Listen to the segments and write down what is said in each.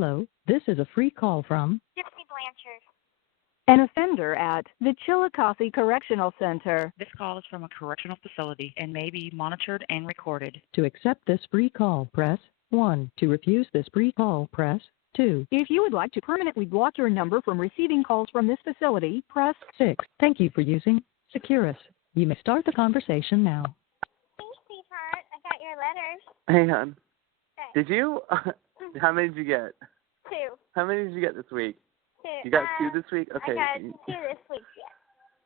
Hello, this is a free call from Gypsy Blanchard. An offender at the Chillicothe Correctional Center. This call is from a correctional facility and may be monitored and recorded. To accept this free call, press 1. To refuse this free call, press 2. If you would like to permanently block your number from receiving calls from this facility, press 6. Thank you for using Securus. You may start the conversation now. Thanks, sweetheart. I got your letters. Hang on. Okay. Did you? How many did you get? 2. How many did you get this week? 2. You got 2 this week? Okay. I got 2 this week,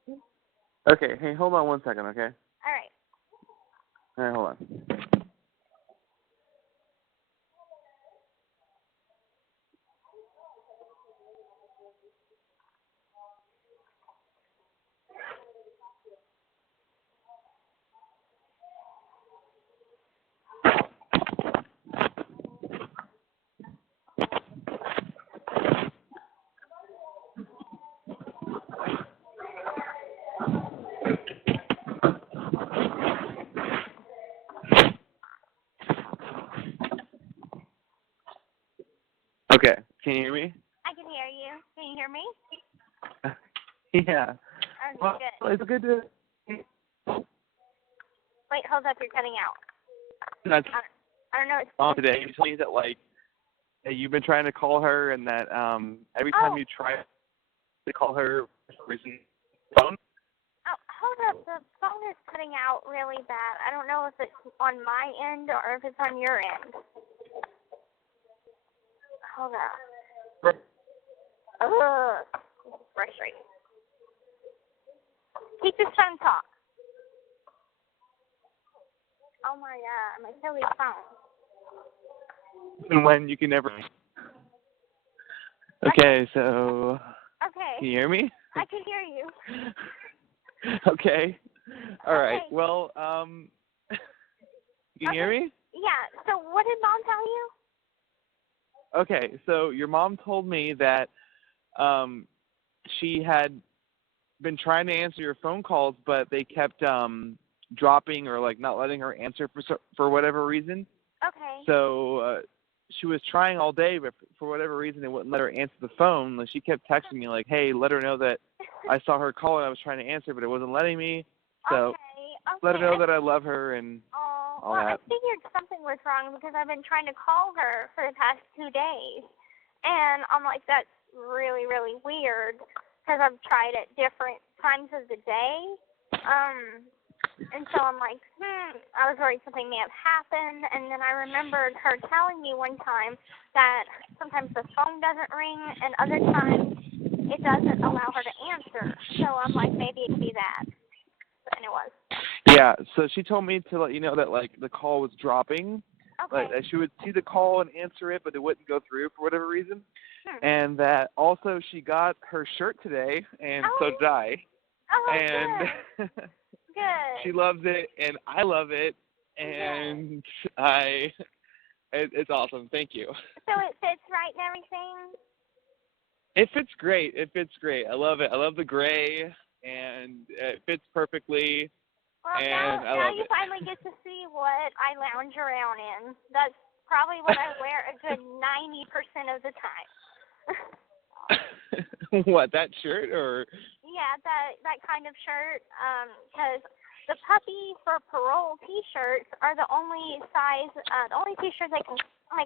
yes. Okay, hey, hold on 1 second, okay? All right. All right, hold on. Okay, can you hear me? I can hear you. Can you hear me? Yeah. Okay, Well, good. it's good to... Wait, hold up. You're cutting out. That's I don't know. It's on today. You told me that, like, that you've been trying to call her and that every time you try to call her for some reason, phone? Oh, hold up. The phone is cutting out really bad. I don't know if it's on my end or if it's on your end. Hold up. Ugh. This is frustrating. Keep this phone talk. Oh my god, my silly phone. And when you can never... Okay, so... Okay. Can you hear me? I can hear you. Okay. All right. Okay. Well, you can hear me? Yeah. So what did Mom tell you? Okay. So your mom told me that she had been trying to answer your phone calls, but they kept dropping or like not letting her answer for whatever reason. Okay. So she was trying all day, but for whatever reason, they wouldn't let her answer the phone. Like, she kept texting me like, "Hey, let her know that I saw her call and I was trying to answer, but it wasn't letting me." So Okay. let her know that I love her and all well, that. I figured something was wrong because I've been trying to call her for the past 2 days. And I'm like, that's really, really weird because I've tried at different times of the day. And so I'm like, I was worried something may have happened. And then I remembered her telling me one time that sometimes the phone doesn't ring and other times it doesn't allow her to answer. So I'm like, maybe it could be that. And it was. Yeah, so she told me to let you know that, like, the call was dropping. Okay. Like, that she would see the call and answer it, but it wouldn't go through for whatever reason. And that also she got her shirt today, and so did I. Oh, and good. Good. She loves it, and I love it, and it's awesome. Thank you. So it fits right and everything? It fits great. It fits great. I love it. I love the gray, and it fits perfectly. Well, and now you finally get to see what I lounge around in. That's probably what I wear a good 90% of the time. What, that shirt or? Yeah, that kind of shirt. Because the puppy for parole T-shirts are the only size, the only T-shirt that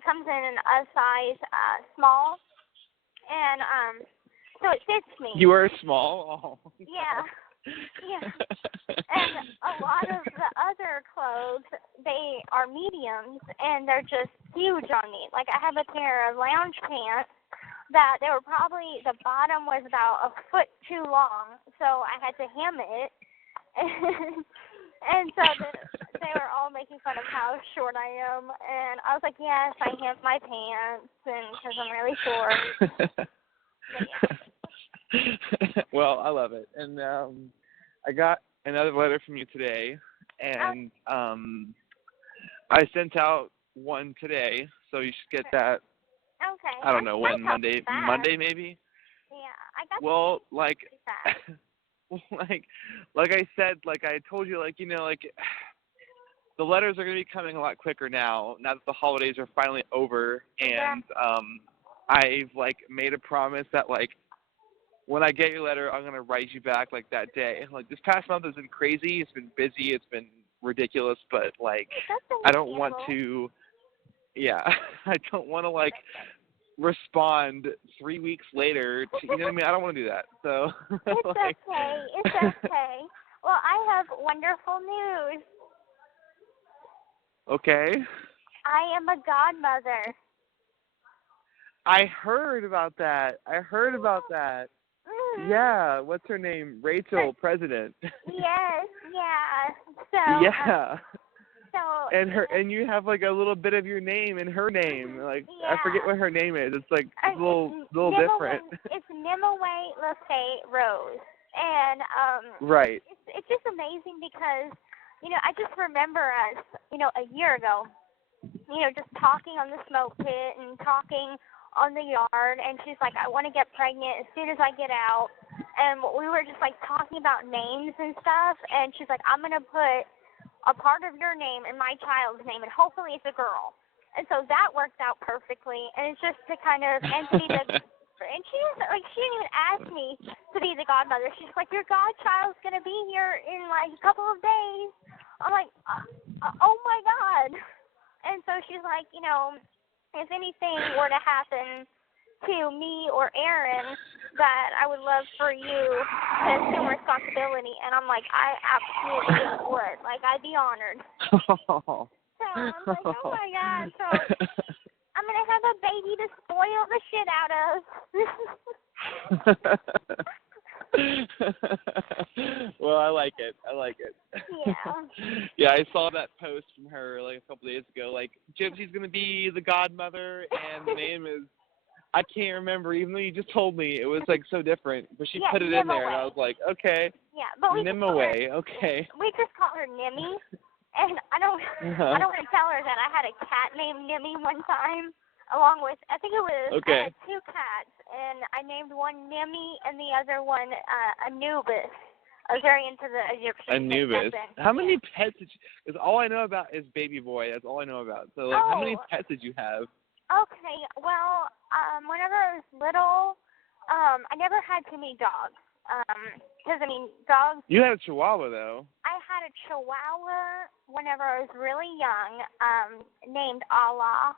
comes in a size small, and so it fits me. You are small. Oh. Yeah. Yeah. And a lot of the other clothes, they are mediums, and they're just huge on me. Like, I have a pair of lounge pants that they were probably, the bottom was about a foot too long, so I had to hem it. And so they were all making fun of how short I am. And I was like, yes, I hemmed my pants because I'm really short. Yeah. Well, I love it. And I got another letter from you today, and I sent out one today, so you should get that. Okay. I don't know when, Monday maybe? Yeah, I got well, like I said, like I told you, like, you know, like the letters are going to be coming a lot quicker now that the holidays are finally over, and I've like made a promise that like when I get your letter, I'm gonna write you back like that day. Like this past month has been crazy. It's been busy. It's been ridiculous. But like I don't want to. Yeah, I don't want to like respond 3 weeks later. To, you know what I mean? I don't want to do that. So. It's like, okay. It's okay. Well, I have wonderful news. Okay. I am a godmother. I heard about that. Mm-hmm. Yeah. What's her name? Rachel, President. Yes. Yeah. So. Yeah. So. And you have like a little bit of your name in her name. Like Yeah. I forget what her name is. It's like a little different. It's Nimaway Lafayette Rose, and Right. It's just amazing because I just remember us a year ago, just talking on the smoke pit and talking on the yard, and she's like, I want to get pregnant as soon as I get out, and we were just like talking about names and stuff, and she's like, I'm gonna put a part of your name in my child's name, and hopefully it's a girl. And so that worked out perfectly, and it's just to kind of, and to be the, and she didn't even ask me to be the godmother. She's like, your godchild's going to be here in like a couple of days. I'm like, oh my God. And so she's like, if anything were to happen to me or Aaron, that I would love for you to assume responsibility. And I'm like, I absolutely would. Like, I'd be honored. Oh. So I'm like, oh my God. So I'm going to have a baby to spoil the shit out of. Well, I like it. Yeah. Yeah, I saw that post from her like a couple days ago. Like, Gypsy's going to be the godmother, and the name is, I can't remember, even though you just told me. It was like so different, but she put it in there, and I was like, okay. Yeah, but Nimaway, okay. We just call her Nimmy, and I don't want to tell her that I had a cat named Nimmy one time, along with I had 2 cats, and I named one Nimmy and the other one Anubis. I was very into the Egyptian. Anubis. How many pets did you? Because all I know about is Baby Boy. That's all I know about. So like, how many pets did you have? Okay, well, whenever I was little, I never had too many dogs. Because, dogs... You had a Chihuahua, though. I had a Chihuahua whenever I was really young, named Allah.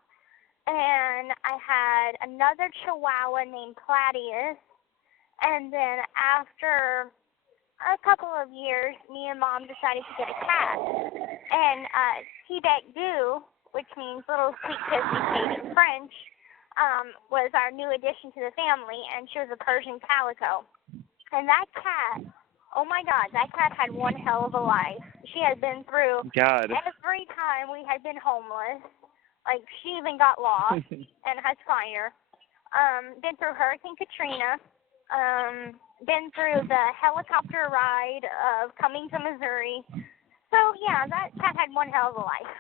And I had another Chihuahua named Claudius. And then after a couple of years, me and Mom decided to get a cat. And Tibet Goo, which means little sweet kissy Kate in French, was our new addition to the family, and she was a Persian calico. And that cat, oh my God, that cat had one hell of a life. She had been through every time we had been homeless. Like, she even got lost and has fire. Been through Hurricane Katrina. Been through the helicopter ride of coming to Missouri. So, yeah, that cat had one hell of a life.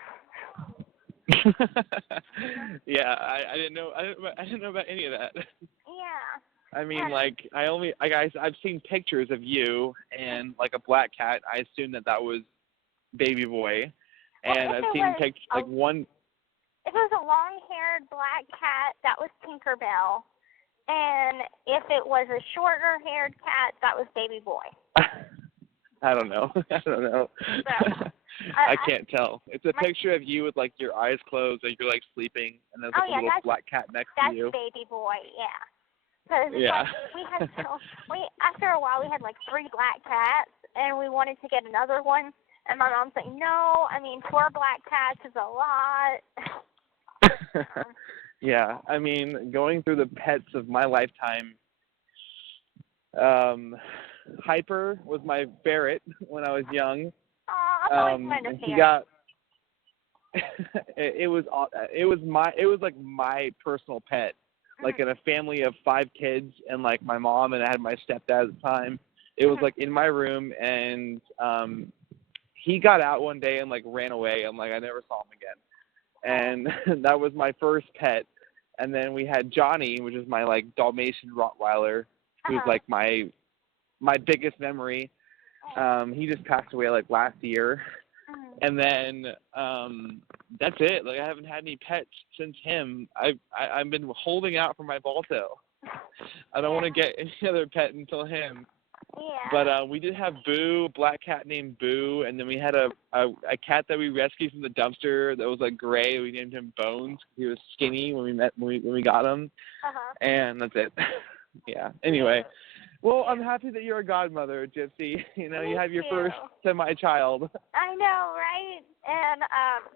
Yeah, I didn't know about any of that. Yeah. I mean, like I've seen pictures of you and like a black cat. I assumed that was Baby Boy, and I've seen pictures like one. If it was a long-haired black cat, that was Tinkerbell, and if it was a shorter-haired cat, that was Baby Boy. I don't know. So, I can't tell. It's a picture of you with like your eyes closed, like you're like sleeping, and there's like a little black cat next to you. That's Baby Boy, yeah. Because after a while we had like 3 black cats, and we wanted to get another one, and my mom's like, no, 4 black cats is a lot. Yeah, going through the pets of my lifetime. Hyper was my ferret when I was young. I've always wanted a ferret. He got. It was like my personal pet, like in a family of 5 kids, and like my mom, and I had my stepdad at the time. It was like in my room, and he got out one day and like ran away, and like I never saw him again. And that was my first pet. And then we had Johnny, which is my like Dalmatian Rottweiler, who's like my biggest memory. He just passed away like last year. And then that's it. Like I haven't had any pets since him. I've been holding out for my Balto. I don't want to get any other pet until him. Yeah. But we did have Boo, a black cat named Boo, and then we had a cat that we rescued from the dumpster that was like gray. We named him Bones. He was skinny when we got him. And that's it. Yeah. Anyway, well, I'm happy that you're a godmother, Gypsy. You know, you have your first semi-child. I know, right? And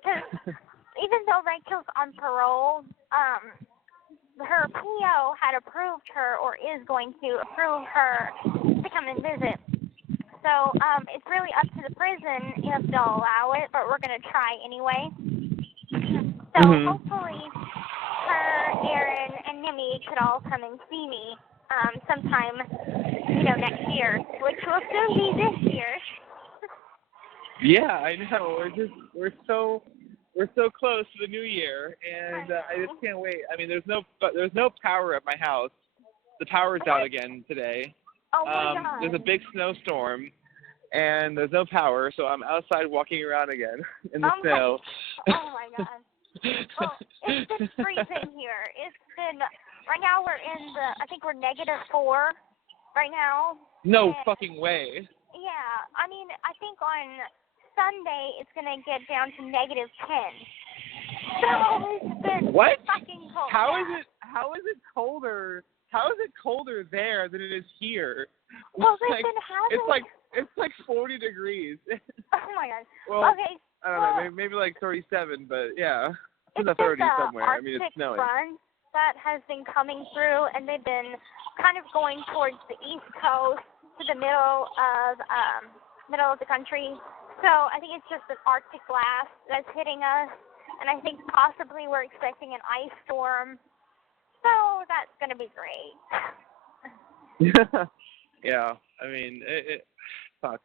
'cause even though Rachel's on parole, her PO had approved her, or is going to approve her to come and visit. So it's really up to the prison if they'll allow it, but we're going to try anyway. So hopefully her, Aaron, and Nimmy could all come and see me sometime, next year, which will soon be this year. Yeah, I know. We're so close to the new year, and I just can't wait. I mean, there's no power at my house. The power's out again today. Oh my God. There's a big snowstorm, and there's no power, so I'm outside walking around again in the snow. Oh my God. Well, it's been freezing here. It's been, right now I think we're -4 right now. No fucking way. Yeah, I mean, I think on Sunday it's going to get down to -10. So it's been fucking cold. How is it colder? How is it colder there than it is here? Well, they've been having... It's like 40 degrees. Oh my God. Well, okay. I don't know, maybe like 37, but yeah. It's in the 30s somewhere. I mean, it's snowing. Front that has been coming through, and they've been kind of going towards the East Coast to the middle of the country. So I think it's just an Arctic blast that's hitting us, and I think possibly we're expecting an ice storm. So that's going to be great. Yeah, I mean, it sucks.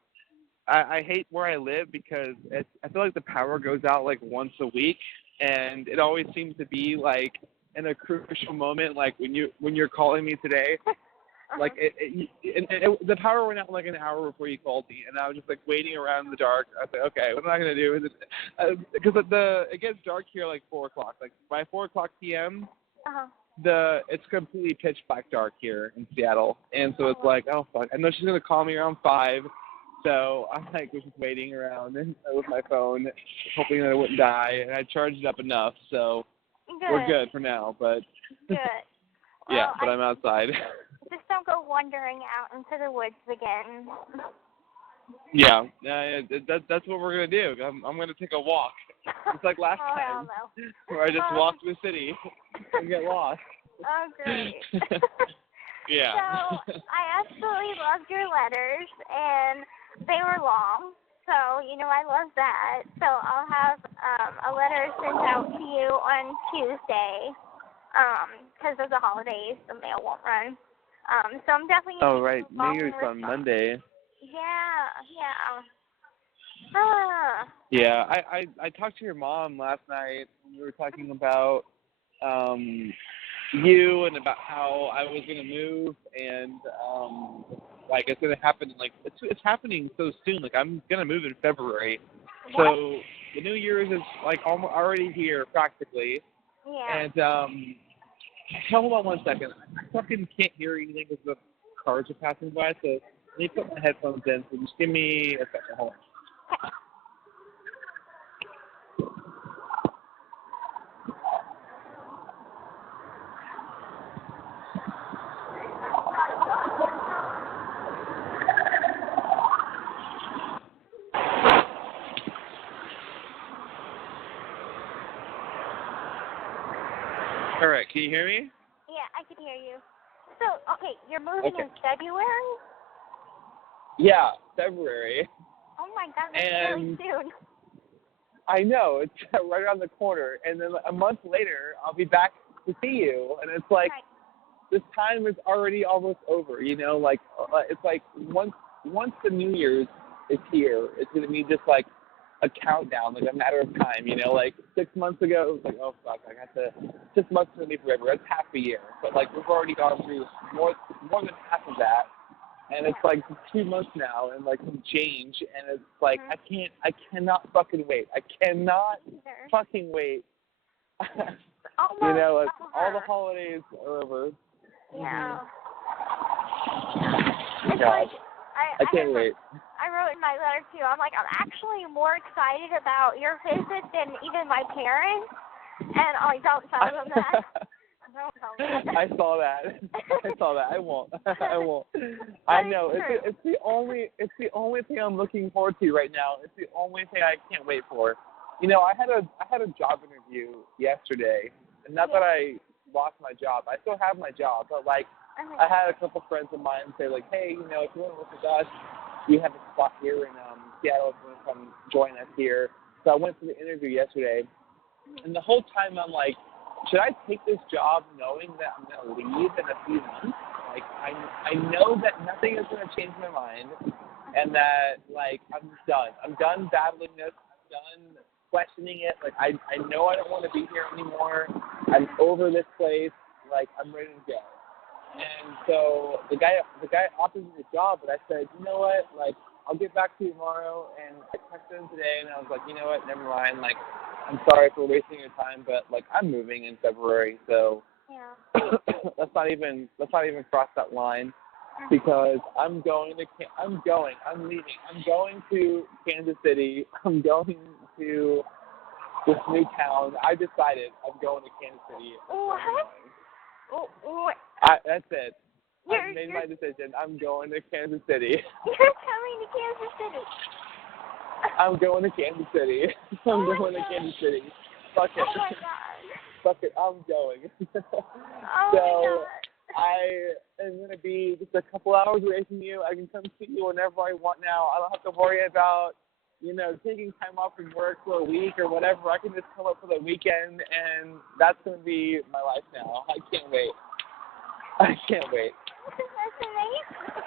I hate where I live because I feel like the power goes out like once a week, and it always seems to be like in a crucial moment, like when you're calling me today. Like the power went out like an hour before you called me, and I was just like waiting around in the dark. I was like, okay, what am I gonna do? Because it gets dark here like 4 o'clock. Like by 4 o'clock p.m. It's completely pitch black dark here in Seattle, and so it's like, oh fuck, I know she's gonna call me around 5. So I was just waiting around with my phone, hoping that it wouldn't die, and I charged it up enough, so we're good for now. But good. Yeah, but I'm outside. Just don't go wandering out into the woods again. Yeah, that's what we're gonna do. I'm gonna take a walk. It's like last time, where I just walked the city and get lost. Oh, great. Yeah. So I absolutely loved your letters, and they were long, so I love that. So I'll have a letter sent out to you on Tuesday, because of the holidays, the mail won't run. So I'm definitely. Oh right, New Year's on Monday. Yeah. Yeah, I talked to your mom last night. We were talking about you and about how I was gonna move, and like it's gonna happen. Like it's happening so soon. Like I'm gonna move in February, so the New Year's is like already here practically. Yeah. And hold on 1 second. I fucking can't hear anything because the cars are passing by. So let me put my headphones in. So just give me a second. Hold on. All right, can you hear me? Yeah, I can hear you. So, okay, you're moving in February? Yeah, February. Oh my God, that's really soon. I know, it's right around the corner. And then a month later, I'll be back to see you. And it's like, this time is already almost over, Like, it's like once the New Year's is here, it's going to be just like a countdown, like a matter of time, Like 6 months ago, it was like, oh fuck, I got to 6 months is gonna be forever. That's half a year, but like we've already gone through more than half of that, and it's like 2 months now, and like some change, and it's like I cannot fucking wait. I cannot fucking wait. You know, like, all the holidays are over. Yeah. It's like I can't wait. I wrote in my letter too. I'm like, I'm actually more excited about your visit than even my parents. And don't tell them that. Don't tell them that. I saw that. I won't. I know. It's the only thing I'm looking forward to right now. It's the only thing I can't wait for. You know, I had a job interview yesterday, and not that I lost my job. I still have my job, but like I had a couple friends of mine say like, hey, you know, if you want to work with us, we have a spot here in Seattle. If you want to come join us here. So I went to the interview yesterday, and the whole time I'm like, should I take this job knowing that I'm going to leave in a few months? Like, I know that nothing is going to change my mind, and that, like, I'm done. I'm done battling this. I'm done questioning it. Like, I know I don't want to be here anymore. I'm over this place. Like, I'm ready to go. And so the guy offered me the job, but I said, you know what? Like, I'll get back to you tomorrow. And I texted him today, and I was like, you know what? Never mind. Like, I'm sorry for wasting your time, but like I'm moving in February, so let's not even cross that line, because I'm leaving. I'm going to Kansas City. I'm going to this new town. I decided I'm going to Kansas City. What? That's it. I made my decision. I'm going to Kansas City. You're coming to Kansas City. I'm going to Kansas City. I'm going to Kansas City. Fuck it. Oh my God. Fuck it. I'm going. Oh so my God. I am going to be just a couple hours away from you. I can come see you whenever I want now. I don't have to worry about, you know, taking time off from work for a week or whatever. I can just come up for the weekend, and that's going to be my life now. I can't wait. I can't wait. That's amazing.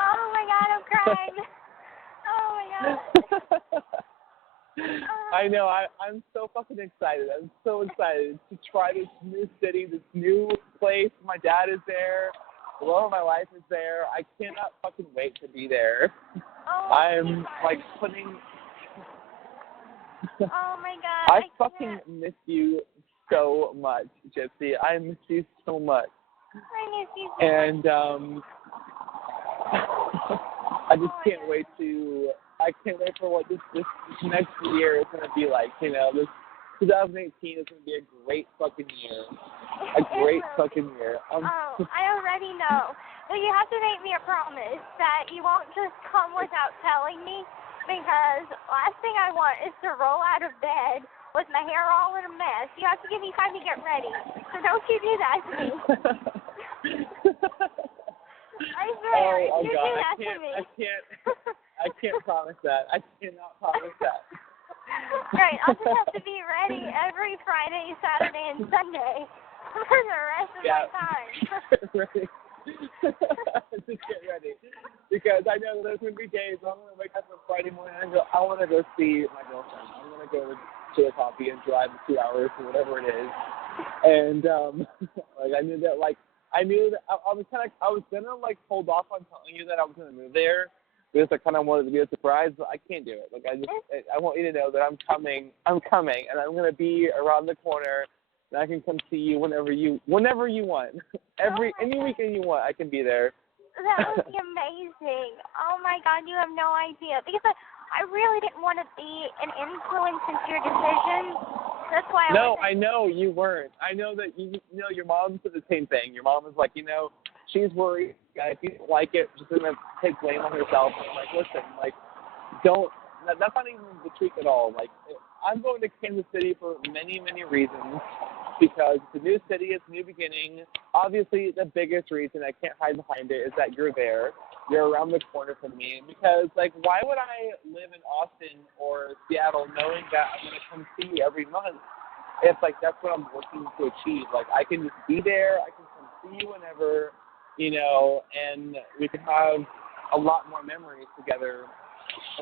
Oh my God, I'm crying. Oh my God. I know. I'm so fucking excited. I'm so excited to try this new city, this new place. My dad is there. The love of my life is there. I cannot fucking wait to be there. Oh, I'm like putting. Oh my God. I fucking miss you so much, Gypsy. I miss you so much. I miss you so and much. I just can't wait to. I can't wait for what this next year is going to be like. You know, this 2018 is going to be a great fucking year. A great fucking year. I already know. But you have to make me a promise that you won't just come without telling me, because last thing I want is to roll out of bed with my hair all in a mess. You have to give me time to get ready. So don't you do that to me. I swear, you God, do that to me. I can't promise that. I cannot promise that. Right, I'll just have to be ready every Friday, Saturday, and Sunday for the rest of my time. Ready. Just get ready. Because I know there's going to be days I'm going to wake up on Friday morning and go, I want to go see my girlfriend. I'm going to go to a coffee and drive 2 hours or whatever it is. And like I knew that I was gonna like hold off on telling you that I was gonna move there, because I kind of wanted to be a surprise, but I can't do it. Like I want you to know that I'm coming, and I'm gonna be around the corner, and I can come see you whenever you want. Any weekend you want, I can be there. That would be amazing. Oh my God, you have no idea, because I really didn't want to be an influence into your decision. That's why I know you weren't. I know that your mom said the same thing. Your mom was like, she's worried. If you don't like it, she's gonna take blame on herself. And I'm like, listen, like, don't. That's not even the truth at all. Like, I'm going to Kansas City for many, many reasons. Because it's a new city, it's a new beginning. Obviously, the biggest reason, I can't hide behind it, is that you're there. You're around the corner from me. Because, like, why would I live in Austin or Seattle knowing that I'm going to come see you every month if, like, that's what I'm looking to achieve? Like, I can just be there. I can come see you whenever, and we can have a lot more memories together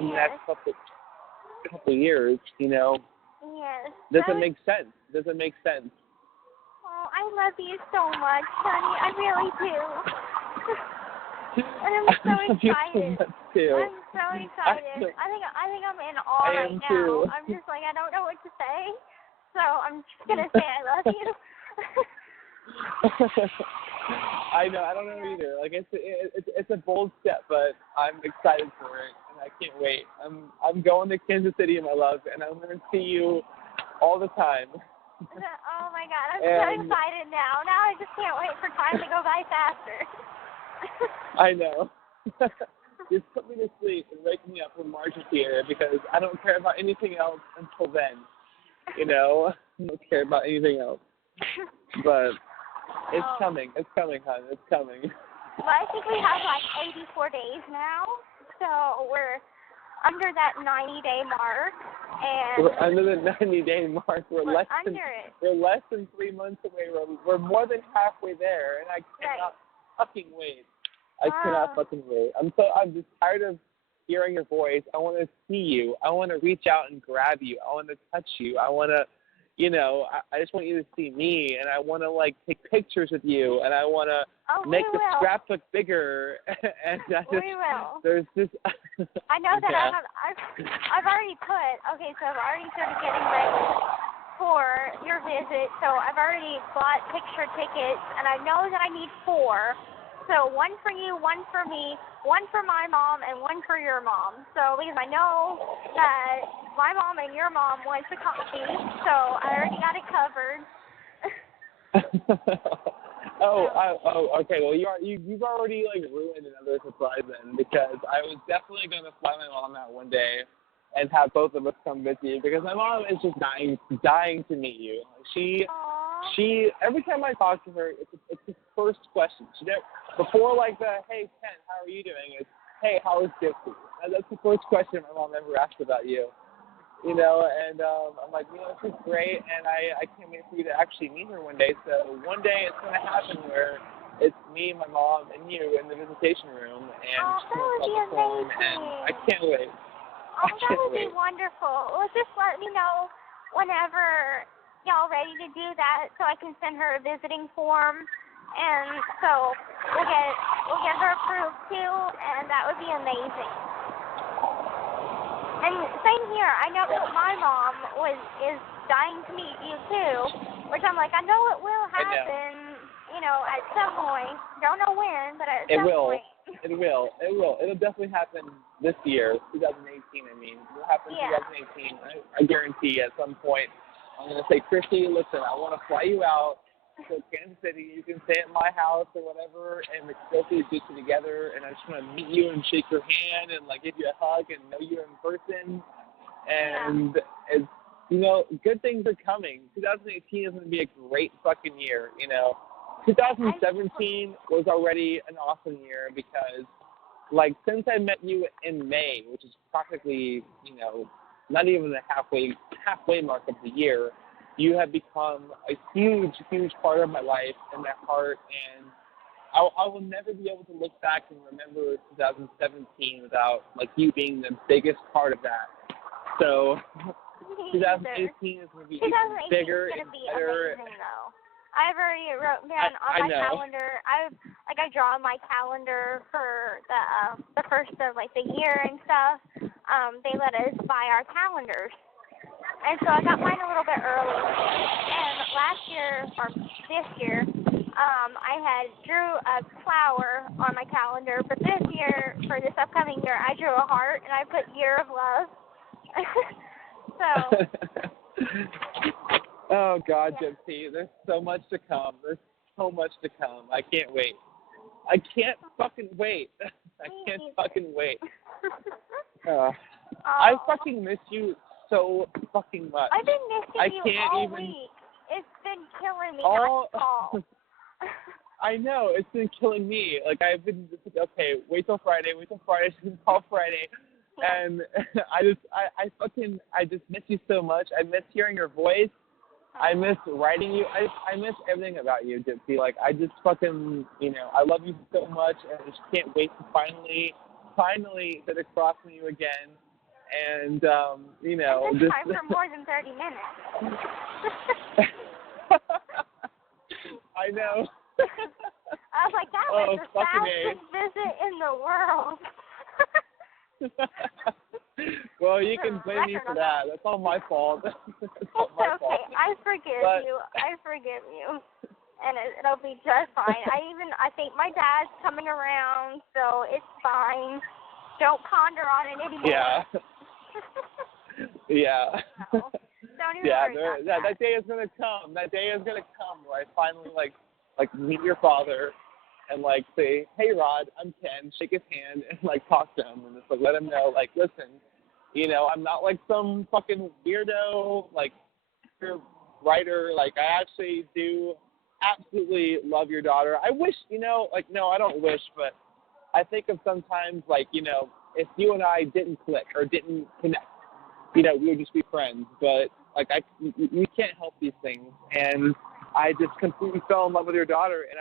in the next couple of years, Yes. Does it make sense? Oh, I love you so much, honey. I really do. And I'm so excited. Too. I'm so excited. I think I'm in awe right now. Too. I'm just like, I don't know what to say, so I'm just gonna say I love you. I know. I don't know either. Like it's a bold step, but I'm excited for it, and I can't wait. I'm going to Kansas City, my love, and I'm going to see you all the time. Oh my God, I'm so excited now. Now I just can't wait for time to go by faster. I know. Just put me to sleep and wake me up when March is here, because I don't care about anything else until then. You know, I don't care about anything else. But it's coming. It's coming, hon. It's coming. Well, I think we have like 84 days now, so we're under that 90-day mark. And we're under the 90-day mark. We're less than 3 months away. We're more than halfway there, and I cannot fucking wait. I cannot fucking wait. I'm just tired of hearing your voice. I want to see you. I want to reach out and grab you. I want to touch you. I want to, I just want you to see me, and I want to like take pictures with you, and I want to make the scrapbook bigger. And we will. There's this. I know that I've already I've already started getting ready for your visit. So I've already bought picture tickets, and I know that I need 4. So 1 for you, 1 for me, 1 for my mom, and 1 for your mom. So because I know that my mom and your mom went to copy, so I already got it covered. Okay. Well, you've already like ruined another surprise then, because I was definitely going to fly my mom out one day and have both of us come with you, because my mom is just dying to meet you. She every time I talk to her, it's the first question. Before like the hey Ken, how are you doing? It's hey, how is Gypsy? And that's the first question my mom ever asked about you. And I'm like, she's great, and I can't wait for you to actually meet her one day. So one day it's going to happen where it's me, my mom, and you in the visitation room, and that would be amazing. And I can't wait. That would be wonderful. Well, just let me know whenever y'all ready to do that, so I can send her a visiting form, and so we'll get her approved too, and that would be amazing. And same here. I know that my mom is dying to meet you too, which I'm like, I know it will happen, at some point. Don't know when, but at some point. It will. It'll definitely happen this year, 2018. I mean, it will happen in 2018. I guarantee at some point. I'm going to say, Christy, listen, I want to fly you out to Kansas City. You can stay at my house or whatever, and we'll see Gypsy together. And I just want to meet you and shake your hand and like give you a hug and know you in person. And it's, good things are coming. 2018 is going to be a great fucking year. 2017 was already an awesome year because, like, since I met you in May, which is practically, not even the halfway mark of the year, you have become a huge, huge part of my life and my heart, and I will never be able to look back and remember 2017 without, like, you being the biggest part of that. So 2018 is going to be even bigger and better. Amazing, though. I've already wrote down on my calendar. I draw on my calendar for the first of like the year and stuff. They let us buy our calendars, and so I got mine a little bit early. And last year or this year, I had drew a flower on my calendar. But this year, for this upcoming year, I drew a heart and I put Year of Love. So. Oh, God, Gypsy, there's so much to come. I can't wait. I can't fucking wait. I fucking miss you so fucking much. I've been missing you all week. It's been killing me not to call. I know. It's been killing me. Like, I've been, okay, wait till Friday. She's going to call Friday. And I just miss you so much. I miss hearing your voice. I miss writing you. I miss everything about you, Gypsy. Like, I just fucking, I love you so much, and I just can't wait to finally sit across from you again. And, and this time for more than 30 minutes. I was like, that was the fucking fastest visit in the world. Well, you can blame me for that. That's all my fault. That's all It's my okay. fault. I forgive But- you. I forgive you. And it'll be just fine. I think my dad's coming around, so it's fine. Don't ponder on it anymore. Yeah. Yeah. No, don't even Yeah, worry about that day is gonna come. That day is gonna come where I finally like meet your father and like say, "Hey Rod, I'm Ken," shake his hand and like talk to him and just like let him know, like, listen, you know, I'm not like some fucking weirdo like writer. Like I actually do absolutely love your daughter. I wish, you know, like no, I don't wish, but I think of sometimes like, you know, if you and I didn't click or didn't connect, you know, we would just be friends. But like you can't help these things, and I just completely fell in love with your daughter, and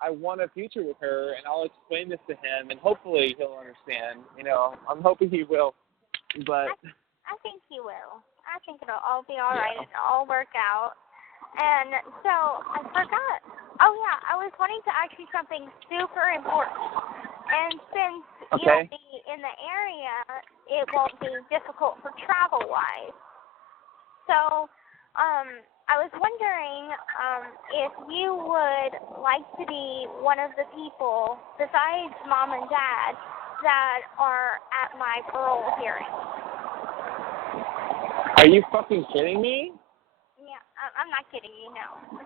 I want a future with her, and I'll explain this to him, and hopefully he'll understand. You know, I'm hoping he will. But I think he will. I think it'll all be all right. Yeah. It'll all work out. And so I forgot. Oh yeah, I was wanting to ask you something super important. And since you Okay. won't be in the area, it won't be difficult for travel-wise. So, I was wondering if you would like to be one of the people, besides Mom and Dad, that are at my parole hearing. Are you fucking kidding me? Yeah, I'm not kidding you, no.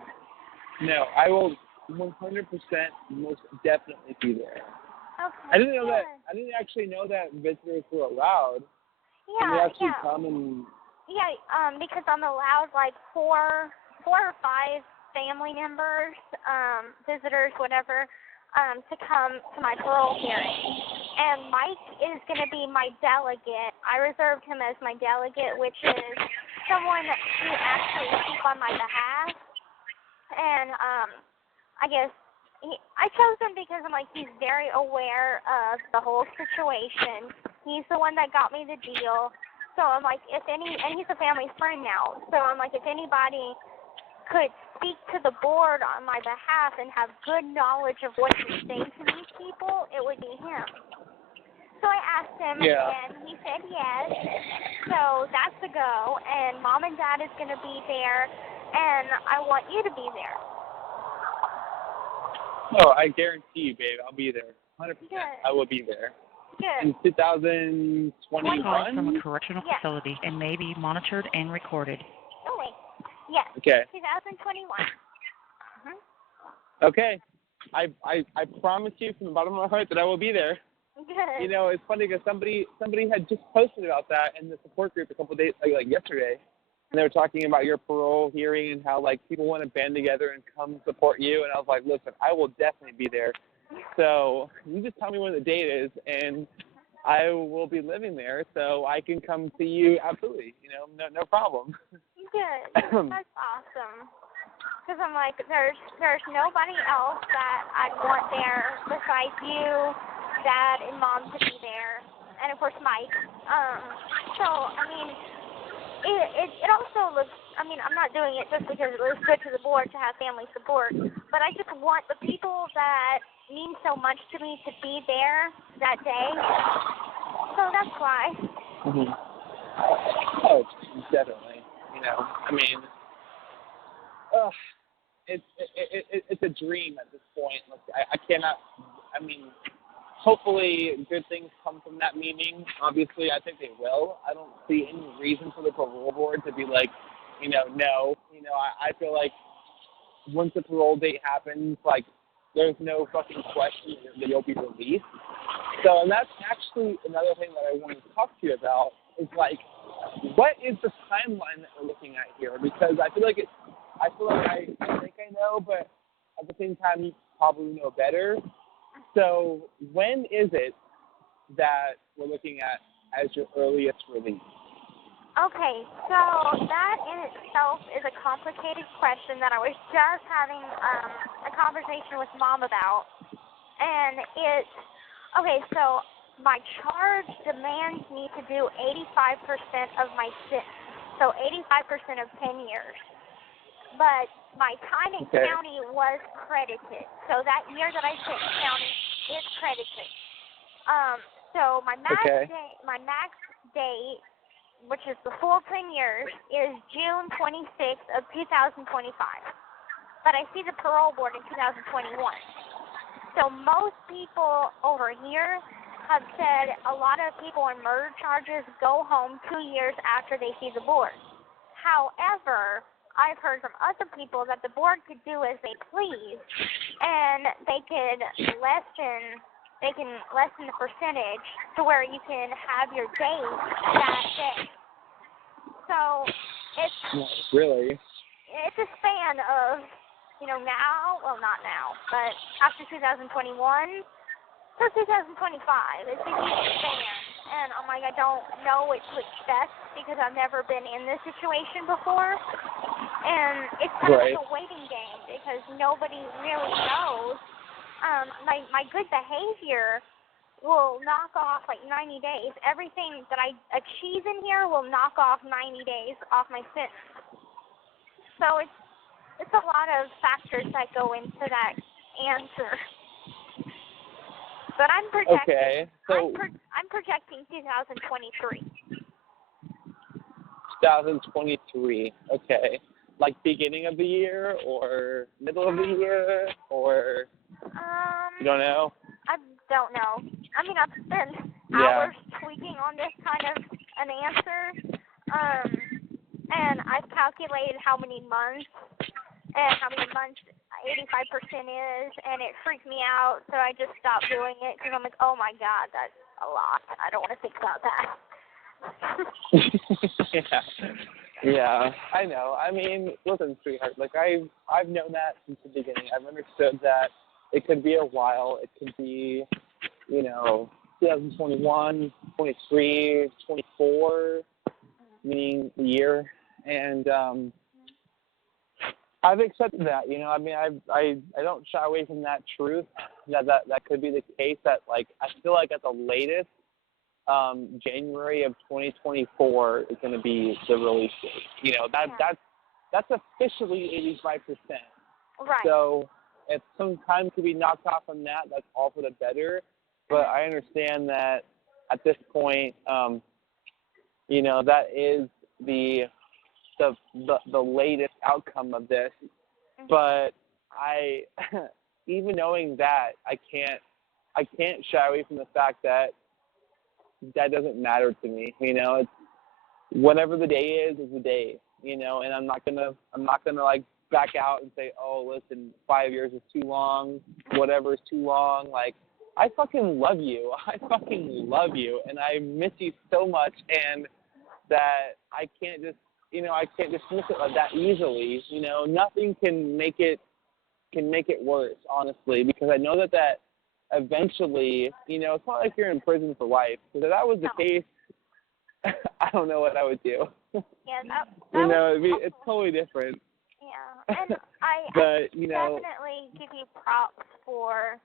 No, I will 100% most definitely be there. Okay. I didn't know that. good. I didn't actually know that visitors were allowed. Can Yeah, they actually yeah. come and? Yeah, because I'm allowed like four or five family members, visitors, whatever, to come to my parole hearing. And Mike is going to be my delegate. I reserved him as my delegate, which is someone who actually speaks on my behalf. And I guess I chose him because I'm like, he's very aware of the whole situation. He's the one that got me the deal. So I'm like, and he's a family friend now. So I'm like, if anybody could speak to the board on my behalf and have good knowledge of what to say to these people, it would be him. So I asked him, and he said yes. So that's a go. And Mom and Dad is going to be there, and I want you to be there. Oh, I guarantee you, babe, I'll be there. 100%. Good. I will be there. Good. In 2021? Calls from a correctional Yes. facility and may be monitored and recorded. Oh, wait. Yes. Okay. 2021. Okay. I promise you from the bottom of my heart that I will be there. Good. You know, it's funny because somebody had just posted about that in the support group a couple of days, like yesterday, and they were talking about your parole hearing and how like people want to band together and come support you, and I was like, listen, I will definitely be there. So you just tell me when the date is, and I will be living there, so I can come see you. Absolutely, you know, no problem. Good. That's awesome. Because I'm like, there's nobody else that I'd want there besides you, Dad, and Mom to be there, and of course Mike. So I mean, it also looks. I mean, I'm not doing it just because it looks good to the board to have family support, but I just want the people that mean so much to me to be there that day. So that's why. Mm-hmm. Oh, definitely. You know, I mean, it's a dream at this point. Like, I cannot. I mean, hopefully good things come from that meeting. Obviously, I think they will. I don't see any reason for the parole board to be like, you know, no. You know, I feel like once the parole date happens, like, there's no fucking question that you'll be released. So, and that's actually another thing that I want to talk to you about is, like, what is the timeline that we're looking at here? Because I feel like I think I know, but at the same time, you probably know better. So when is it that we're looking at as your earliest release? Okay, so that in itself is a complicated question that I was just having a conversation with Mom about. And it's, okay, so my charge demands me to do 85% of my sentence, so 85% of 10 years. But my time in county was credited. So that year that I spent in county is credited. So my max date, which is the full 10 years, is June 26th of 2025. But I see the parole board in 2021. So most people over here have said a lot of people on murder charges go home 2 years after they see the board. However, I've heard from other people that the board could do as they please, and they can lessen the percentage to where you can have your days that day. So it's a span of, now, well, not now, but after 2021 to 2025. It's a huge span, and I'm like, I don't know what to expect because I've never been in this situation before. And it's kind of like a waiting game because nobody really knows. My good behavior will knock off like 90 days. Everything that I achieve in here will knock off 90 days off my sentence. So it's a lot of factors that go into that answer. But I'm projecting. I'm projecting 2023. 2023. Okay. Like beginning of the year or middle of the year or you don't know? I don't know. I mean, I've spent hours tweaking on this kind of an answer. And I've calculated how many months and how many months 85% is, and it freaked me out, so I just stopped doing it because I'm like, oh my God, that's a lot. I don't want to think about that. Yeah, I know. I mean, listen, sweetheart, like I've known that since the beginning. I've understood that it could be a while. It could be, 2021, 23, 24, meaning the year, and I've accepted that. I mean, I don't shy away from that truth. That could be the case. That like I feel like at the latest, January of 2024 is going to be the release date. That's officially 85%. Right. So if some time could be knocked off on that, that's all for the better. But I understand that at this point, that is the latest outcome of this. But I, even knowing that, I can't shy away from the fact that doesn't matter to me. It's whatever the day is the day. And I'm not gonna like back out and say, oh, listen, 5 years is too long. Whatever is too long. Like, I fucking love you. And I miss you so much, and that I can't just dismiss it like that easily. Nothing can make it worse, honestly, because I know that eventually, it's not like you're in prison for life. Because if that was the case, I don't know what I would do. Yeah, it's totally different. Yeah, and I definitely give you props for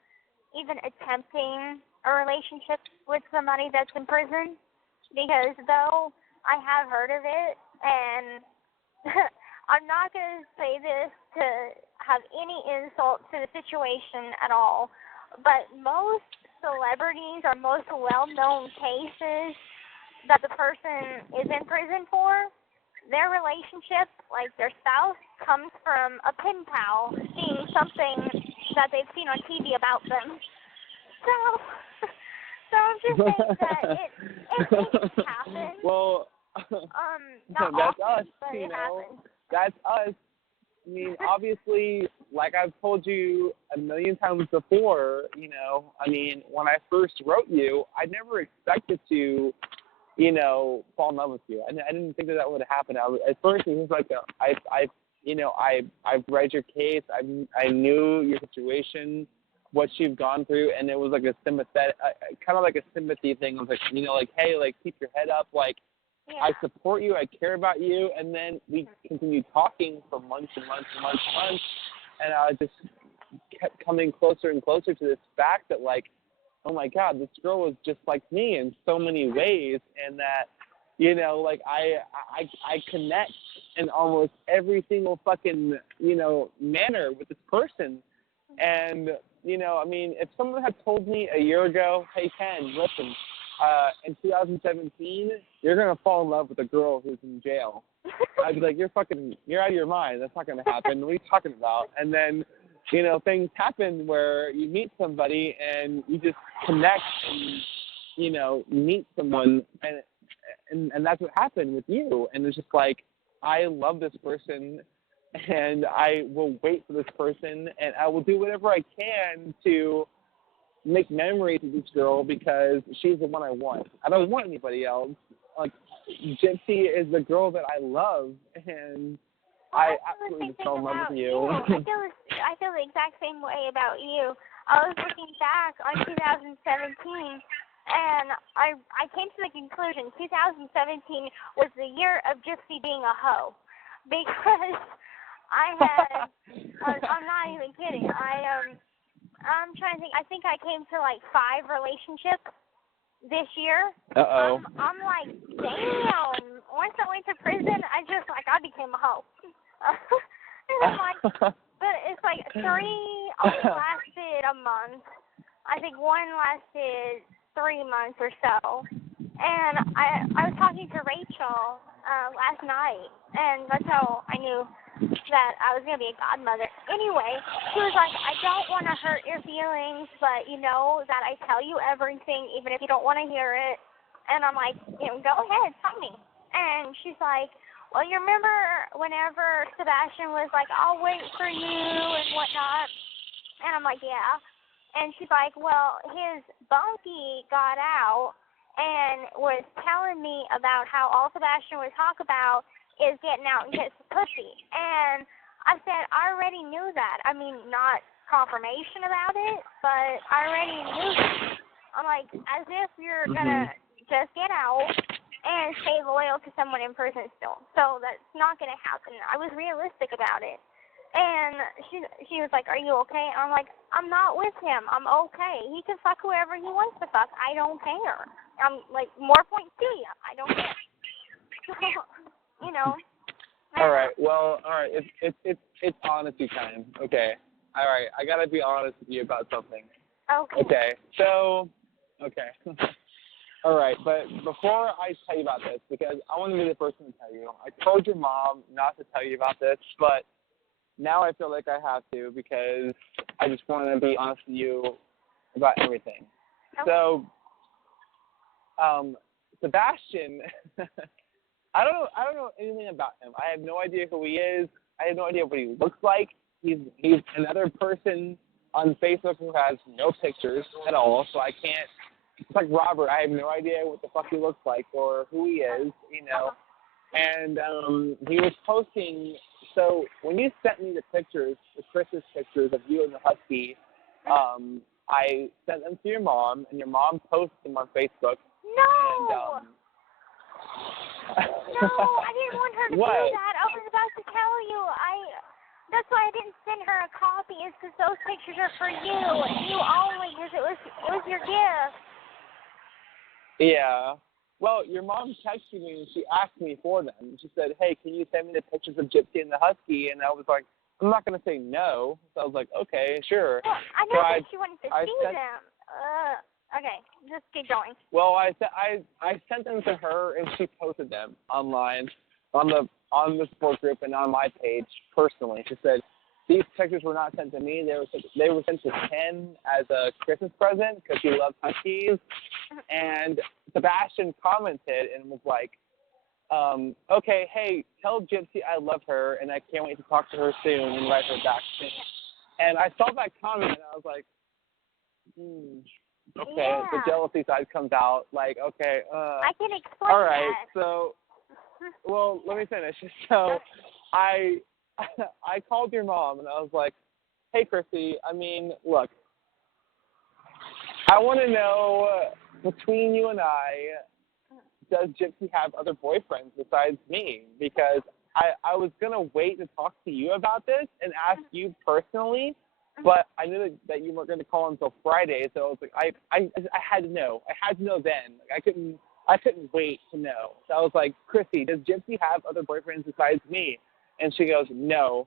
even attempting a relationship with somebody that's in prison, because though I have heard of it, and I'm not going to say this to have any insult to the situation at all, but most celebrities or most well-known cases that the person is in prison for, their relationship, like their spouse, comes from a pen pal seeing something that they've seen on TV about them. So I'm just saying that it happens. Well, not that's often, us, but it happens. That's us. I mean, obviously, like I've told you a million times before, I mean, when I first wrote you, I never expected to, fall in love with you. I didn't think that would happen. At first, it was like, I've read your case. I knew your situation, what you've gone through, and it was like a sympathetic, kind of like a sympathy thing. I was like, hey, like, keep your head up, like, yeah. I support you, I care about you, and then we continued talking for months and months and months and months, and I just kept coming closer and closer to this fact that, like, oh my God, this girl was just like me in so many ways, and that, like, I connect in almost every single fucking, manner with this person. And, I mean, if someone had told me a year ago, hey, Ken, listen, in 2017, you're going to fall in love with a girl who's in jail, I'd be like, you're out of your mind. That's not going to happen. What are you talking about? And then, things happen where you meet somebody and you just connect and, meet someone, and that's what happened with you. And it's just like, I love this person, and I will wait for this person, and I will do whatever I can to make memories with this girl because she's the one I want. I don't want anybody else. Like, Gypsy is the girl that I love, and I absolutely just fell in love with you. I feel the exact same way about you. I was looking back on 2017, and I came to the conclusion 2017 was the year of Gypsy being a hoe, because I had I'm not even kidding. I'm trying to think. I think I came to like 5 relationships this year. Uh-oh. I'm like, damn. Once I went to prison, I became a hoe. And I'm like, but it's like 3 only lasted a month. I think 1 lasted 3 months or so. And I was talking to Rachel last night, and that's how I knew that I was going to be a godmother. Anyway, she was like, I don't want to hurt your feelings, but you know that I tell you everything, even if you don't want to hear it. And I'm like, go ahead, tell me. And she's like, well, you remember whenever Sebastian was like, I'll wait for you and whatnot? And I'm like, yeah. And she's like, well, his bunkie got out and was telling me about how all Sebastian would talk about is getting out and get some pussy. And I said, I already knew that. I mean, not confirmation about it, but I already knew that. I'm like, as if you're going to just get out and stay loyal to someone in prison still. So that's not going to happen. I was realistic about it. And she was like, are you okay? And I'm like, I'm not with him. I'm okay. He can fuck whoever he wants to fuck. I don't care. I'm like, more points to you. I don't care. All right. Well, all right. It's honesty time. Okay. All right. I gotta be honest with you about something. Okay. So, okay. All right. But before I tell you about this, because I want to be the person to tell you, I told your mom not to tell you about this, but now I feel like I have to because I just want to be honest with you about everything. Okay. So, Sebastian. I don't know anything about him. I have no idea who he is. I have no idea what he looks like. He's another person on Facebook who has no pictures at all, so I can't. It's like Robert. I have no idea what the fuck he looks like or who he is, And he was posting. So when you sent me the pictures, the Christmas pictures of you and the husky, I sent them to your mom, and your mom posted them on Facebook. No. And, no, I didn't want her to do that. I was about to tell you. That's why I didn't send her a copy. Is because those pictures are for you only. Because it was your gift. Yeah. Well, your mom texted me and she asked me for them. She said, "Hey, can you send me the pictures of Gypsy and the husky?" And I was like, "I'm not gonna say no." So I was like, "Okay, sure." Well, I know that she wanted to see them. Okay, just keep going. Well, I sent them to her, and she posted them online on the support group and on my page personally. She said these pictures were not sent to me; they were sent to Ken as a Christmas present because he loves huskies. And Sebastian commented and was like, "Okay, hey, tell Gypsy I love her, and I can't wait to talk to her soon and write her back soon." And I saw that comment, and I was like, okay, yeah. The jealousy side comes out. Like, okay, I can explain all right, that. so, well, let me finish. So, I called your mom, and I was like, hey, Chrissy, I mean, look, I want to know, between you and I, does Gypsy have other boyfriends besides me? Because I was going to wait to talk to you about this and ask you personally, but I knew that you weren't going to call until Friday, so I was like, I had to know. I had to know then. Like, I couldn't I couldn't wait to know. So I was like, Chrissy, does Gypsy have other boyfriends besides me? And she goes, no.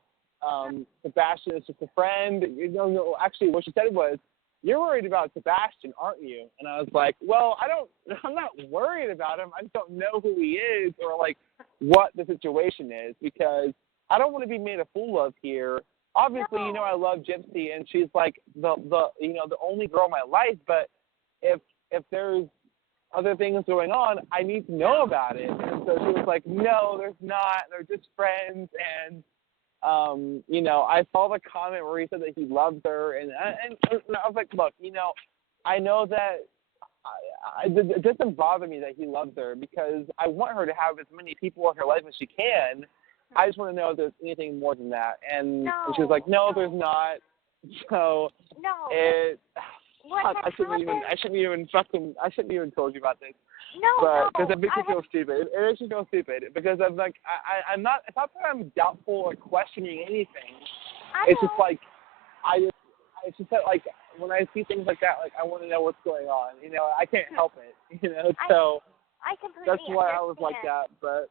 Sebastian is just a friend. No, actually, what she said was, you're worried about Sebastian, aren't you? And I was like, well, I'm not worried about him. I just don't know who he is or, like, what the situation is, because I don't want to be made a fool of here. Obviously, you know, I love Gypsy, and she's, like, the only girl in my life, but if there's other things going on, I need to know about it. And so she was like, no, there's not. They're just friends. And, you know, I saw the comment where he said that he loves her. And I was like, look, you know, I know that it doesn't bother me that he loves her, because I want her to have as many people in her life as she can. I just want to know if there's anything more than that. And she was like, no, there's not. So I shouldn't even told you about this. Because it makes me feel stupid. It makes me feel stupid because I'm like, I'm not. It's not that I'm doubtful or questioning anything. It's just like it's just that, like, when I see things like that, like, I want to know what's going on. You know, I can't help it. You know, so I completely that's why I was understand. like that. But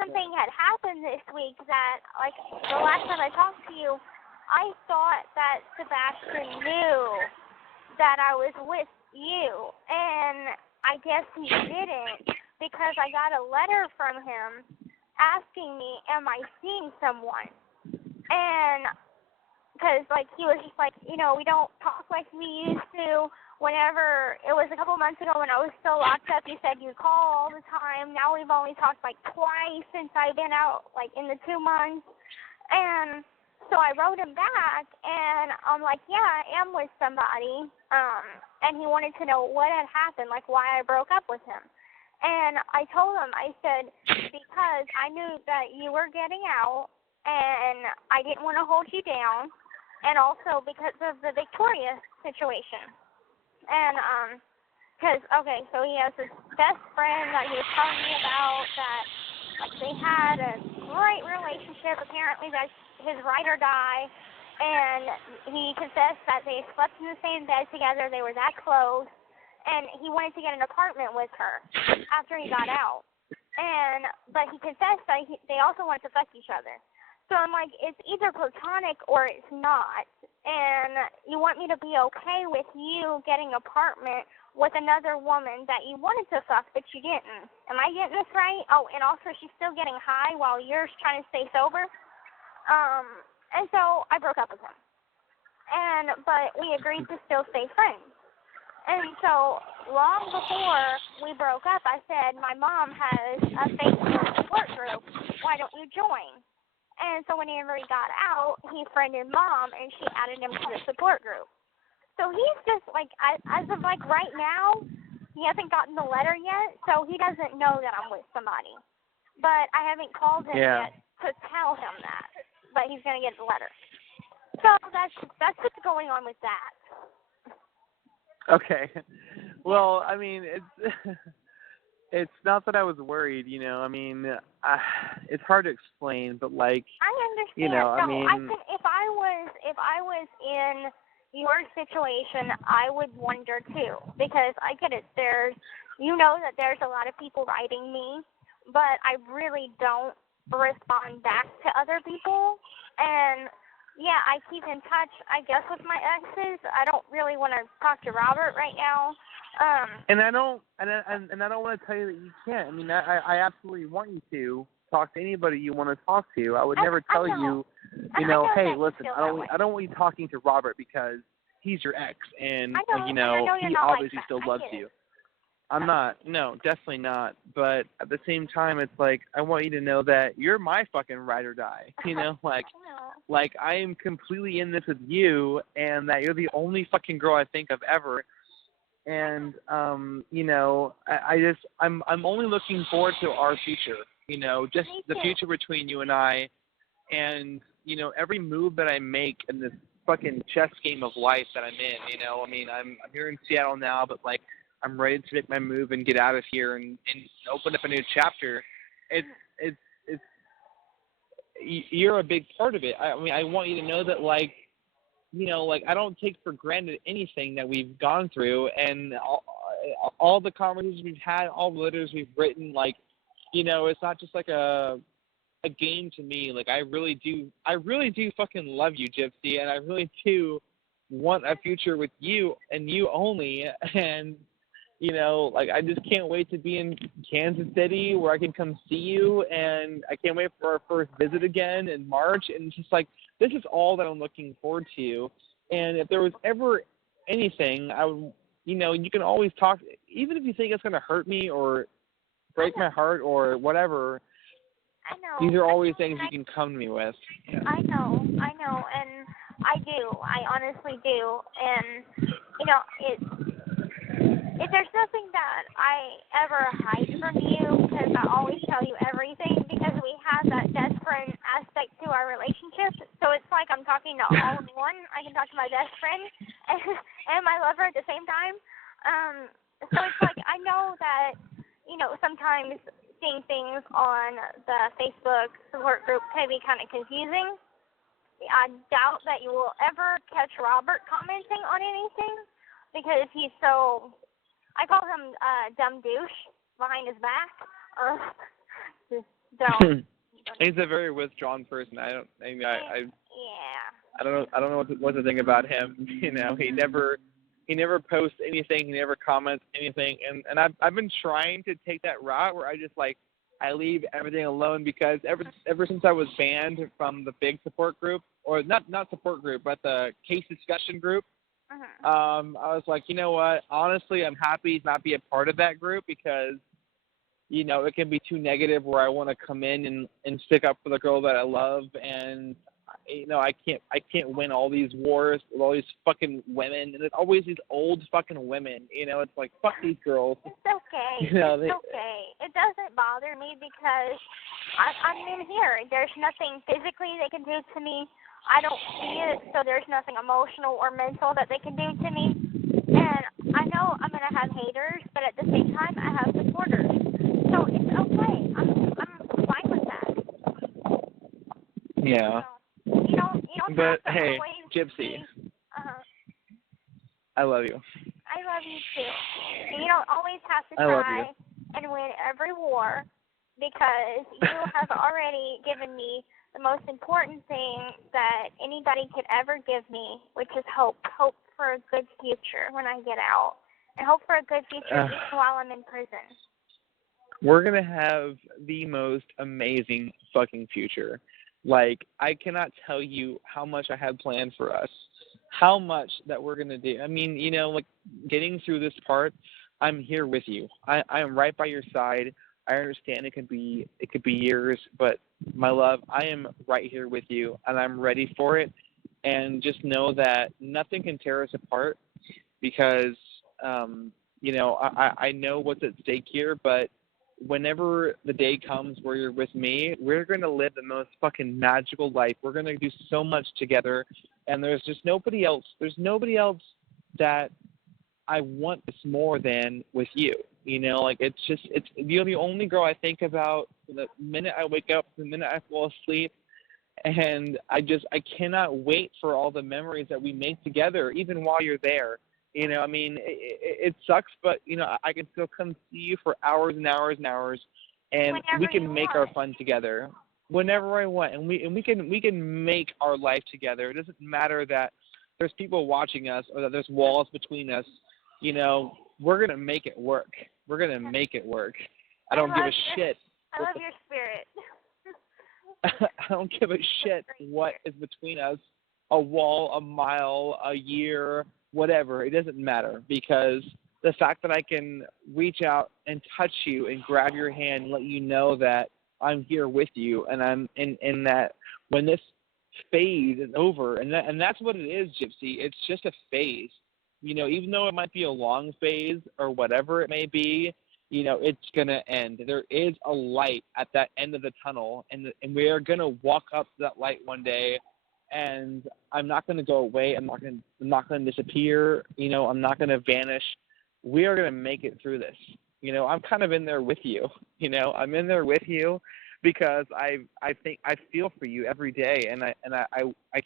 something had happened this week that, like, the last time I talked to you, I thought that Sebastian knew that I was with you, and I guess he didn't, because I got a letter from him asking me, am I seeing someone? And because, like, he was just like, you know, we don't talk like we used to. Whenever, it was a couple months ago when I was still locked up, you said you call all the time. Now we've only talked, like, twice since I've been out, like, in the 2 months. And so I wrote him back, and I'm like, yeah, I am with somebody. And he wanted to know what had happened, like, why I broke up with him. And I told him, I said, because I knew that you were getting out, and I didn't want to hold you down, and also because of the Victoria situation. And, because, okay, so he has his best friend that he was telling me about that, like, they had a great relationship. Apparently that's his ride or die, and he confessed that they slept in the same bed together. They were that close, and he wanted to get an apartment with her after he got out. But he confessed that they also wanted to fuck each other. So I'm like, it's either platonic or it's not. And you want me to be okay with you getting an apartment with another woman that you wanted to fuck, but you didn't. Am I getting this right? Oh, and also she's still getting high while you're trying to stay sober. And so I broke up with him. But we agreed to still stay friends. And so long before we broke up, I said, my mom has a Facebook support group. Why don't you join? And so whenever he got out, he friended Mom, and she added him to the support group. So he's just, like, as of, like, right now, he hasn't gotten the letter yet, so he doesn't know that I'm with somebody. But I haven't called him yet to tell him that. But he's going to get the letter. So that's what's going on with that. Okay. Well, I mean, it's not that I was worried, you know. I mean, it's hard to explain, but, like, I understand. You know, no, I mean, I think if I was in your situation, I would wonder too, because I get it. There's a lot of people writing me, but I really don't respond back to other people, and yeah, I keep in touch, I guess, with my exes. I don't really want to talk to Robert right now. And I don't want to tell you that you can't. I mean, I absolutely want you to talk to anybody you want to talk to. I would never tell you, hey, listen, I don't want you talking to Robert because he's your ex, and he obviously still loves you. I'm not. No, definitely not. But at the same time, it's like, I want you to know that you're my fucking ride or die. You know, like I am completely in this with you, and that you're the only fucking girl I think of ever. And I'm only looking forward to our future. You know, just the future between you and I, and every move that I make in this fucking chess game of life that I'm in. You know, I mean, I'm here in Seattle now, but like, I'm ready to make my move and get out of here and open up a new chapter. You're a big part of it. I mean, I want you to know that, like, I don't take for granted anything that we've gone through, and all the conversations we've had, all the letters we've written, like, you know, it's not just like a game to me. Like, I really do fucking love you, Gypsy, and I really do want a future with you and you only. And, you know, like, I just can't wait to be in Kansas City where I can come see you, and I can't wait for our first visit again in March. And it's just like, this is all that I'm looking forward to. And if there was ever anything, I would, you know, you can always talk, even if you think it's going to hurt me or break my heart or whatever. I know. These are always things you can come to me with. I know, and I do. I honestly do. And, you know, if there's nothing that I ever hide from you, because I always tell you everything, because we have that best friend aspect to our relationship. So it's like I'm talking to all in one. I can talk to my best friend and my lover at the same time. So it's like, I know that, you know, sometimes seeing things on the Facebook support group can be kind of confusing. I doubt that you will ever catch Robert commenting on anything, because he's so, I call him dumb douche behind his back. Just don't. He's a very withdrawn person. I don't know what to think about him. You know, he never posts anything. He never comments anything. And I've been trying to take that route where I just, like, I leave everything alone, because ever since I was banned from the big support group, or not support group, but the case discussion group, I was like, you know what? Honestly, I'm happy to not be a part of that group, because, you know, it can be too negative where I want to come in and stick up for the girl that I love, and, you know, I can't win all these wars with all these fucking women, and it's always these old fucking women. You know, it's like, fuck these girls. It's okay. You know, it's okay. It doesn't bother me, because I'm in here. There's nothing physically they can do to me. I don't see it, so there's nothing emotional or mental that they can do to me. And I know I'm going to have haters, but at the same time, I have supporters. So it's okay. I'm fine with that. Yeah. You don't But, have to hey, always Gypsy, I I love you. I love you too. And you don't always have to try and win every war, because you have already given me the most important thing that anybody could ever give me, which is hope. Hope for a good future when I get out, and hope for a good future even while I'm in prison. We're going to have the most amazing fucking future. Like, I cannot tell you how much I have planned for us, how much that we're going to do. I mean, you know, like, getting through this part, I'm here with you. I am right by your side. I understand it could be years, but my love, I am right here with you, and I'm ready for it. And just know that nothing can tear us apart, because, you know, I know what's at stake here, but whenever the day comes where you're with me, we're going to live the most fucking magical life. We're going to do so much together, and there's just nobody else. There's nobody else that I want this more than with you. You know, like, you're the only girl I think about the minute I wake up, the minute I fall asleep, and I cannot wait for all the memories that we make together, even while you're there. You know, I mean, it sucks, but, you know, I can still come see you for hours and hours and hours, and Whenever we can make our want. fun together whenever I want, and we can make our life together. It doesn't matter that there's people watching us or that there's walls between us. You know, we're gonna make it work. We're gonna make it work. I don't give a shit. I love your spirit. I don't give a shit what is between us. A wall, a mile, a year, whatever. It doesn't matter, because the fact that I can reach out and touch you and grab your hand and let you know that I'm here with you, and I'm in that when this phase is over, and that's what it is, Gypsy. It's just a phase. You know, even though it might be a long phase or whatever it may be, you know, it's going to end. There is a light at that end of the tunnel, and we are going to walk up to that light one day, and I'm not going to go away. I'm not going to disappear. You know, I'm not going to vanish. We are going to make it through this. You know, I'm kind of in there with you. You know, I'm in there with you, because I think I feel for you every day, and I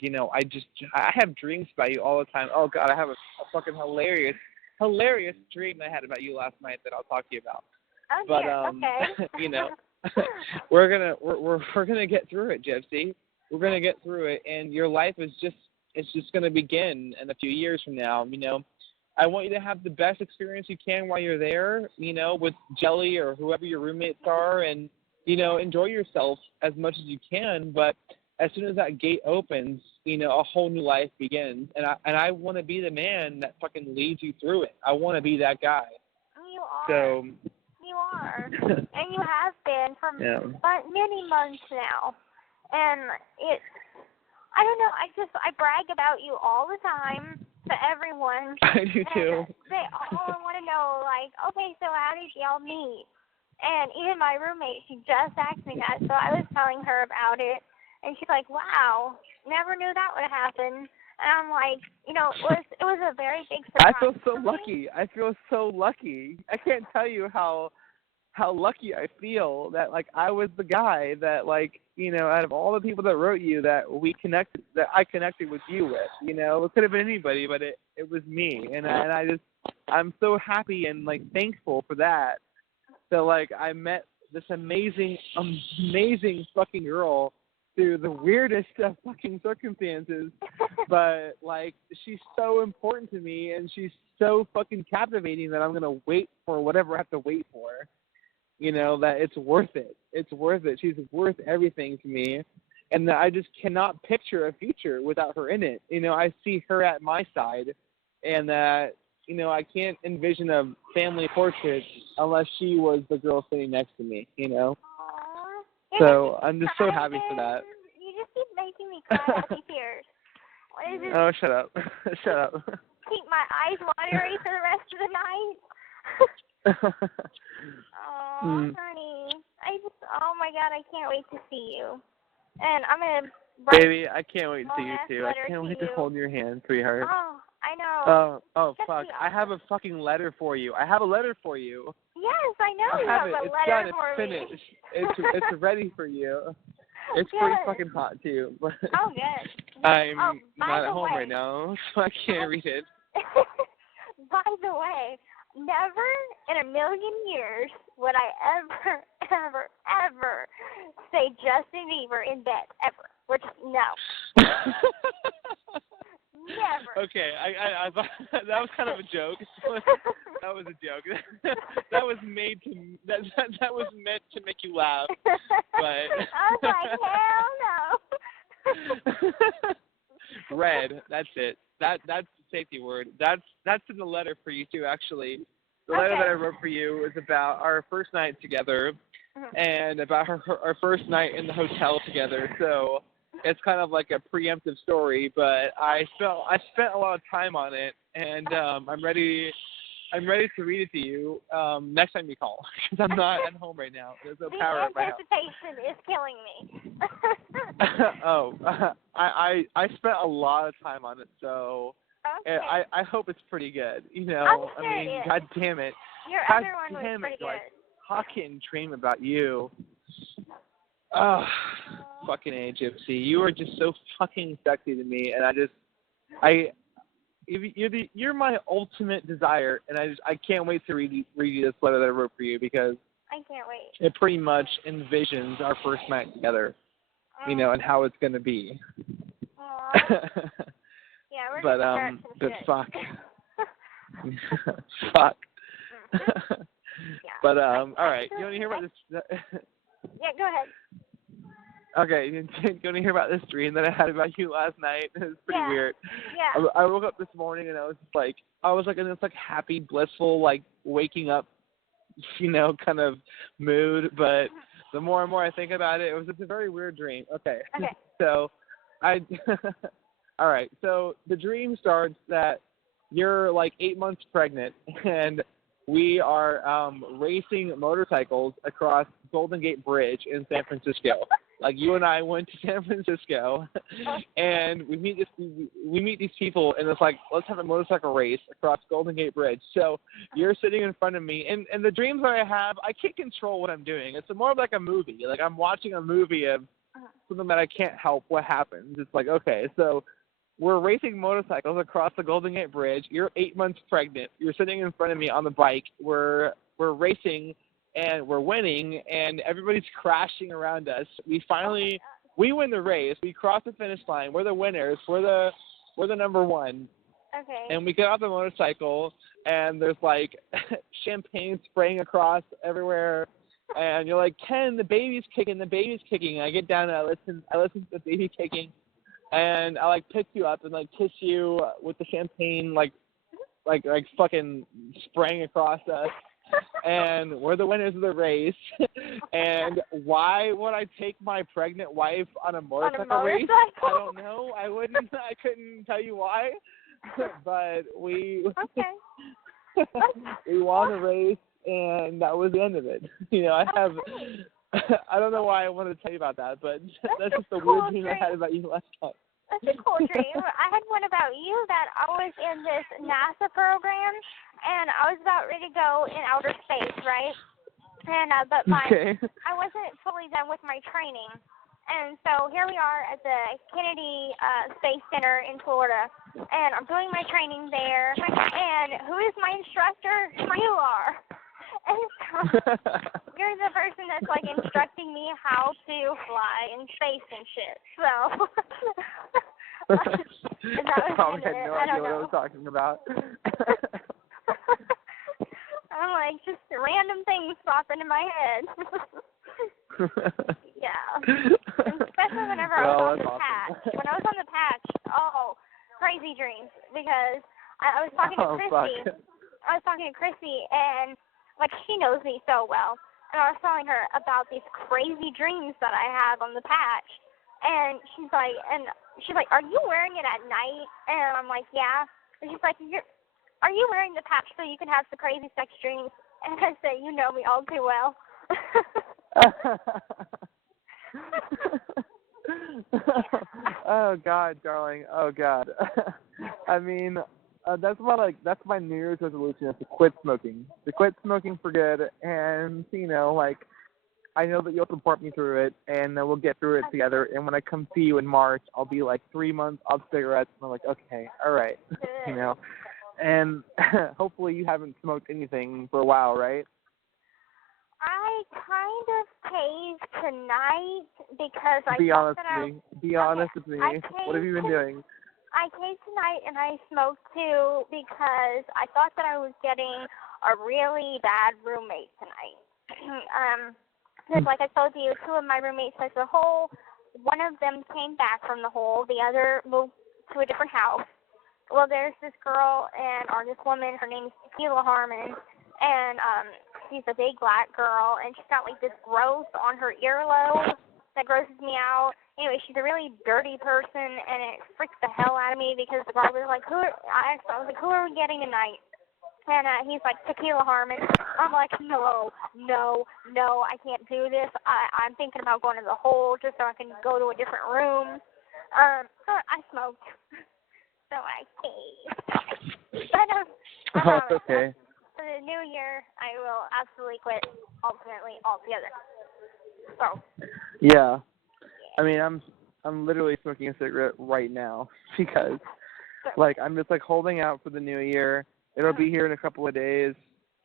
you know, I have dreams about you all the time. Oh God, I have a fucking hilarious hilarious dream I had about you last night that I'll talk to you about. Oh, But dear. Okay. you know, we're gonna get through it, Gypsy. We're gonna get through it, and your life is just gonna begin in a few years from now. You know, I want you to have the best experience you can while you're there. You know, with Jelly or whoever your roommates are, and you know, enjoy yourself as much as you can. But as soon as that gate opens, you know, a whole new life begins. And I want to be the man that fucking leads you through it. I want to be that guy. You are. So. You are. And you have been for many months now. And I don't know, I brag about you all the time to everyone. I do too. They all want to know, like, okay, so how did y'all meet? And even my roommate, she just asked me that, so I was telling her about it. And she's like, wow, never knew that would happen. And I'm like, you know, it was a very big surprise. I feel so lucky. I feel so lucky. I can't tell you how lucky I feel that, like, I was the guy that, like, you know, out of all the people that wrote you that I connected with you with, you know. It could have been anybody, but it was me. And I'm so happy and, like, thankful for that. So, like, I met this amazing fucking girl through the weirdest of fucking circumstances, but, like, she's so important to me, and she's so fucking captivating that I'm gonna wait for whatever I have to wait for. You know, that it's worth it. It's worth it. She's worth everything to me, and that I just cannot picture a future without her in it. You know, I see her at my side, and that, you know, I can't envision a family portrait unless she was the girl sitting next to me, you know. So I'm just so happy for that. You just keep making me cry happy tears. What is this? Oh, shut up. Shut up. Keep my eyes watery for the rest of the night. Oh, honey. Oh my God, I can't wait to see you. And I'm going to... Baby, I can't wait to see you too. I can't wait to hold your hand, sweetheart. Oh, I know. Oh, fuck. I have a fucking letter for you. I have a letter for you. Yes, I know you have a letter for me. It's finished. It's ready for you. It's pretty fucking hot too. But oh, good. I'm not at home right now, so I can't read it. By the way, never in a million years would I ever say Justin Bieber in bed, ever. Which, no. Never. Okay, I that was kind of a joke. That was a joke. That was that was meant to make you laugh. But I was like, hell no. Red. That's it. That's the safety word. That's in the letter for you too. Actually, the letter that I wrote for you is about our first night together, and about our first night in the hotel together. So. It's kind of like a preemptive story, but I spent a lot of time on it, and I'm ready to read it to you next time you call, because I'm not at home right now. There's no power at my house. The anticipation is killing me. I spent a lot of time on it, so okay. I hope it's pretty good. You know, I'm sure I mean, it is. God damn it. Your God other one damn was pretty it, do I good. fucking dream about you. Oh, fucking A, Gypsy. You are just so fucking sexy to me, and you're my ultimate desire, and I can't wait to read you this letter that I wrote for you, because I can't wait. It pretty much envisions our first night together, you know, and how it's gonna be. Yeah, we're but shit. Fuck. Fuck. Yeah. But all right, you want to hear about this? Yeah, go ahead. Okay, you want to hear about this dream that I had about you last night? It was pretty weird. Yeah. I woke up this morning and I was in this like happy, blissful, like waking up, you know, kind of mood. But the more and more I think about it, it was just a very weird dream. Okay. So all right. So the dream starts that you're like 8 months pregnant, and we are racing motorcycles across Golden Gate Bridge in San Francisco. Like, you and I went to San Francisco, and we meet these people, and it's like, let's have a motorcycle race across Golden Gate Bridge. So you're sitting in front of me, and the dreams that I have, I can't control what I'm doing. It's more of like a movie. Like, I'm watching a movie of something that I can't help what happens. It's like, okay, so we're racing motorcycles across the Golden Gate Bridge. You're 8 months pregnant. You're sitting in front of me on the bike. We're racing, and we're winning, and everybody's crashing around us. We win the race. We cross the finish line. We're the winners. We're the number one. Okay. And we get off the motorcycle, and there's like champagne spraying across everywhere. And you're like, Ken, the baby's kicking. And I get down and I listen to the baby kicking, and I like pick you up and like kiss you with the champagne like fucking spraying across us. And we're the winners of the race. And why would I take my pregnant wife on a motorcycle race? I don't know. I couldn't tell you why. But we won the race, and that was the end of it. I don't know why I wanted to tell you about that, but that's just a weird dream I had about you last time. That's a cool dream. I had one about you that I was in this NASA program, and I was about ready to go in outer space, right? And but I wasn't fully done with my training, and so here we are at the Kennedy Space Center in Florida, and I'm doing my training there. And who is my instructor? You are. And so you're the person that's like instructing me how to fly in space and shit. So and that was I had no idea what I was talking about. I'm like, just random things pop into my head. Yeah. Especially whenever I was on the patch. When I was on the patch, crazy dreams. Because I was talking to Chrissy. I was talking to Chrissy, and like, she knows me so well. And I was telling her about these crazy dreams that I have on the patch. And she's like, are you wearing it at night? And I'm like, yeah. And she's like, are you wearing the patch so you can have the crazy sex dreams? And I said, you know me all too well. Oh God, darling. Oh God. I mean, that's my New Year's resolution is to quit smoking. To quit smoking for good, and I know that you'll support me through it, and we'll get through it together. And when I come see you in March, I'll be like 3 months off cigarettes, and I'm like, okay, all right, And hopefully you haven't smoked anything for a while, right? I kind of paved tonight because I Be honest with me. Okay, What have you been doing? I came tonight and I smoked too because I thought that I was getting a really bad roommate tonight. Because like I told you, 2 of my roommates went to the hole. One of them came back from the hole. The other moved to a different house. Well, there's this girl or this woman. Her name's Tequila Harmon, and she's a big black girl, and she's got like this growth on her earlobe that grosses me out. Anyway, she's a really dirty person, and it freaks the hell out of me because the girl was like, I was like, who are we getting tonight? And he's like, Tequila Harmon. I'm like, no, I can't do this. I'm thinking about going to the hole just so I can go to a different room. So I smoked. So I caved. But okay. For the new year, I will absolutely quit ultimately altogether. So. Yeah. I mean, I'm literally smoking a cigarette right now because, I'm just holding out for the new year. It'll be here in a couple of days,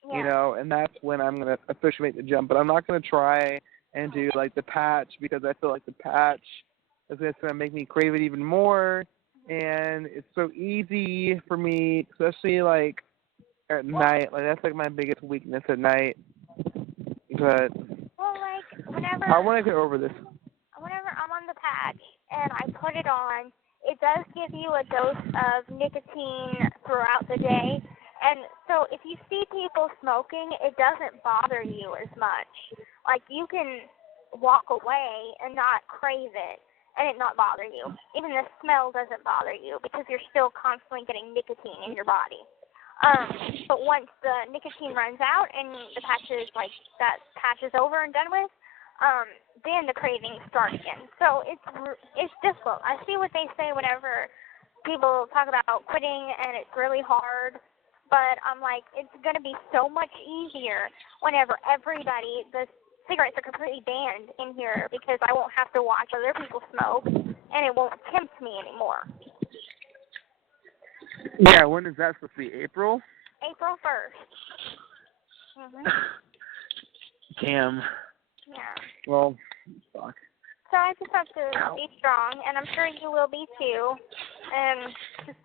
and that's when I'm gonna officially make the jump. But I'm not gonna try and do the patch because I feel like the patch is just gonna make me crave it even more. And it's so easy for me, especially at night. That's my biggest weakness at night. But whenever I want to get over this. Whenever I'm on the patch and I put it on, it does give you a dose of nicotine throughout the day. And so if you see people smoking, it doesn't bother you as much. You can walk away and not crave it and it not bother you. Even the smell doesn't bother you because you're still constantly getting nicotine in your body. But once the nicotine runs out and the patch is that patch is over and done with, then the cravings start again. So it's difficult. I see what they say whenever people talk about quitting and it's really hard. But I'm like, it's going to be so much easier whenever the cigarettes are completely banned in here because I won't have to watch other people smoke and it won't tempt me anymore. Yeah, when is that supposed to be? April? April 1st. Damn. Yeah. Well, fuck. So I just have to be strong, and I'm sure you will be too. And just,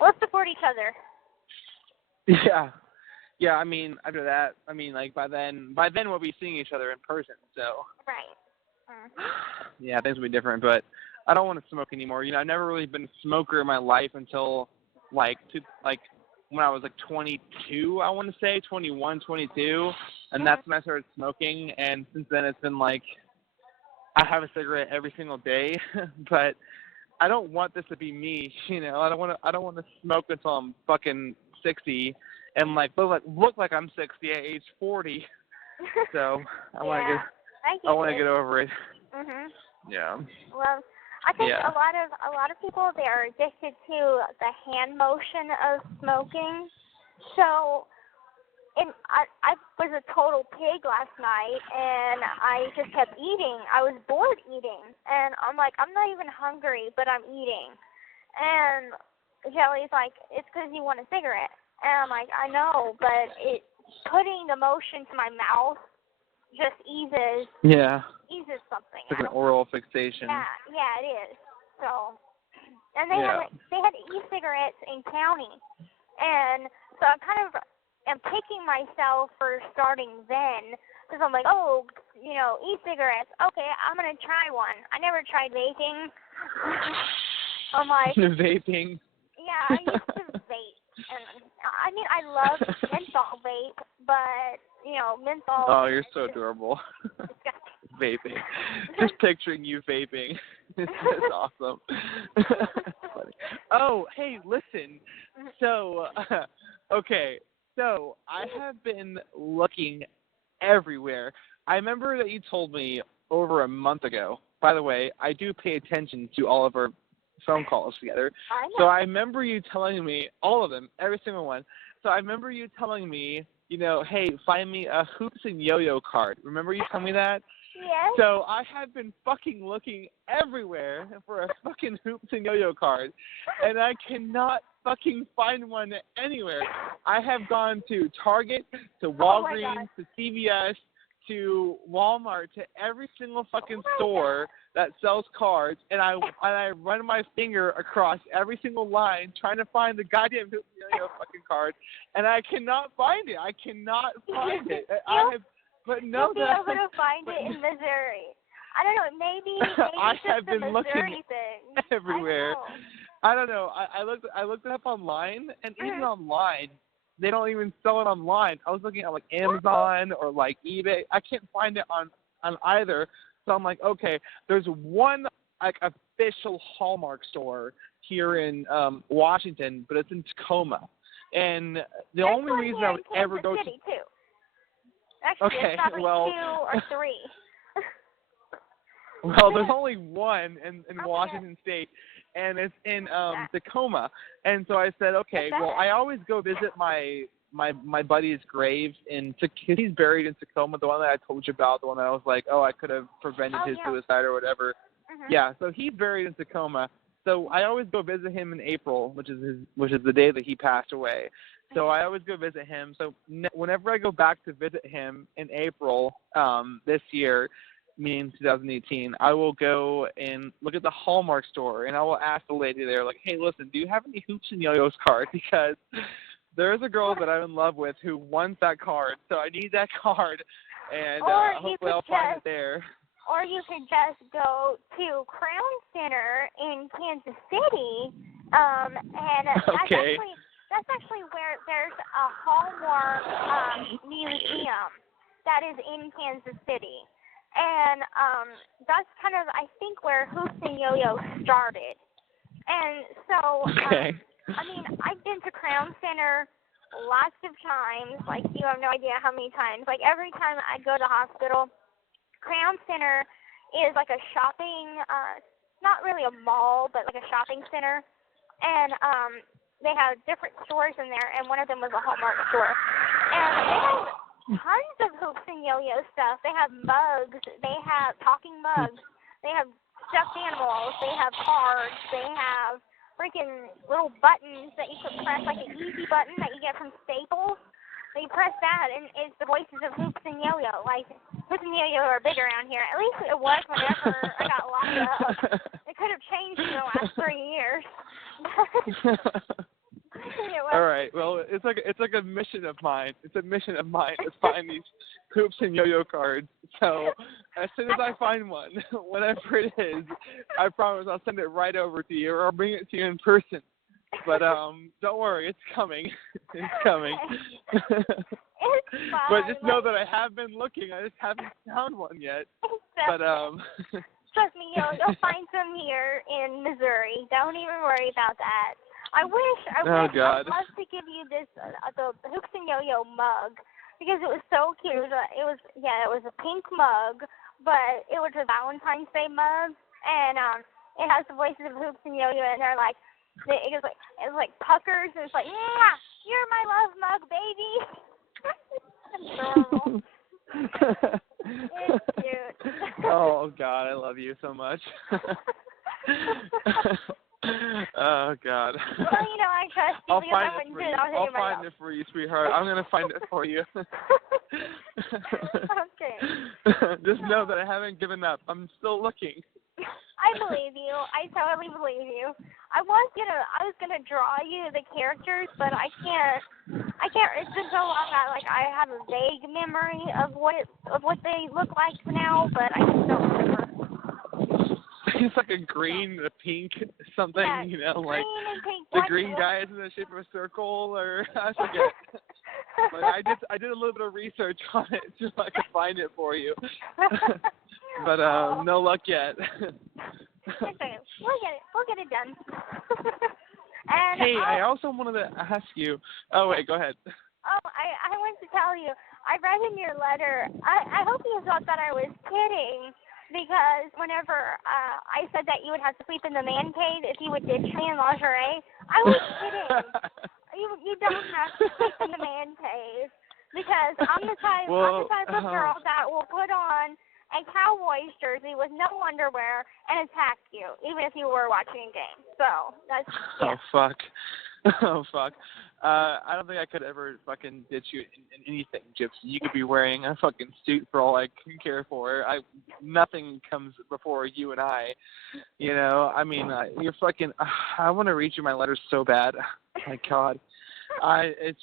we'll support each other. Yeah. Yeah, I mean, after that, I mean, like, by then we'll be seeing each other in person, so. Right. Yeah, things will be different, but I don't want to smoke anymore. You know, I've never really been a smoker in my life until, when I was, 22, I want to say, 21, 22, and that's when I started smoking, and since then it's been, I have a cigarette every single day, but I don't want this to be me, you know. I don't want to smoke until I'm fucking 60 and look like I'm 60 at age 40. So I want to get over it. Yeah. Well, I think a lot of people, they are addicted to the hand motion of smoking. So I was a total pig last night, and I just kept eating. I was bored eating, and I'm like, I'm not even hungry, but I'm eating. And Jelly's like, it's because you want a cigarette. And I'm like, I know, but putting the motion to my mouth just eases something. It's like an oral fixation. Yeah, it is. So, and they had e-cigarettes in county, and so I kind of am kicking myself for starting then, because I'm like, oh, you know, e-cigarettes. Okay, I'm gonna try one. I never tried vaping. I'm like vaping. Yeah, I used to vape. And I mean, I love menthol vape, but, you know, menthol... Oh, you're so adorable. Vaping. Just picturing you vaping. It's awesome. Funny. Oh, hey, listen. So, okay. So, I have been looking everywhere. I remember that you told me over a month ago. By the way, I do pay attention to all of our phone calls together. So I remember you telling me, all of them, every single one. So I remember you telling me, you know, hey, find me a hoops and yo-yo card. Remember you telling me that? Yes. So I have been fucking looking everywhere for a fucking hoops and yo-yo card, and I cannot fucking find one anywhere. I have gone to Target, to Walgreens, to CVS, to Walmart, to every single fucking store that sells cards, and I run my finger across every single line trying to find the goddamn yo-yo fucking card, and I cannot find it. I cannot find it. You'll be able to find it in Missouri. I don't know. Maybe I it's have just a been Missouri looking thing. everywhere. I don't know. I looked it up online, and even online, they don't even sell it online. I was looking at Amazon or eBay. I can't find it on either. So I'm like, okay, there's one official Hallmark store here in Washington, but it's in Tacoma. And the only reason I would ever go to too. Actually, it's probably 2 or 3. Well, there's only one in Washington State, and it's in Tacoma. And so I said, okay, well, I always go visit my buddy's grave he's buried in Tacoma, the one that I told you about, the one that I was like, oh, I could have prevented his suicide or whatever. Yeah, so he's buried in Tacoma. So I always go visit him in April, which is the day that he passed away. So I always go visit him. So whenever I go back to visit him in April this year, meaning 2018, I will go and look at the Hallmark store, and I will ask the lady there, hey, listen, do you have any hoops and yo-yos card? Because there's a girl that I'm in love with who wants that card, so I need that card, and hopefully I'll find it there. Or you could just go to Crown Center in Kansas City, and that's actually where there's a Hallmark museum that is in Kansas City. And that's kind of, I think, where hoops and yo-yo started. And so, I mean, I've been to Crown Center lots of times. You have no idea how many times. Every time I go to the hospital, Crown Center is a shopping, not really a mall, but a shopping center. And they have different stores in there, and one of them was a Hallmark store. And they have tons of hoops and yo-yo stuff. They have mugs. They have talking mugs. They have stuffed animals. They have cards. They have freaking little buttons that you could press, like an easy button that you get from Staples. So you press that, and it's the voices of Hoops and Yo-Yo. Like, Hoops and Yo-Yo are big around here. At least it was whenever I got locked up. It could have changed in the last 3 years. All right. Well, it's like a mission of mine. It's a mission of mine to find these Hoops and Yo-Yo cards. So as soon as I find one, whatever it is, I promise I'll send it right over to you, or I'll bring it to you in person. But don't worry, it's coming. It's coming. It's fine. But just know that I have been looking. I just haven't found one yet. But trust me, you'll find some here in Missouri. Don't even worry about that. I wish I'd love to give you this the Hoops and Yo-Yo mug, because it was so cute. It was a pink mug, but it was a Valentine's Day mug, and it has the voices of Hoops and Yo-Yo, and they're like, it was like puckers, and it's like, yeah, you're my love mug, baby. It's cute. Oh God, I love you so much. Oh God. Well, I trust you. I'll find it for you, sweetheart. I'm gonna find it for you. Okay. Just know that I haven't given up. I'm still looking. I believe you. I totally believe you. I was gonna draw you the characters, but I can't. It's been so long that I have a vague memory of what they look like now, but I just don't remember. It's like a green and a pink something, green and pink. The green guy is in the shape of a circle, or I forget. But I did a little bit of research on it so I could find it for you. But no luck yet. It's okay. We'll get it done. And hey, I also wanted to ask you. Oh wait, go ahead. Oh, I wanted to tell you. I read in your letter. I hope you thought that I was kidding, because whenever I said that you would have to sleep in the man cave if you would ditch me in lingerie, I was kidding. You don't have to sleep in the man cave, because I'm the type of girl that will put on a Cowboys jersey with no underwear and attack you, even if you were watching a game. So that's Oh fuck. Oh fuck. I don't think I could ever fucking ditch you in anything, Gypsy. You could be wearing a fucking suit for all I can care for. Nothing comes before you and I. I mean, you're fucking. I want to read you my letters so bad. Oh my God. It's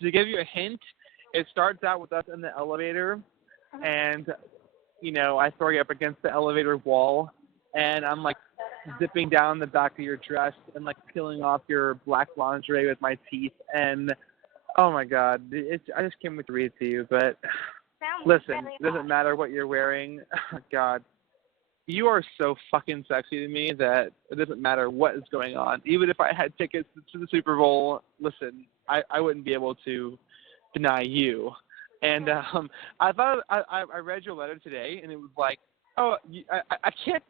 to give you a hint. It starts out with us in the elevator, and I throw you up against the elevator wall, and I'm like zipping down the back of your dress and like peeling off your black lingerie with my teeth, and oh my God, I just can't wait to read it to you. But listen, it doesn't matter what you're wearing. Oh, God, you are so fucking sexy to me that it doesn't matter what is going on. Even if I had tickets to the Super Bowl, listen, I wouldn't be able to deny you. And I thought I read your letter today, and it was like, oh,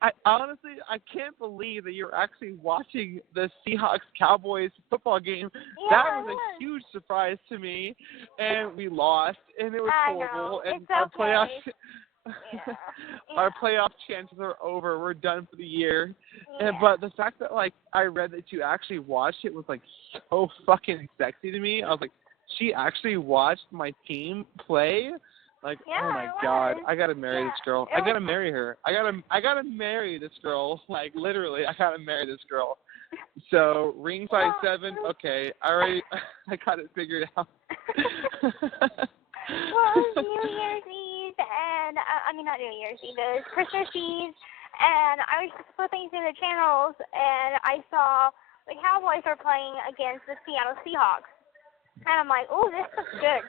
I honestly can't believe that you're actually watching the Seahawks-Cowboys football game. Yeah, that was a huge surprise to me, and we lost, and it was horrible. And our playoffs, our playoff chances are over. We're done for the year. But the fact that I read that you actually watched it was so fucking sexy to me. I was like, she actually watched my team play. Oh my God, I gotta marry this girl. I gotta marry her. I gotta marry this girl. Literally, I gotta marry this girl. So ring size 7. Okay, I got it figured out. Well, it was New Year's Eve, and not New Year's Eve. It was Christmas Eve, and I was just flipping through the channels, and I saw the Cowboys were playing against the Seattle Seahawks, and I'm like, oh, this is good.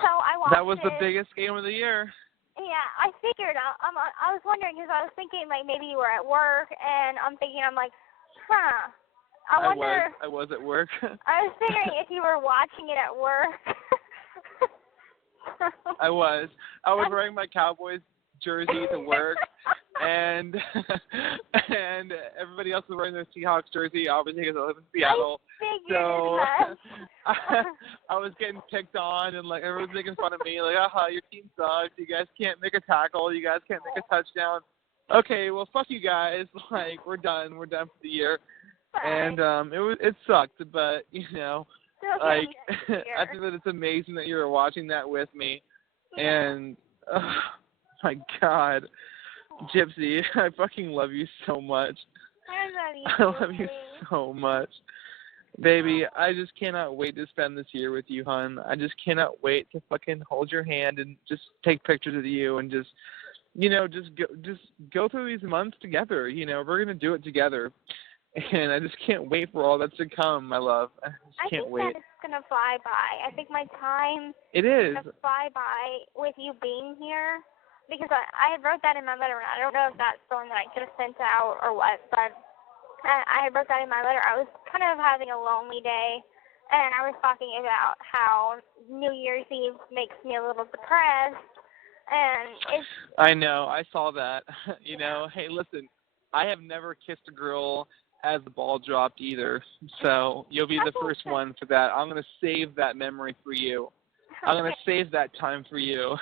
So I watched it. That was the biggest game of the year. Yeah, I figured. I was wondering, because I was thinking maybe you were at work, and I'm like, I wonder. I was at work. I was figuring if you were watching it at work. I was wearing my Cowboys jersey to work, and everybody else was wearing their Seahawks jersey, obviously, because I live in Seattle. So I was getting picked on, and everyone's making fun of me, your team sucks. You guys can't make a tackle. You guys can't make a touchdown. Okay, well, fuck you guys. We're done. We're done for the year. And it sucked, but Okay, I think that it's amazing that you were watching that with me. And oh my God, Gypsy, I fucking love you so much. I love you so much. Baby, I just cannot wait to spend this year with you, hon. I just cannot wait to fucking hold your hand and just take pictures of you and just go through these months together. We're gonna do it together, and I just can't wait for all that's to come, my love. I just can't wait. I think that it's gonna fly by. I think my time It is gonna fly by with you being here, because I had wrote that in my letter, and I don't know if that's the one that I just sent out or what, but I had wrote that in my letter. I was kind of having a lonely day, and I was talking about how New Year's Eve makes me a little depressed, and it's... I know. I saw that. Hey, listen, I have never kissed a girl as the ball dropped either, so you'll be the first one for that. I'm going to save that memory for you. I'm going to save that time for you.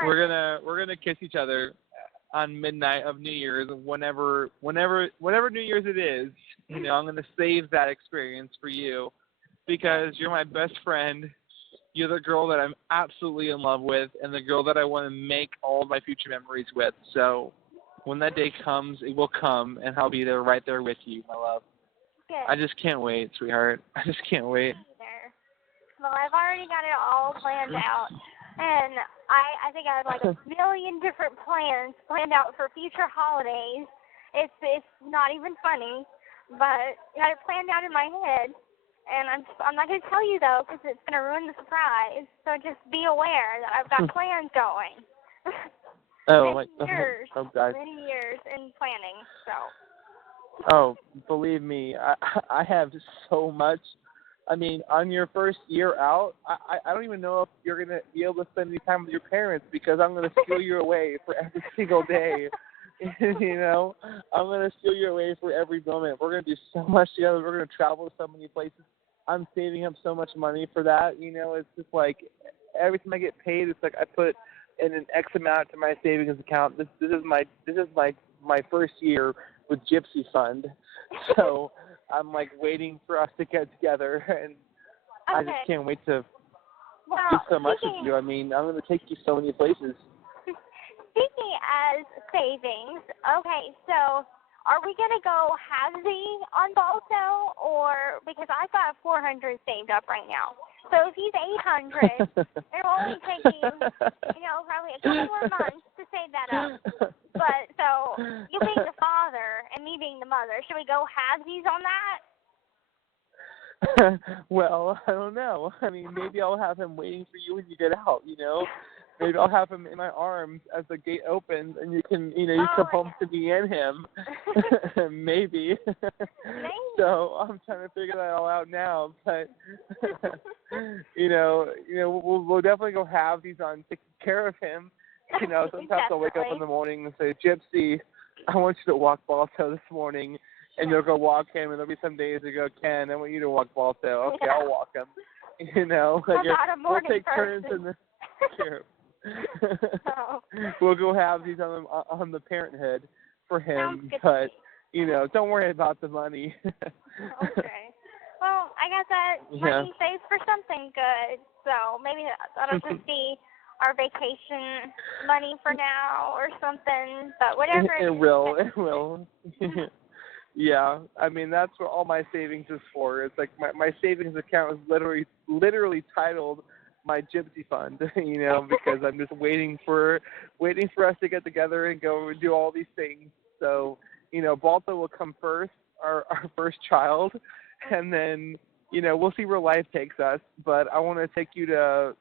We're gonna kiss each other on midnight of New Year's, whenever New Year's it is. I'm gonna save that experience for you, because you're my best friend. You're the girl that I'm absolutely in love with, and the girl that I want to make all of my future memories with. So when that day comes, it will come, and I'll be there, right there with you, my love. Good. I just can't wait, sweetheart. I just can't wait. Well, I've already got it all planned out. And I think I have like a million different plans planned out for future holidays. It's not even funny, but I got it planned out in my head. And I'm not going to tell you, though, because it's going to ruin the surprise. So just be aware that I've got plans going. Many years in planning. So. Oh, believe me, I have so much. I mean, on your first year out, I don't even know if you're going to be able to spend any time with your parents, because I'm going to steal you away for every single day. I'm going to steal you away for every moment. We're going to do so much together. We're going to travel to so many places. I'm saving up so much money for that. It's just like every time I get paid, it's like I put in an X amount to my savings account. This is my first year with Gypsy Fund. So I'm like waiting for us to get together, and I just can't wait to do so much with you. I mean, I'm going to take you so many places. Speaking as savings, okay, so are we going to go halvesy on Balto, or because I've got 400 saved up right now. So if he's 800, it'll only take you, probably a couple more months to save that up. But so you being the father and me being the mother, should we go halvesies on that? Well, I don't know. I mean, maybe I'll have him waiting for you when you get out, Maybe I'll have him in my arms as the gate opens, and you can, you come home to me and him. Maybe. So I'm trying to figure that all out now, but we'll definitely go halvesies on taking care of him. Sometimes I'll wake up in the morning and say, Gypsy, I want you to walk Balto this morning, and you'll go walk him, and there'll be some days you go, Ken, I want you to walk Balto. Okay, I'll walk him. We'll take turns in the care. We'll go halvesies on the parenthood for him, but don't worry about the money. Okay. Well, I got that money saved for something good, so maybe that'll just be our vacation money for now or something. But whatever. It will. Yeah, I mean that's what all my savings is for. It's like my savings account is literally titled my Gypsy Fund, because I'm just waiting for us to get together and go and do all these things. So, Balto will come first, our first child, and then, we'll see where life takes us. But I want to take you to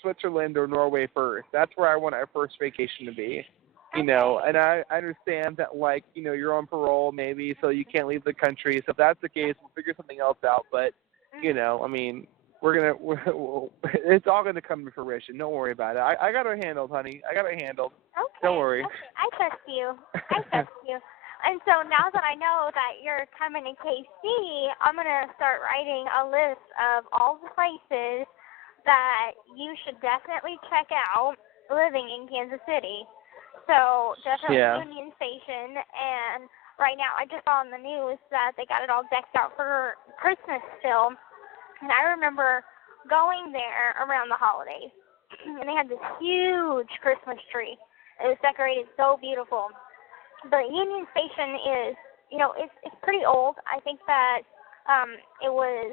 Switzerland or Norway first. That's where I want our first vacation to be. And I understand that, you're on parole maybe, so you can't leave the country. So if that's the case, we'll figure something else out. But, I mean, it's all going to come to fruition. Don't worry about it. I got it handled, honey. I got it handled. Okay. Don't worry. Okay. I trust you. And so now that I know that you're coming to KC, I'm going to start writing a list of all the places that you should definitely check out living in Kansas City. So definitely Union Station, and right now. I just saw on the news that they got it all decked out for Christmas still. And I remember going there around the holidays, and they had this huge Christmas tree. It was decorated so beautiful. The Union Station is, it's pretty old. I think that it was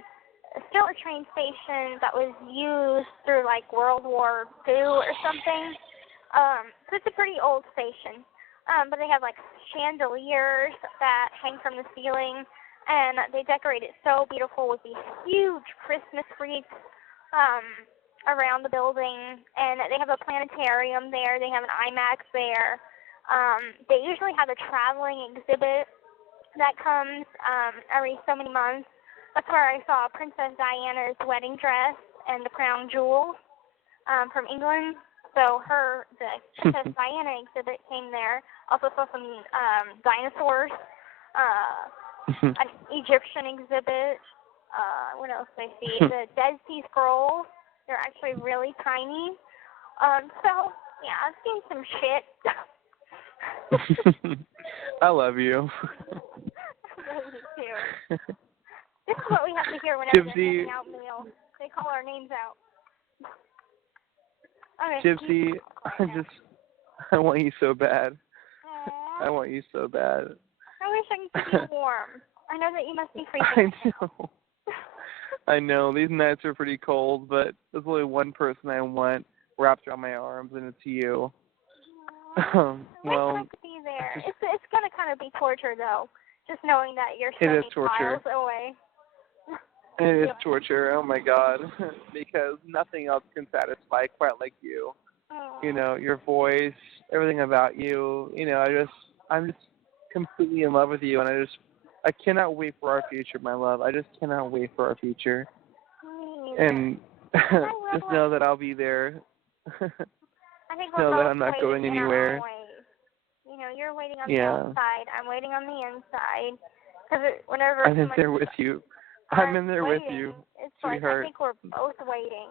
still a train station that was used through like World War II or something. So it's a pretty old station. But they have like chandeliers that hang from the ceiling, and they decorate it so beautiful with these huge Christmas wreaths around the building. And they have a planetarium there. They have an IMAX there. They usually have a traveling exhibit that comes every so many months. That's where I saw Princess Diana's wedding dress and the crown jewels from England. So the Princess Diana exhibit came there. Also saw some dinosaurs, an Egyptian exhibit. What else did I see? The Dead Sea Scrolls. They're actually really tiny. So, yeah, I've seen some shit. I love you. I love you, too. This is what we have to hear whenever Gypsy. they're handing out mail. They call our names out. Okay, Gypsy, I want you so bad. Aww. I want you so bad. I wish I could keep you warm. I know that you must be freezing. I know. I know. These nights are pretty cold, but there's only one person I want wrapped around my arms, and it's you. I Well, wish I could be there. It's going to kind of be torture, though, just knowing that you're so many miles away. It is torture. Oh, my God. Because nothing else can satisfy quite like you. Aww. Your voice, everything about you. I'm just completely in love with you, and I cannot wait for our future, my love. I just cannot wait for our future. And just know that I'll be there. I think know we're that both I'm not going waiting in our anywhere. own ways. You're waiting on the outside. I'm waiting on the inside. Because whenever I'm in there with you. I'm in there with you, it's sweetheart. I think we're both waiting.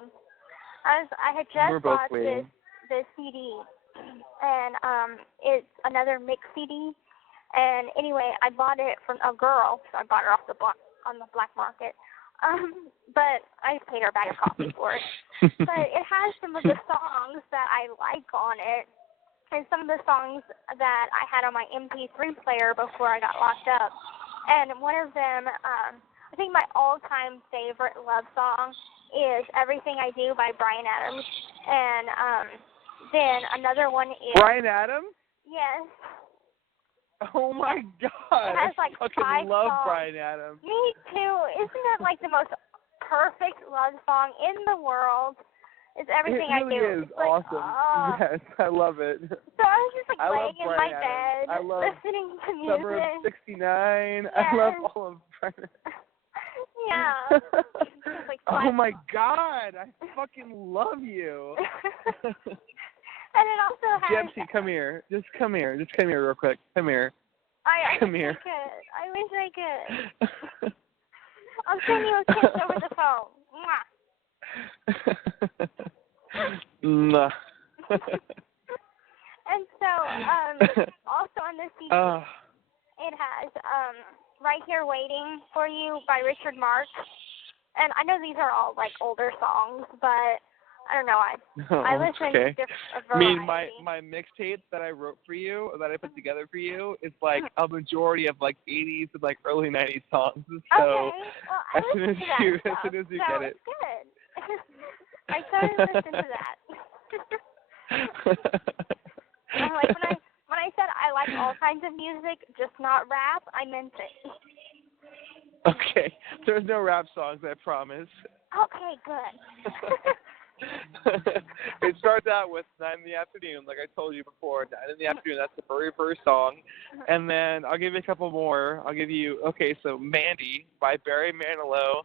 I had just bought this CD, and it's another mix CD. And anyway, I bought it from a girl, so I bought her on the black market. But I paid her a bag of coffee for it. But it has some of the songs that I like on it, and some of the songs that I had on my MP3 player before I got locked up. And one of them, I think my all-time favorite love song is Everything I Do by Bryan Adams. And then another one is... Bryan Adams? Yes. Oh, my God. It has like I fucking 5 love songs. Bryan Adams. Me too. Isn't that like the most perfect love song in the world? It's Everything I Do. It really is awesome. Yes, I love it. So I was just like laying in my bed, I love listening to music. Summer of '69. Yes. I love all of Bryan Adams. Yeah. Like oh my God, I fucking love you. And it also has... Gypsy, come here. Just come here real quick. Come here. Come here. I wish I could. I'll send you a kiss over the phone. Mwah. And so, also on this CD, it has Right Here Waiting for You by Richard Marx. And I know these are all like older songs, but I don't know. I listen to different variety. I mean, my mixtape that I wrote for you, that I put together for you, is like a majority of like 80s and like early 90s songs. So okay. Well, as soon as you get it. It's good. I totally listen to that. Like when I said I like all kinds of music, just not rap, I meant it. Okay. There's no rap songs, I promise. Okay, good. It starts out with 9 in the afternoon, like I told you before. 9 in the afternoon, that's the very first song. And then I'll give you a couple more. So Mandy by Barry Manilow,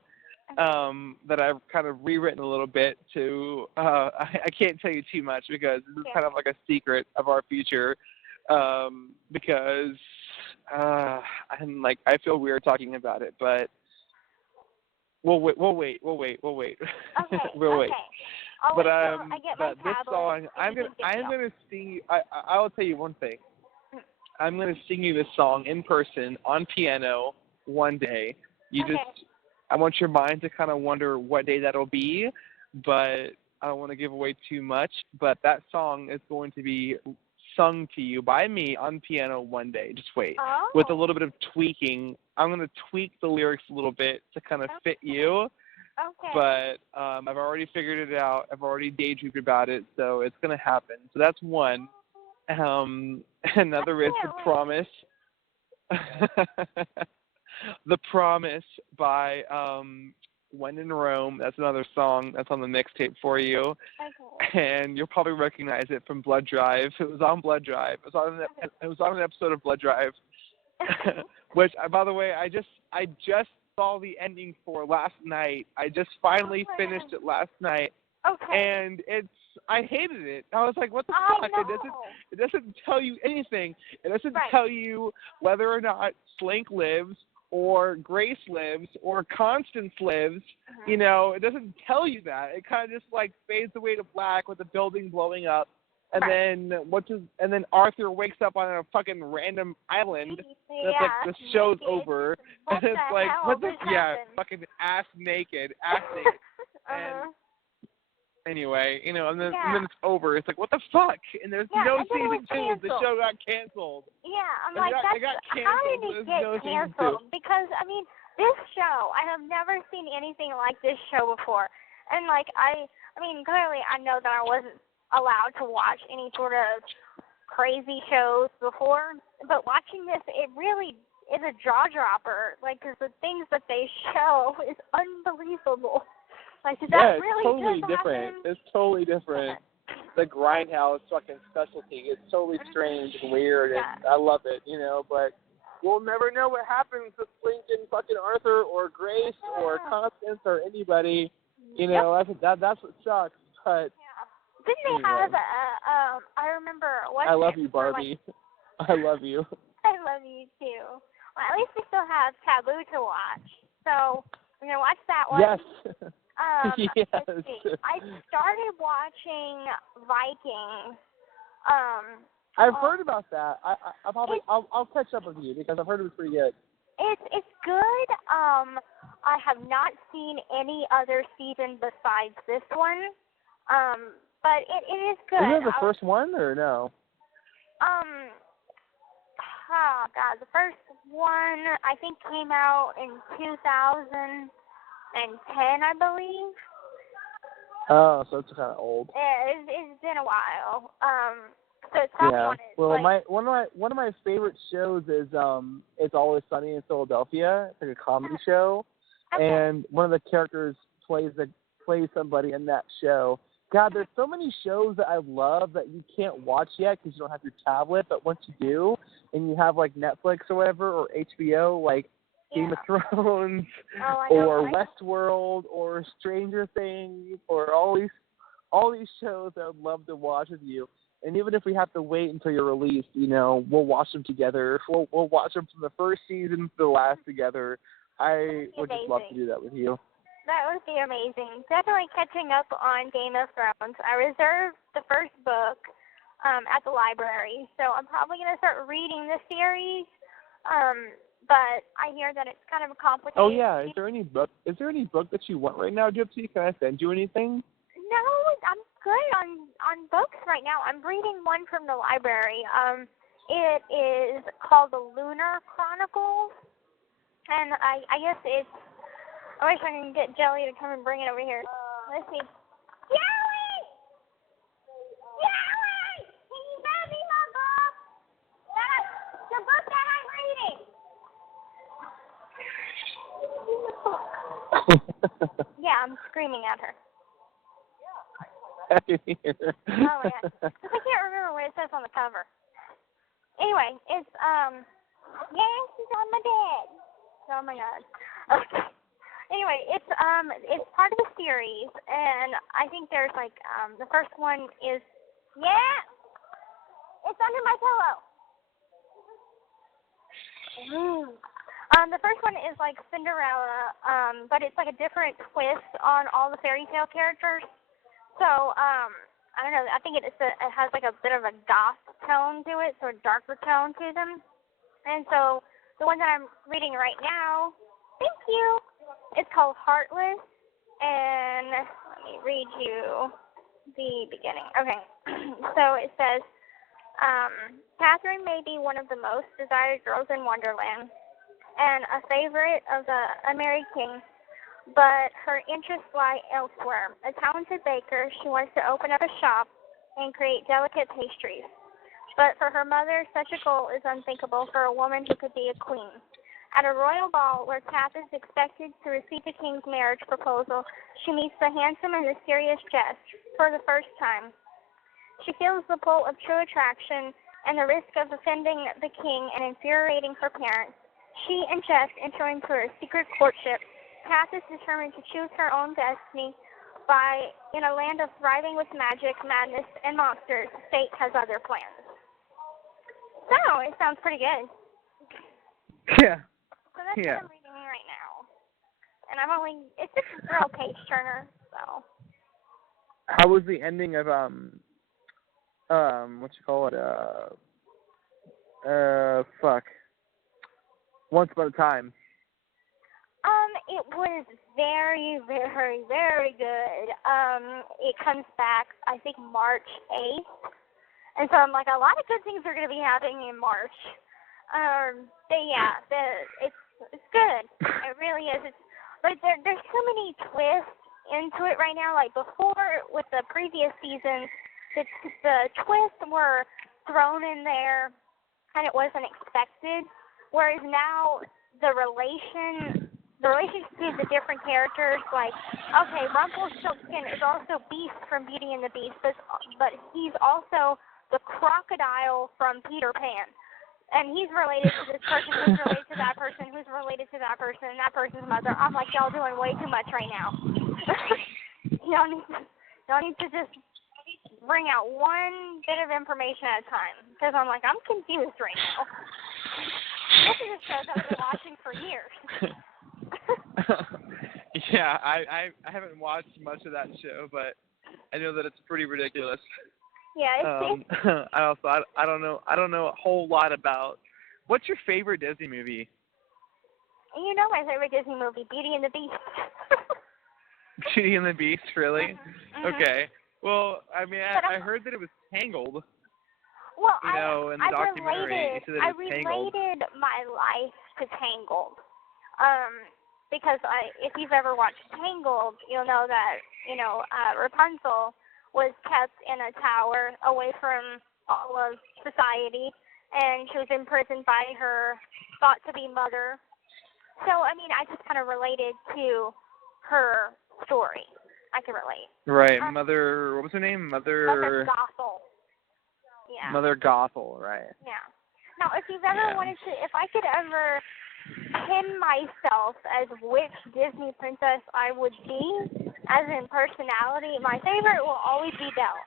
that I've kind of rewritten a little bit to, I can't tell you too much because this is kind of like a secret of our future, because I feel weird talking about it, but we'll wait. Okay, we'll wait. okay. But I get my this tablet, song, I'm gonna sing. I will tell you one thing. I'm going to sing you this song in person on piano one day. I want your mind to kind of wonder what day that'll be, but I don't want to give away too much. But that song is going to be sung to you by me on piano one day. Just wait. Oh. With a little bit of tweaking. I'm going to tweak the lyrics a little bit to kind of fit you. Okay. But I've already figured it out. I've already daydreamed about it, so it's going to happen. So that's one. Another is The Promise. The Promise by When in Rome. That's another song that's on the mixtape for you. Okay. And you'll probably recognize it from Blood Drive. It was on Blood Drive. It was on an episode of Blood Drive. Which, by the way, I just saw the ending for last night. I just finally finished it last night. Okay. And I hated it. I was like, what the fuck? It doesn't tell you anything. It doesn't tell you whether or not Slink lives or Grace lives or Constance lives. You know, it doesn't tell you that. It kind of just like fades away to black with the building blowing up. And then Arthur wakes up on a fucking random island. That's like the show's over. And it's like, what the fucking ass naked. And anyway, you know, and then it's over. It's like, what the fuck? And there's no season 2. The show got canceled. Yeah, I'm like, how did it get canceled? Because, I mean, this show, I have never seen anything like this show before. And, like, I mean, clearly I know that I wasn't allowed to watch any sort of crazy shows before. But watching this, it really is a jaw-dropper. Like, because the things that they show is unbelievable. Like, it's totally different. It's totally different. The Grindhouse fucking specialty. It's totally strange and weird, and I love it, you know, but we'll never know what happens to Slink and fucking Arthur or Grace or Constance or anybody. You know, that's what sucks. But didn't they have I remember I love you, Barbie. I love you. I love you too. Well, at least we still have Taboo to watch. So we're gonna watch that one. Yes. Yes. I started watching Vikings. I've heard about that. I'll catch up with you because I've heard it was pretty good. It's good. I have not seen any other season besides this one. But it is good. Isn't it the first one or no? Oh God, the first one I think came out in 2010, I believe. Oh, so it's kind of old. Yeah, it's been a while. So it's one. Well, one of my favorite shows is It's Always Sunny in Philadelphia. It's like a comedy show, and one of the characters plays somebody in that show. God, there's so many shows that I love that you can't watch yet because you don't have your tablet. But once you do, and you have like Netflix or whatever, or HBO, like Game of Thrones, or Westworld, or Stranger Things, or all these shows that I'd love to watch with you. And even if we have to wait until you're released, you know, we'll watch them together. We'll watch them from the first season to the last together. I would just love to do that with you. That would be amazing. Definitely catching up on Game of Thrones. I reserved the first book at the library, so I'm probably going to start reading the series. But I hear that it's kind of a complicated. Oh yeah, is there any book that you want right now, Gypsy? Can I send you anything? No, I'm good on books right now. I'm reading one from the library. It is called The Lunar Chronicles, and I guess it's. I wish I can get Jelly to come and bring it over here. Let's see. Jelly! Jelly! Can you grab me my book? That's the book that I'm reading. Yeah, I'm screaming at her. Oh my God. Because I can't remember what it says on the cover. Anyway, it's, yes, it's on my bed. Oh my God. Okay. Anyway, it's part of a series, and I think there's like the first one is it's under my pillow. The first one is like Cinderella, but it's like a different twist on all the fairy tale characters. So I don't know. I think it has like a bit of a goth tone to it, so a darker tone to them. And so the one that I'm reading right now, thank you, it's called Heartless. And let me read you the beginning. Okay. So it says, Catherine may be one of the most desired girls in Wonderland and a favorite of the unmarried king, but her interests lie elsewhere. A talented baker, she wants to open up a shop and create delicate pastries. But for her mother, such a goal is unthinkable for a woman who could be a queen. At a royal ball where Kath is expected to receive the king's marriage proposal, she meets the handsome and mysterious Jess for the first time. She feels the pull of true attraction and the risk of offending the king and infuriating her parents. She and Jess enter into a secret courtship. Kath is determined to choose her own destiny by, in a land of thriving with magic, madness, and monsters, fate has other plans. So, it sounds pretty good. Yeah. So that's Yeah. what I'm reading right now. And it's just a girl page turner, so. How was the ending of, what you call it, Once Upon a Time? It was very, very, very good. It comes back, I think, March 8th. And so I'm like, a lot of good things are going to be happening in March. But yeah, it's good. It really is. It's like there's so many twists into it right now. Like before, with the previous seasons, the twists were thrown in there and it wasn't expected. Whereas now the relationship between the different characters, like, okay, Rumpelstiltskin is also Beast from Beauty and the Beast, but he's also the crocodile from Peter Pan. And he's related to this person, who's related to that person, who's related to that person, and that person's mother. I'm like, y'all doing way too much right now. y'all need to just bring out one bit of information at a time. Because I'm like, I'm confused right now. This is a show that I've been watching for years. Yeah, I haven't watched much of that show, but I know that it's pretty ridiculous. Yeah, I don't know a whole lot about. What's your favorite Disney movie? You know my favorite Disney movie, Beauty and the Beast. Beauty and the Beast, really? Mm-hmm. Okay. Well, I mean, I heard that it was Tangled. Well, in the documentary, I related my life to Tangled. Because if you've ever watched Tangled, you'll know that, Rapunzel was kept in a tower away from all of society, and she was imprisoned by her thought-to-be mother. So, I mean, I just kind of related to her story. I can relate. Right. Mother, what was her name? Mother Gothel. Yeah. Mother Gothel, right. Yeah. Now, if you've ever wanted to, if I could ever pin myself as which Disney princess I would be, as in personality, my favorite will always be Belle.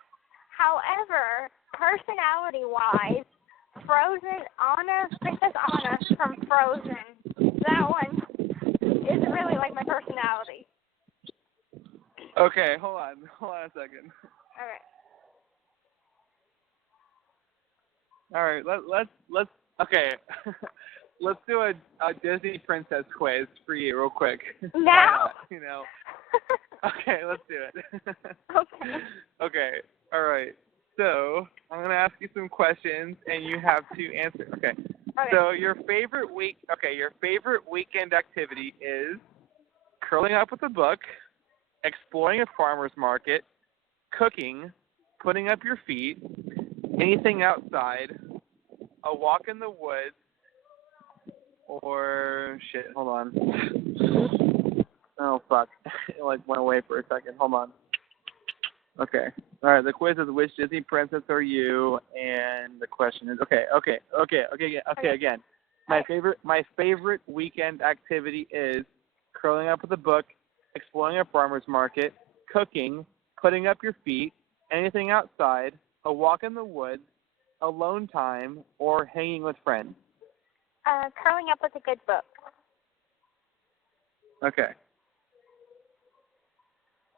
However, personality-wise, Princess Anna from Frozen, that one is really like my personality. Okay, hold on a second. All right, let's okay. Let's do a Disney princess quiz for you real quick. Now? Okay, let's do it. Okay. Okay, all right. So I'm gonna ask you some questions, and you have to answer. Okay. So your favorite weekend activity is curling up with a book, exploring a farmer's market, cooking, putting up your feet, anything outside, a walk in the woods, or shit, hold on. Oh fuck. It went away for a second. Hold on. Okay. All right, the quiz is which Disney princess are you? And the question is okay, again. My favorite weekend activity is curling up with a book, exploring a farmer's market, cooking, putting up your feet, anything outside, a walk in the woods, alone time, or hanging with friends. Curling up with a good book. Okay.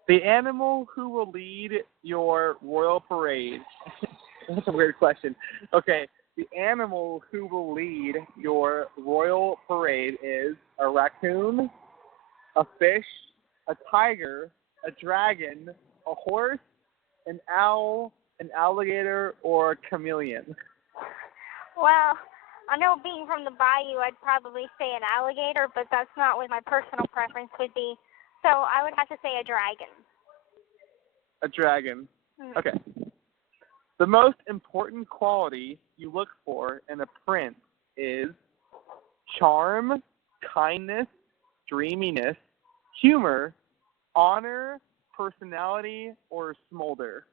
The animal who will lead your royal parade. That's a weird question. Okay, the animal who will lead your royal parade is a raccoon, a fish, a tiger, a dragon, a horse, an owl, an alligator, or a chameleon. Well, I know being from the bayou, I'd probably say an alligator, but that's not what my personal preference would be. So I would have to say a dragon. A dragon. Hmm. Okay. The most important quality you look for in a prince is charm, kindness, dreaminess, humor, honor, personality, or smolder.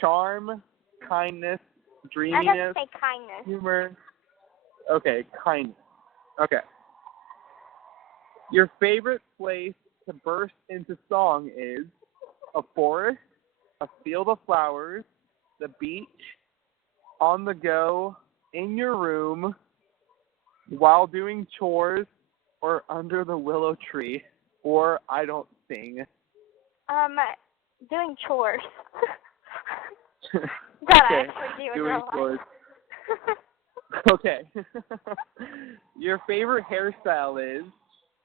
Charm, kindness, I'd dreaminess, have to say kindness. humor. Okay, kindness. Okay. Your favorite place to burst into song is a forest, a field of flowers, the beach, on the go, in your room, while doing chores, or under the willow tree, or I don't sing. Doing chores. That I Okay, actually do in doing real life. chores. Okay. Your favorite hairstyle is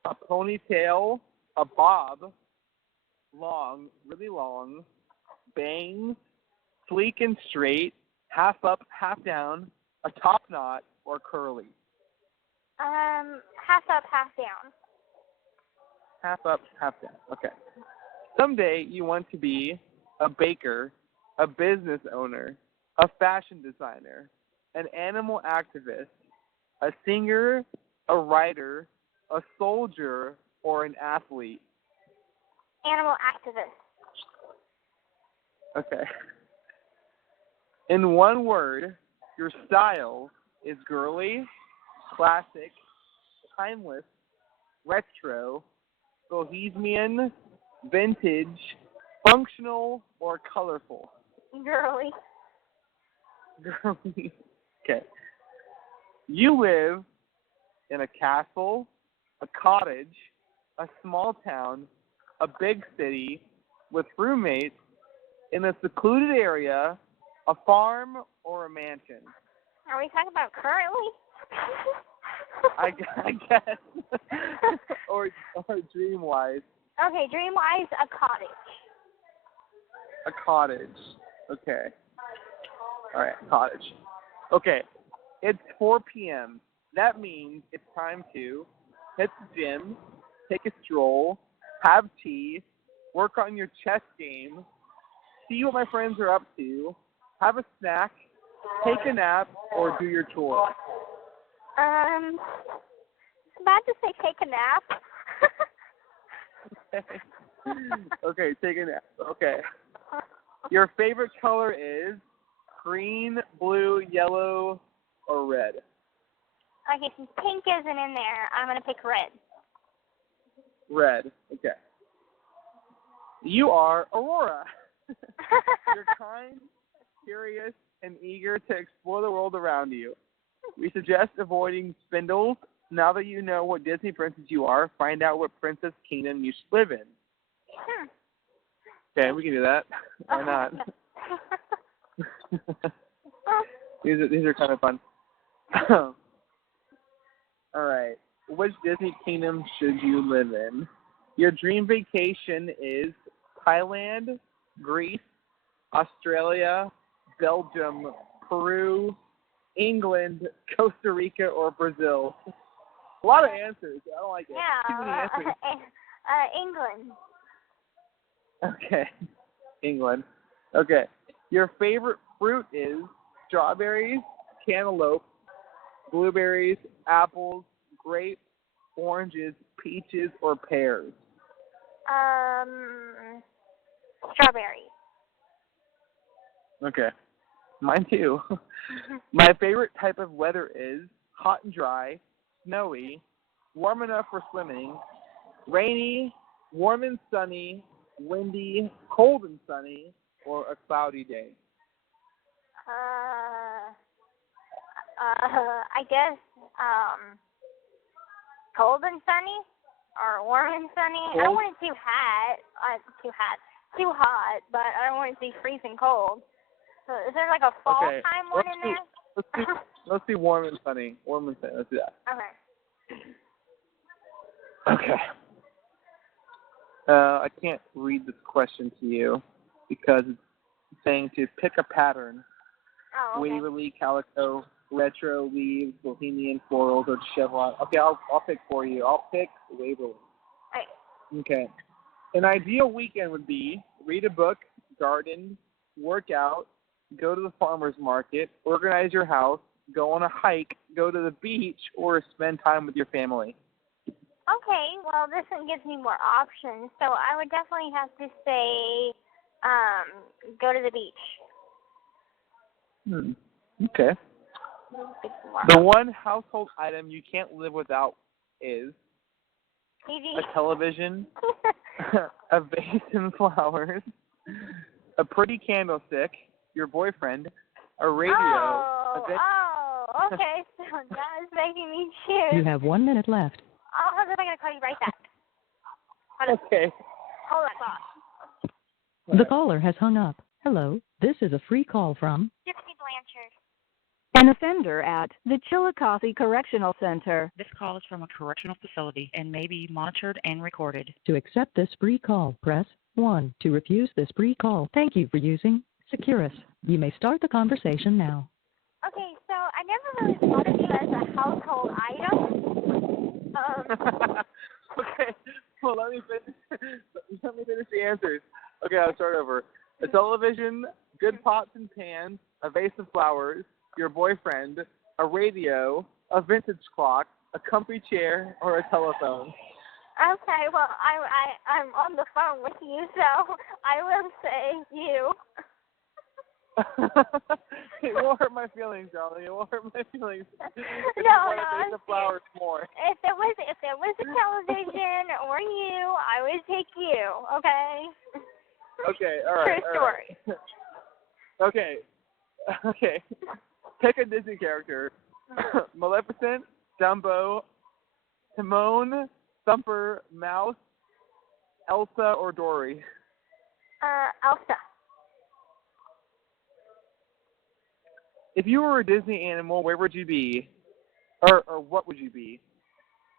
a ponytail, a bob, long, really long, bangs, sleek and straight, half up, half down, a top knot, or curly. Half up, half down. Half up, half down. Okay. Someday you want to be a baker, a business owner, a fashion designer, an animal activist, a singer, a writer, a soldier, or an athlete. Animal activist. Okay. In one word, your style is girly, classic, timeless, retro, bohemian, vintage, functional, or colorful. Girly. Girly. Okay. You live in a castle, a cottage, a small town, a big city, with roommates, in a secluded area, a farm, or a mansion. Are we talking about currently? I guess. or dream-wise. Okay, dream-wise, a cottage. A cottage. Okay. All right, cottage. Okay. It's 4 p.m. That means it's time to hit the gym, take a stroll, have tea, work on your chess game, see what my friends are up to, have a snack, take a nap, or do your chores. It's about to say take a nap. Okay, take a nap. Okay. Your favorite color is green, blue, yellow, or red? Okay, since pink isn't in there, I'm going to pick red. Red. Okay. You are Aurora. You're kind, curious, and eager to explore the world around you. We suggest avoiding spindles. Now that you know what Disney princess you are, find out what princess kingdom you should live in. Okay, we can do that. Why not? These are kind of fun. All right. Which Disney kingdom should you live in? Your dream vacation is Thailand, Greece, Australia, Belgium, Peru, England, Costa Rica, or Brazil. A lot of answers. I don't like it. Too many answers. England. Okay. England. Okay. Your favorite fruit is strawberries, cantaloupe, blueberries, apples, grapes, oranges, peaches, or pears. Strawberry. Okay. Mine too. My favorite type of weather is hot and dry, snowy, warm enough for swimming, rainy, warm and sunny, windy, cold and sunny, or a cloudy day. I guess, cold and sunny? or warm and sunny. I Cold? don't want it too hot. Too hot, but I don't want it to be freezing cold. So is there like a fall time one in there? Let's do warm and sunny. Warm and sunny. Let's do that. Okay. Okay. I can't read this question to you because it's saying to pick a pattern. Oh, okay. Waverly, calico, retro, leaves, bohemian, florals, or chevron. Okay, I'll pick for you. I'll pick Waverly. Right. Okay. An ideal weekend would be read a book, garden, work out, go to the farmer's market, organize your house, go on a hike, go to the beach, or spend time with your family. Okay, well, this one gives me more options, so I would definitely have to say go to the beach. Okay. The one household item you can't live without is TV. a television, a vase and flowers, a pretty candlestick, your boyfriend, a radio. Okay, so that is making me choose. You have 1 minute left. I'm going to call you right back. Okay. Hold on. The caller has hung up. Hello, this is a free call from Gypsy Blanchard. An offender at the Chillicothe Correctional Center. This call is from a correctional facility and may be monitored and recorded. To accept this free call, press 1. To refuse this free call, thank you for using Securus. You may start the conversation now. Okay, so I never really thought of you as a household item. Okay, well, let me finish the answers. Okay, I'll start over. A television, good pots and pans, a vase of flowers, your boyfriend, a radio, a vintage clock, a comfy chair, or a telephone. Okay, well, I'm on the phone with you, so I will say you. It won't hurt my feelings, darling. It won't hurt my feelings. No, the flowers more. If it was a television or you, I would pick you. Okay. Okay. All right. True story. Right. Okay. Pick a Disney character: Maleficent, Dumbo, Timon, Thumper, Mouse, Elsa, or Dory. Elsa. If you were a Disney animal, where would you be? Or what would you be?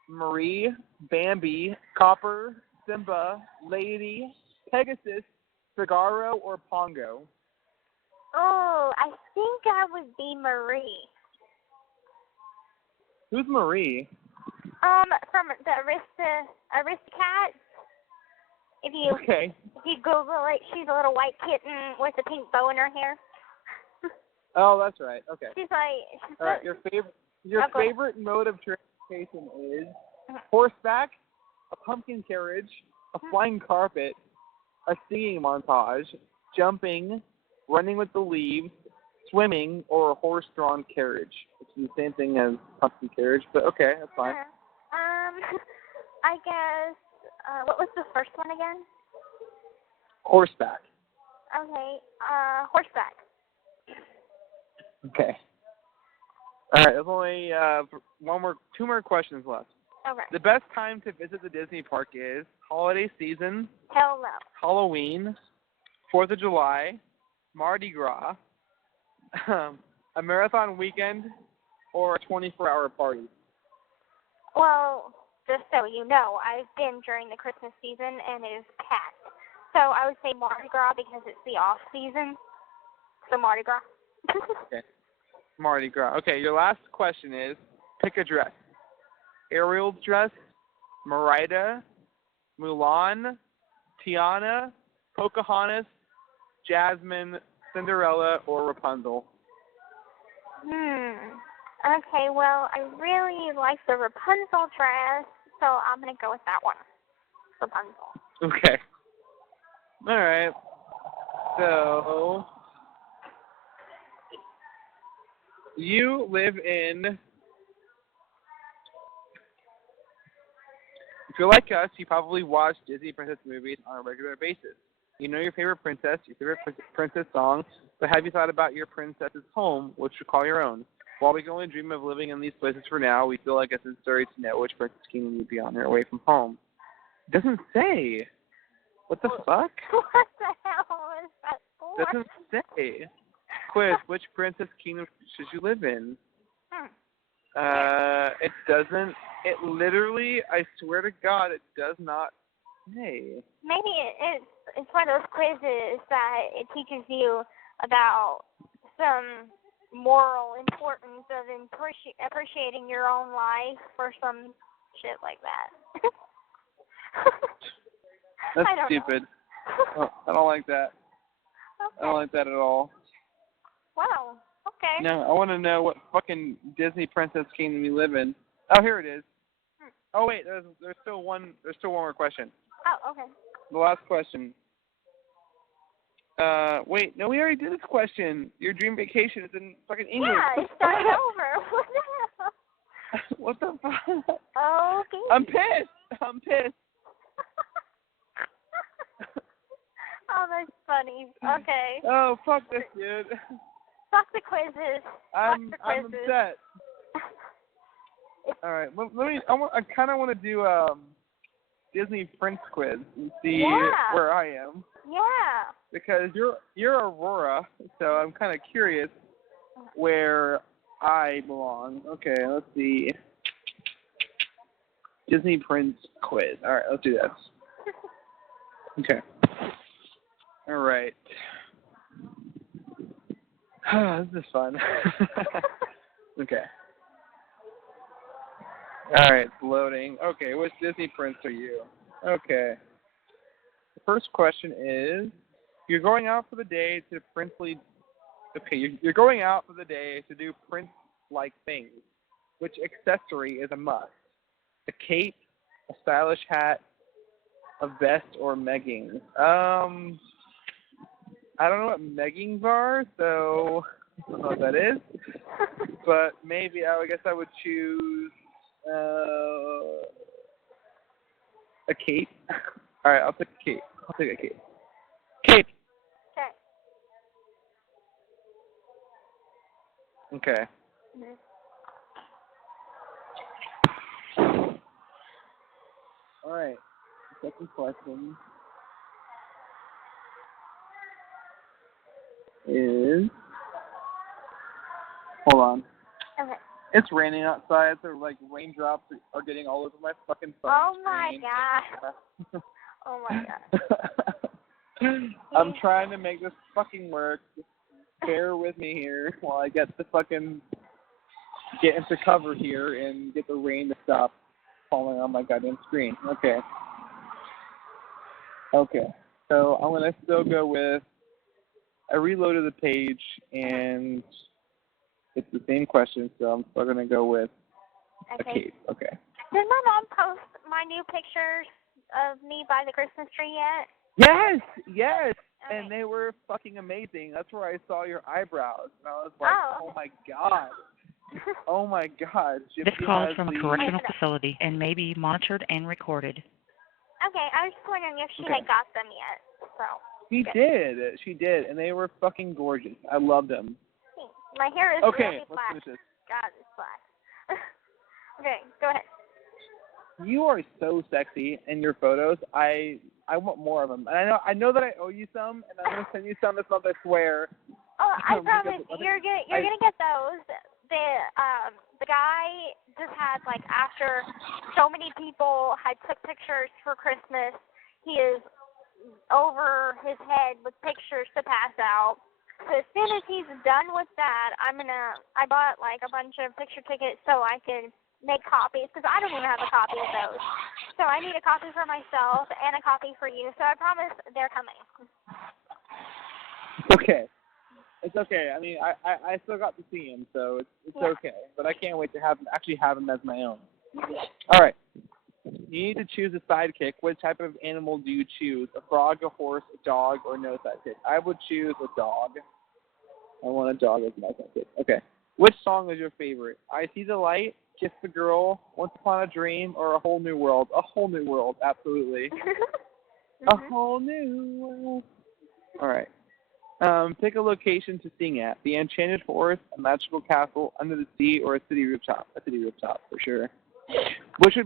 Marie, Bambi, Copper, Simba, Lady, Pegasus, Figaro, or Pongo? Oh, I think I would be Marie. Who's Marie? From the Aristocats. If you Google it, she's a little white kitten with a pink bow in her hair. Oh, that's right. Okay. She's like. All right. Your favorite mode of transportation is horseback, a pumpkin carriage, a flying carpet, a singing montage, jumping, running with the leaves, swimming, or a horse-drawn carriage. It's the same thing as pumpkin carriage, but okay, that's fine. I guess. What was the first one again? Horseback. Okay. Horseback. Okay. All right. There's only two more questions left. Okay. The best time to visit the Disney park is holiday season, Hell no. Halloween, 4th of July, Mardi Gras, a marathon weekend, or a 24-hour party. Well, just so you know, I've been during the Christmas season and it is packed. So I would say Mardi Gras because it's the off season. So Mardi Gras. Okay. Mardi Gras. Okay, your last question is, pick a dress. Ariel's dress, Merida, Mulan, Tiana, Pocahontas, Jasmine, Cinderella, or Rapunzel. Okay, well, I really like the Rapunzel dress, so I'm going to go with that one. Rapunzel. Okay. All right. So, you live in, if you're like us, you probably watch Disney princess movies on a regular basis. You know your favorite princess, your favorite princess song, but have you thought about your princess's home, which you call your own? While we can only dream of living in these places for now, we feel like it's necessary to know which princess kingdom you'd be on your way from home. Doesn't say. What the fuck? What the hell is that for? Doesn't say. Quiz, which princess kingdom should you live in? It doesn't. It literally, I swear to God, it does not say. Maybe it's one of those quizzes that it teaches you about some moral importance of appreciating your own life or some shit like that. That's I don't stupid. know. I don't like that. Okay. I don't like that at all. Wow. Okay. No, I want to know what fucking Disney princess kingdom you live in. Oh, here it is. Oh wait, there's still one more question. Oh, okay. The last question. Wait, no, we already did this question. Your dream vacation is in fucking English. Yeah, it's starting over. What the hell? What the fuck? Okay. I'm pissed. Oh, that's funny. Okay. Oh, fuck this, dude. Fuck the quizzes. I'm Fuck the quizzes. upset. All right, let me. I kind of want to do Disney Prince quiz and see where I am. Yeah. Because you're Aurora, so I'm kind of curious where I belong. Okay, let's see. Disney Prince quiz. All right, let's do this. Okay. All right. This is fun. Okay. All right, it's loading. Okay, which Disney Prince are you? Okay. The first question is, you're going out for the day to princely. Okay, you're going out for the day to do prince-like things. Which accessory is a must? A cape, a stylish hat, a vest, or meggings? I don't know what meggings are, so I don't know what that is. But maybe I guess I would choose a cape. All right, I'll take a cape. Cape. Okay. All right. Second question is. Hold on. Okay. It's raining outside, so like raindrops are getting all over my fucking phone. Oh my god. Oh my god. I'm trying to make this fucking work. Just bear with me here while I get into cover here and get the rain to stop falling on my goddamn screen. Okay. So I'm gonna still go with. I reloaded the page and it's the same question, so I'm still gonna go with a cape. Okay. Did my mom post my new pictures of me by the Christmas tree yet? Yes. Okay. And they were fucking amazing. That's where I saw your eyebrows, and I was like, oh my god. Oh my god. This call is from a correctional facility and may be monitored and recorded. Okay, I was just wondering if she had got them yet. So. She did, and they were fucking gorgeous. I loved them. My hair is okay, really let's flat. finish this. God, it's flat. Okay, go ahead. You are so sexy in your photos. I want more of them. And I know that I owe you some, and I'm gonna send you some this month. I swear. Oh, I promise you're gonna get those. The guy just had after so many people had took pictures for Christmas, he is over his head with pictures to pass out. So as soon as he's done with that, I bought a bunch of picture tickets so I could make copies, because I don't even have a copy of those. So I need a copy for myself and a copy for you. So I promise they're coming. Okay. It's okay. I mean, I still got to see him, so it's okay. But I can't wait to have him as my own. All right. You need to choose a sidekick. What type of animal do you choose? A frog, a horse, a dog, or no sidekick? I would choose a dog. I want a dog as my sidekick. Okay. Which song is your favorite? I See the Light, Kiss the Girl, Once Upon a Dream, or A Whole New World? A Whole New World, absolutely. A whole new world. All right. Pick a location to sing at. The Enchanted Forest, a magical castle, under the sea, or a city rooftop. A city rooftop, for sure. Which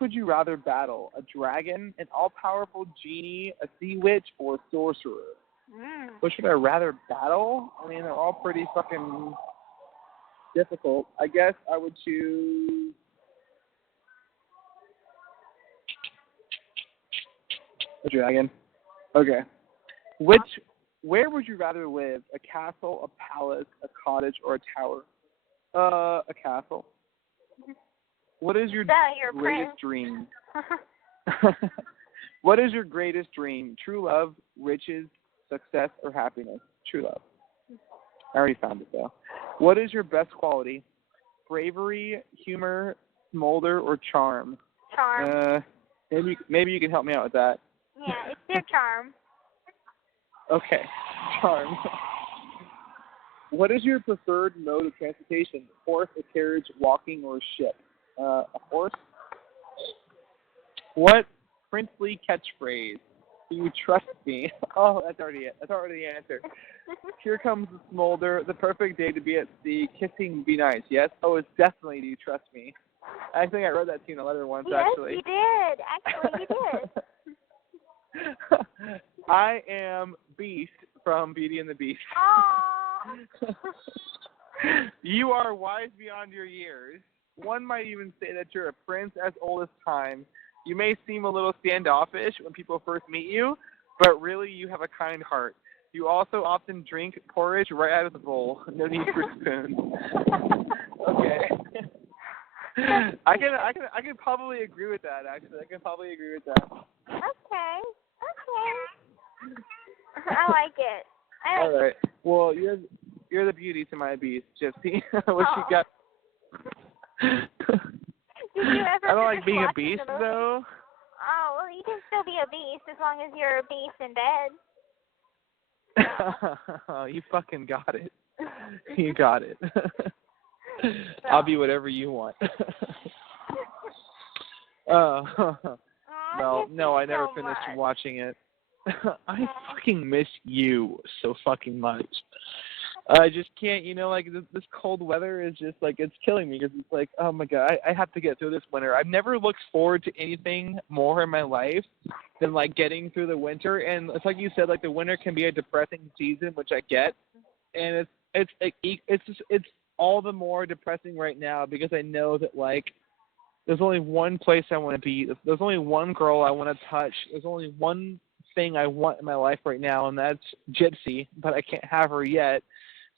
would you rather battle? A dragon, an all-powerful genie, a sea witch, or a sorcerer? Which would I rather battle? I mean, they're all pretty fucking difficult. I guess I would choose a dragon. Okay. Where would you rather live? A castle, a palace, a cottage, or a tower? A castle. What is your greatest dream? What is your greatest dream? True love, riches, success, or happiness? True love. I already found it, though. What is your best quality? Bravery, humor, smolder, or charm? Charm. Maybe you can help me out with that. Yeah, it's your charm. Okay, charm. What is your preferred mode of transportation? Horse, a carriage, walking, or a ship? A horse. What princely catchphrase? Do you trust me? Oh, that's already it. That's already the answer. Here comes the smolder. The perfect day to be at sea. Kissing be nice. Yes. Oh, it's definitely. Do you trust me? I think I wrote that to you in a letter once. Yes, Actually. you did. Actually, you did. I am Beast from Beauty and the Beast. Aww. You are wise beyond your years. One might even say that you're a prince as old as time. You may seem a little standoffish when people first meet you, but really you have a kind heart. You also often drink porridge right out of the bowl. No need for spoons. Okay. I can probably agree with that. Actually, I can probably agree with that. Okay. I like it. All right. Well, you're the beauty to my beast, Gypsy. What you got? Did you ever I don't like being a watching beast, the movie? though. Oh, well, you can still be a beast as long as you're a beast in bed. You fucking got it. You got it. I'll be whatever you want. No, I never finished watching it. I fucking miss you so fucking much. I just can't, like, this cold weather is just, like, it's killing me because it's like, oh, my God, I have to get through this winter. I've never looked forward to anything more in my life than, like, getting through the winter. And it's like you said, like, the winter can be a depressing season, which I get. And it's all the more depressing right now because I know that, like, there's only one place I want to be. There's only one girl I want to touch. There's only one thing I want in my life right now, and that's Gypsy, but I can't have her yet.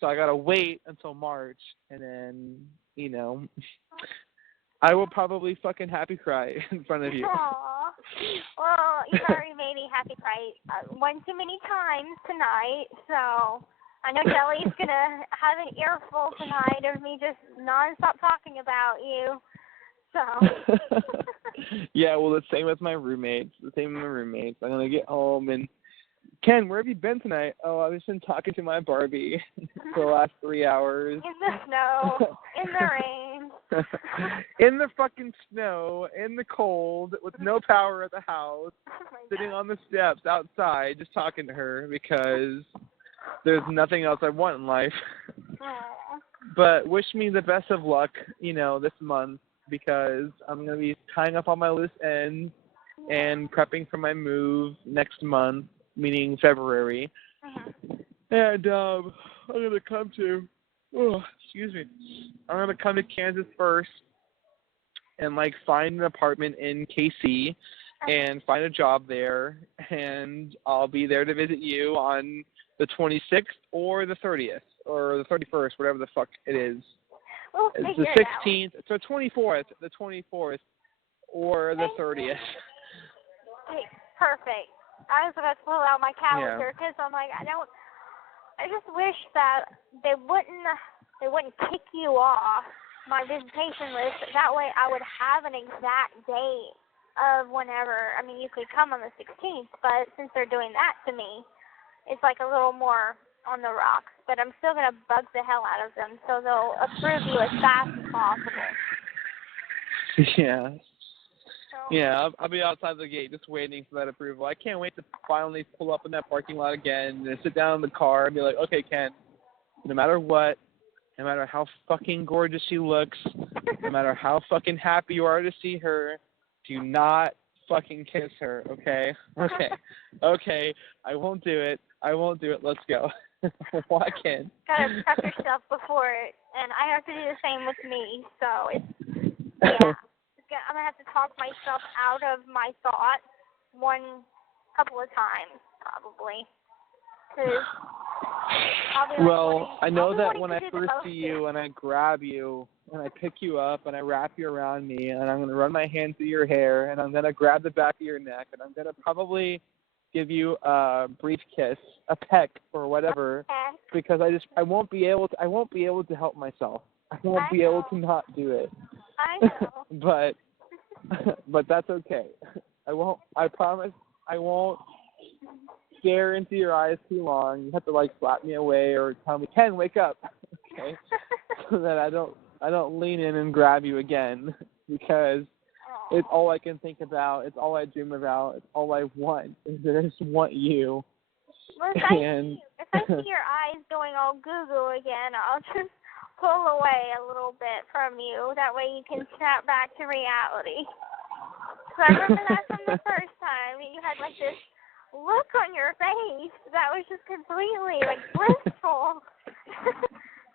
So I gotta wait until March, and then, I will probably fucking happy cry in front of you. Aww. Well, you've already made me happy cry one too many times tonight, so I know Jelly's gonna have an earful tonight of me just nonstop talking about you. So. Yeah, well, the same with my roommates. I'm gonna get home and, Ken, where have you been tonight? Oh, I've just been talking to my Barbie for the last 3 hours. In the snow, in the rain. In the fucking snow, in the cold, with no power at the house, sitting on the steps outside, just talking to her because there's nothing else I want in life. But wish me the best of luck, this month because I'm going to be tying up all my loose ends and prepping for my move next month. Meaning February, and I'm gonna come to, I'm gonna come to Kansas first, and like find an apartment in KC, and find a job there, and I'll be there to visit you on the 26th or the 30th or the 31st, whatever the fuck it is. It's the 16th, it's the 24th, or the 30th. Perfect. I was about to pull out my calendar because I'm like, I just wish that they wouldn't kick you off my visitation list. That way I would have an exact date of whenever. I mean, you could come on the 16th, but since they're doing that to me, it's like a little more on the rocks. But I'm still going to bug the hell out of them so they'll approve you as fast as possible. Yeah. Yeah, I'll be outside the gate just waiting for that approval. I can't wait to finally pull up in that parking lot again and sit down in the car and be like, okay, Ken, no matter what, no matter how fucking gorgeous she looks, no matter how fucking happy you are to see her, do not fucking kiss her, okay? Okay, I won't do it. Let's go. Why can't? Gotta prep yourself before it, and I have to do the same with me, so yeah. I'm gonna have to talk myself out of my thought couple of times, probably. Well, I know that when I first see you and I grab you and I pick you up and I wrap you around me and I'm going to run my hand through your hair and I'm going to grab the back of your neck and I'm going to probably give you a brief kiss, a peck or whatever, because I won't be able to help myself. I won't be able to not do it. I know. but that's okay. I promise I won't stare into your eyes too long. You have to like slap me away or tell me, Ken, wake up, okay? So that I don't lean in and grab you again, because it's all I can think about. It's all I dream about. It's all I want. Is that I just want you. Well, if I see your eyes going all goo-goo again, I'll just pull away a little bit from you. That way you can snap back to reality. So I remember that from the first time. You had like this look on your face that was just completely like blissful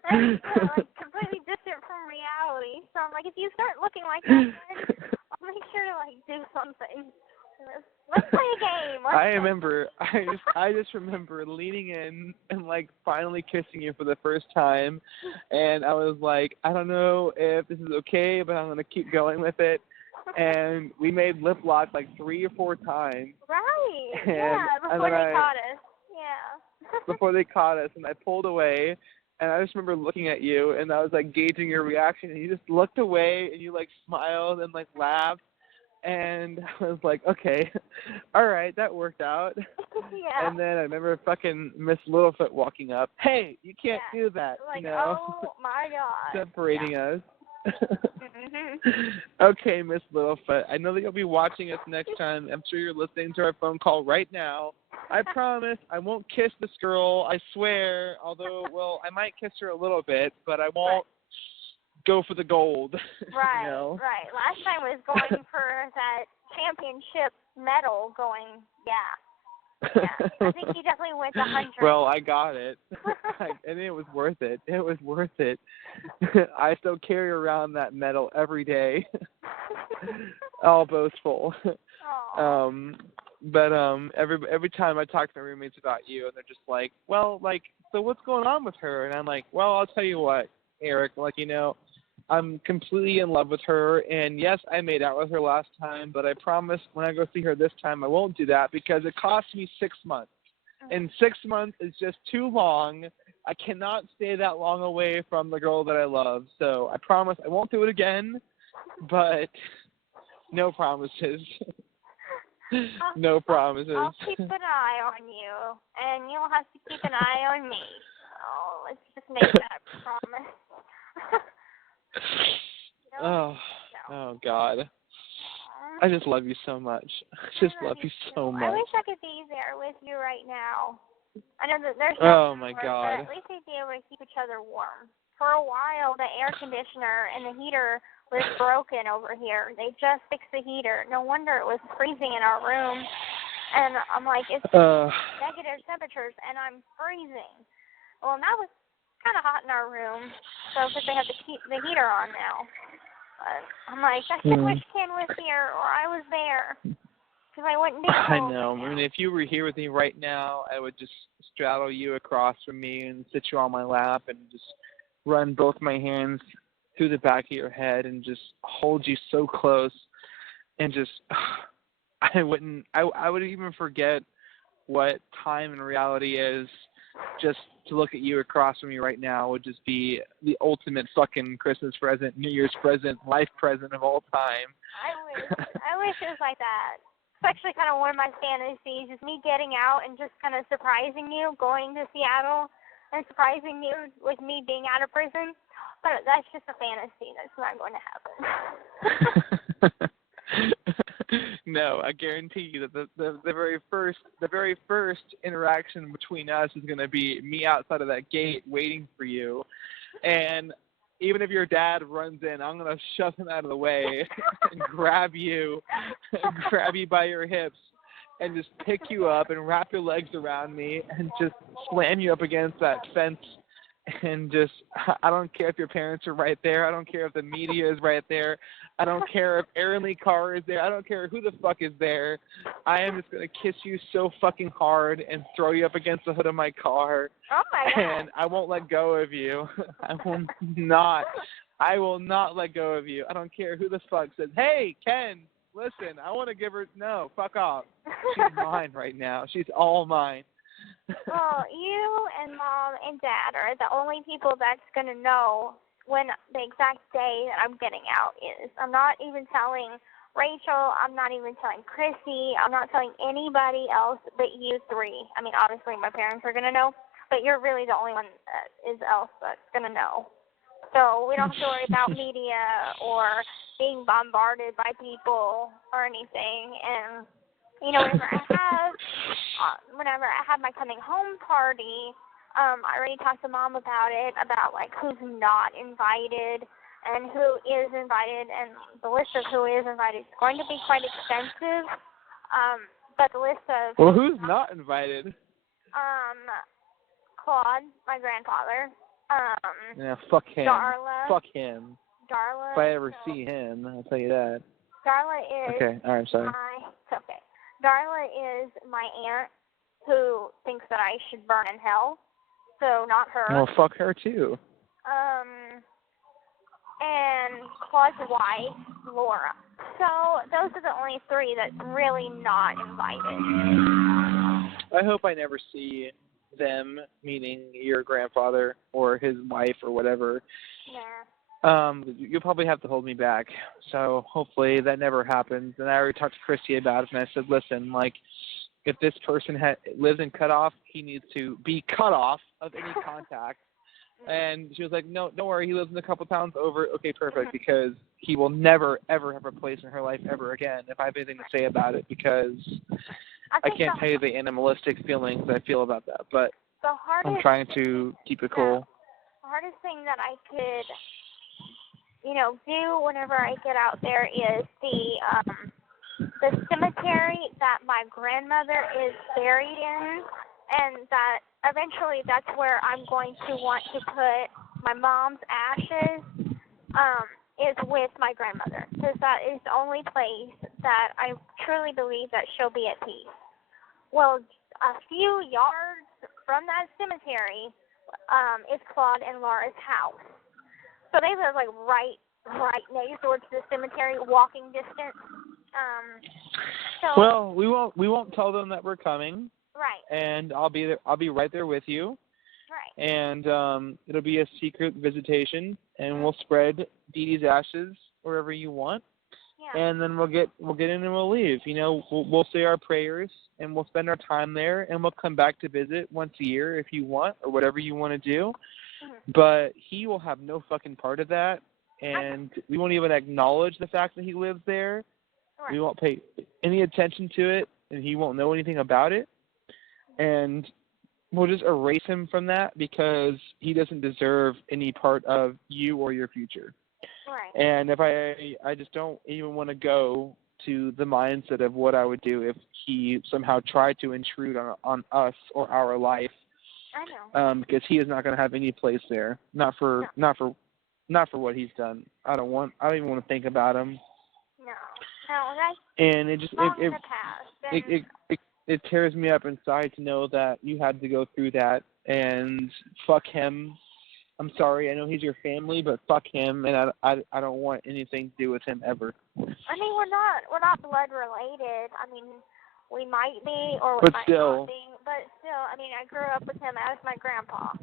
and like completely distant from reality. So I'm like, if you start looking like that again, I'll make sure to like do something. Let's play a game. I just remember leaning in and like finally kissing you for the first time, and I was like, I don't know if this is okay, but I'm gonna keep going with it. And we made lip lock like 3 or 4 times. Right. Before they caught us. Yeah. Before they caught us, and I pulled away, and I just remember looking at you, and I was like gauging your reaction, and you just looked away, and you like smiled and like laughed, and I was like, okay, all right, that worked out. Yeah. And then I remember fucking Miss Littlefoot walking up. Hey, you can't do that. Like, you know? Oh my God. Separating us. Mm-hmm. Okay, Miss Littlefoot. I know that you'll be watching us next time. I'm sure you're listening to our phone call right now. I promise I won't kiss this girl. I swear. Although, well, I might kiss her a little bit, but I won't go for the gold. Right, you know? right. Last time was going for that championship medal going, yeah. I think he definitely went to 100. Well, I got it. And it was worth it. It was worth it. I still carry around that medal every day. All boastful. But every time I talk to my roommates about you, and they're just like, well, like, so what's going on with her? And I'm like, well, I'll tell you what, Eric, like, you know, I'm completely in love with her, and yes, I made out with her last time, but I promise when I go see her this time, I won't do that because it cost me 6 months. And 6 months is just too long. I cannot stay that long away from the girl that I love. So I promise I won't do it again, but no promises. No promises. I'll keep an eye on you, and you'll have to keep an eye on me. Oh, let's just make that promise. Oh, God. I just love you so much. I just love you so much. I wish I could be there with you right now. I know that there's oh my God. But at least we'd be able to keep each other warm. For a while, the air conditioner and the heater was broken over here. They just fixed the heater. No wonder it was freezing in our room. And I'm like, it's negative temperatures, and I'm freezing. Well, that was kind of hot in our room, so because they have the heater on now. But I'm like, I should wish Ken was here or I was there, because I wouldn't be cold. I know. I mean, if you were here with me right now, I would just straddle you across from me and sit you on my lap and just run both my hands through the back of your head and just hold you so close, and just I would even forget what time and reality is. Just to look at you across from me right now would just be the ultimate fucking Christmas present, New Year's present, life present of all time. I wish it was like that. It's actually kind of one of my fantasies, is me getting out and just kind of surprising you, going to Seattle and surprising you with me being out of prison. But that's just a fantasy. That's not going to happen. No, I guarantee you that the very first interaction between us is going to be me outside of that gate waiting for you, And even if your dad runs in, I'm going to shove him out of the way and grab you by your hips and just pick you up and wrap your legs around me and just slam you up against that fence. And just, I don't care if your parents are right there. I don't care if the media is right there. I don't care if Aaron Lee Carr is there. I don't care who the fuck is there. I am just going to kiss you so fucking hard and throw you up against the hood of my car. Oh, my God. And I won't let go of you. I will not let go of you. I don't care who the fuck says, hey, Ken, listen, I want to give her, no, fuck off. She's mine right now. She's all mine. Well, you and Mom and Dad are the only people that's going to know when the exact day that I'm getting out is. I'm not even telling Rachel. I'm not even telling Chrissy. I'm not telling anybody else but you three. I mean, obviously my parents are going to know, but you're really the only one that is else that's going to know. So we don't have to worry about media or being bombarded by people or anything. And you know, whenever I have my coming home party, I already talked to Mom about it, about like who's not invited and who is invited, and the list of who is invited is going to be quite extensive. But the list of who's not invited? Claude, my grandfather. Yeah, fuck him. Darla. Fuck him. Darla. If I ever see him, I'll tell you that. Darla is. Okay, all right, sorry. It's okay. Darla is my aunt who thinks that I should burn in hell, so not her. Well, fuck her too. And Claude's wife, Laura. So those are the only three that's really not invited. I hope I never see them, meaning your grandfather or his wife or whatever. Yeah. You'll probably have to hold me back. So hopefully that never happens. And I already talked to Christy about it, and I said, listen, like, if this person lives in cutoff, he needs to be cut off of any contact. And she was like, no, don't worry, he lives in a couple towns over. Okay, perfect, because he will never, ever have a place in her life ever again if I have anything to say about it, because I can't tell you the animalistic feelings I feel about that. But I'm trying to keep it cool. The hardest thing that I could do whenever I get out there is the cemetery that my grandmother is buried in, and that eventually that's where I'm going to want to put my mom's ashes, is with my grandmother, because that is the only place that I truly believe that she'll be at peace. Well, a few yards from that cemetery is Claude and Laura's house. So they live like right next door to the cemetery, walking distance. Well, we won't tell them that we're coming. Right. And I'll be right there with you. Right. And it'll be a secret visitation, and we'll spread DeeDee's ashes wherever you want. Yeah. And then we'll get in and we'll leave. We'll say our prayers, and we'll spend our time there, and we'll come back to visit once a year if you want, or whatever you want to do. Mm-hmm. But he will have no fucking part of that, and we won't even acknowledge the fact that he lives there. Right. We won't pay any attention to it, and he won't know anything about it. And we'll just erase him from that, because he doesn't deserve any part of you or your future. Right. And if I just don't even want to go to the mindset of what I would do if he somehow tried to intrude on us or our life. I know. Because he is not going to have any place there. Not for what he's done. I don't even want to think about him. No, that's and it just in the past. It tears me up inside to know that you had to go through that, and fuck him. I'm sorry, I know he's your family, but fuck him, and I don't want anything to do with him ever. I mean, we're not blood related. I mean, we might be, or we but might still. not be. But still, I mean, I grew up with him as my grandpa.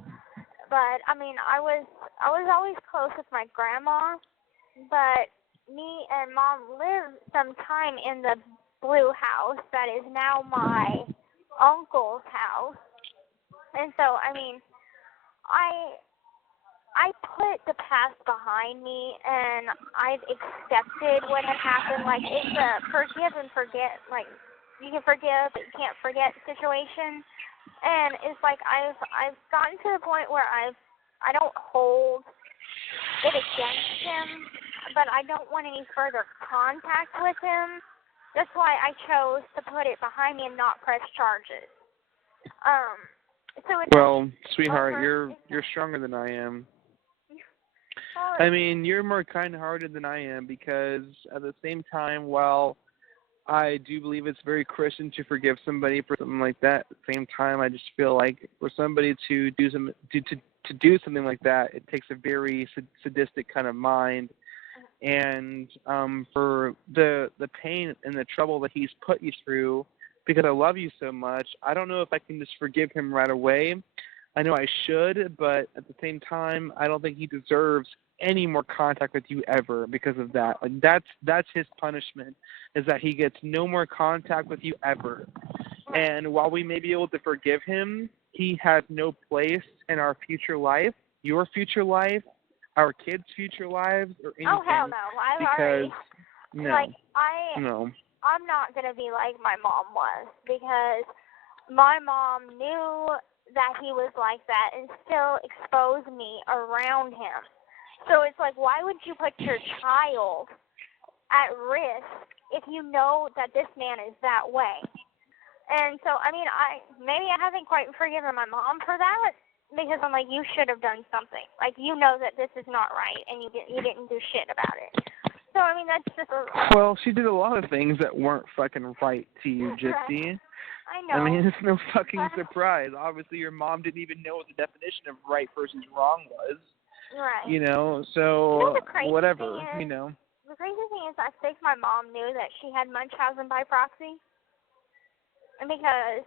But I mean, I was always close with my grandma, but me and Mom lived some time in the blue house that is now my uncle's house. And so, I mean, I put the past behind me, and I've accepted what had happened. Like, it's a forgive and forget. Like, you can forgive, but you can't forget situation. And it's like I've gotten to the point where I've I don't hold it against him, but I don't want any further contact with him. That's why I chose to put it behind me and not press charges. So it's Well, sweetheart, you're stronger than I am. I mean, you're more kind-hearted than I am, because at the same time, while I do believe it's very Christian to forgive somebody for something like that, at the same time, I just feel like for somebody to do something like that, it takes a very sadistic kind of mind. And for the pain and the trouble that he's put you through, because I love you so much, I don't know if I can just forgive him right away. I know I should, but at the same time, I don't think he deserves any more contact with you ever because of that. Like that's his punishment, is that he gets no more contact with you ever. And while we may be able to forgive him, he has no place in our future life, your future life, our kids' future lives, or anything. Oh, hell no. No. I'm not going to be like my mom was, because my mom knew that he was like that and still exposed me around him. So it's like, why would you put your child at risk if you know that this man is that way? And so, I mean, maybe I haven't quite forgiven my mom for that, because I'm like, you should have done something. Like, you know that this is not right, and you didn't do shit about it. So, I mean, that's just Well, she did a lot of things that weren't fucking right to you, Gypsy. I know. I mean, it's no fucking surprise. Obviously, your mom didn't even know what the definition of right versus wrong was. Right. You know, so whatever, The crazy thing is, I think my mom knew that she had Munchausen by proxy. And because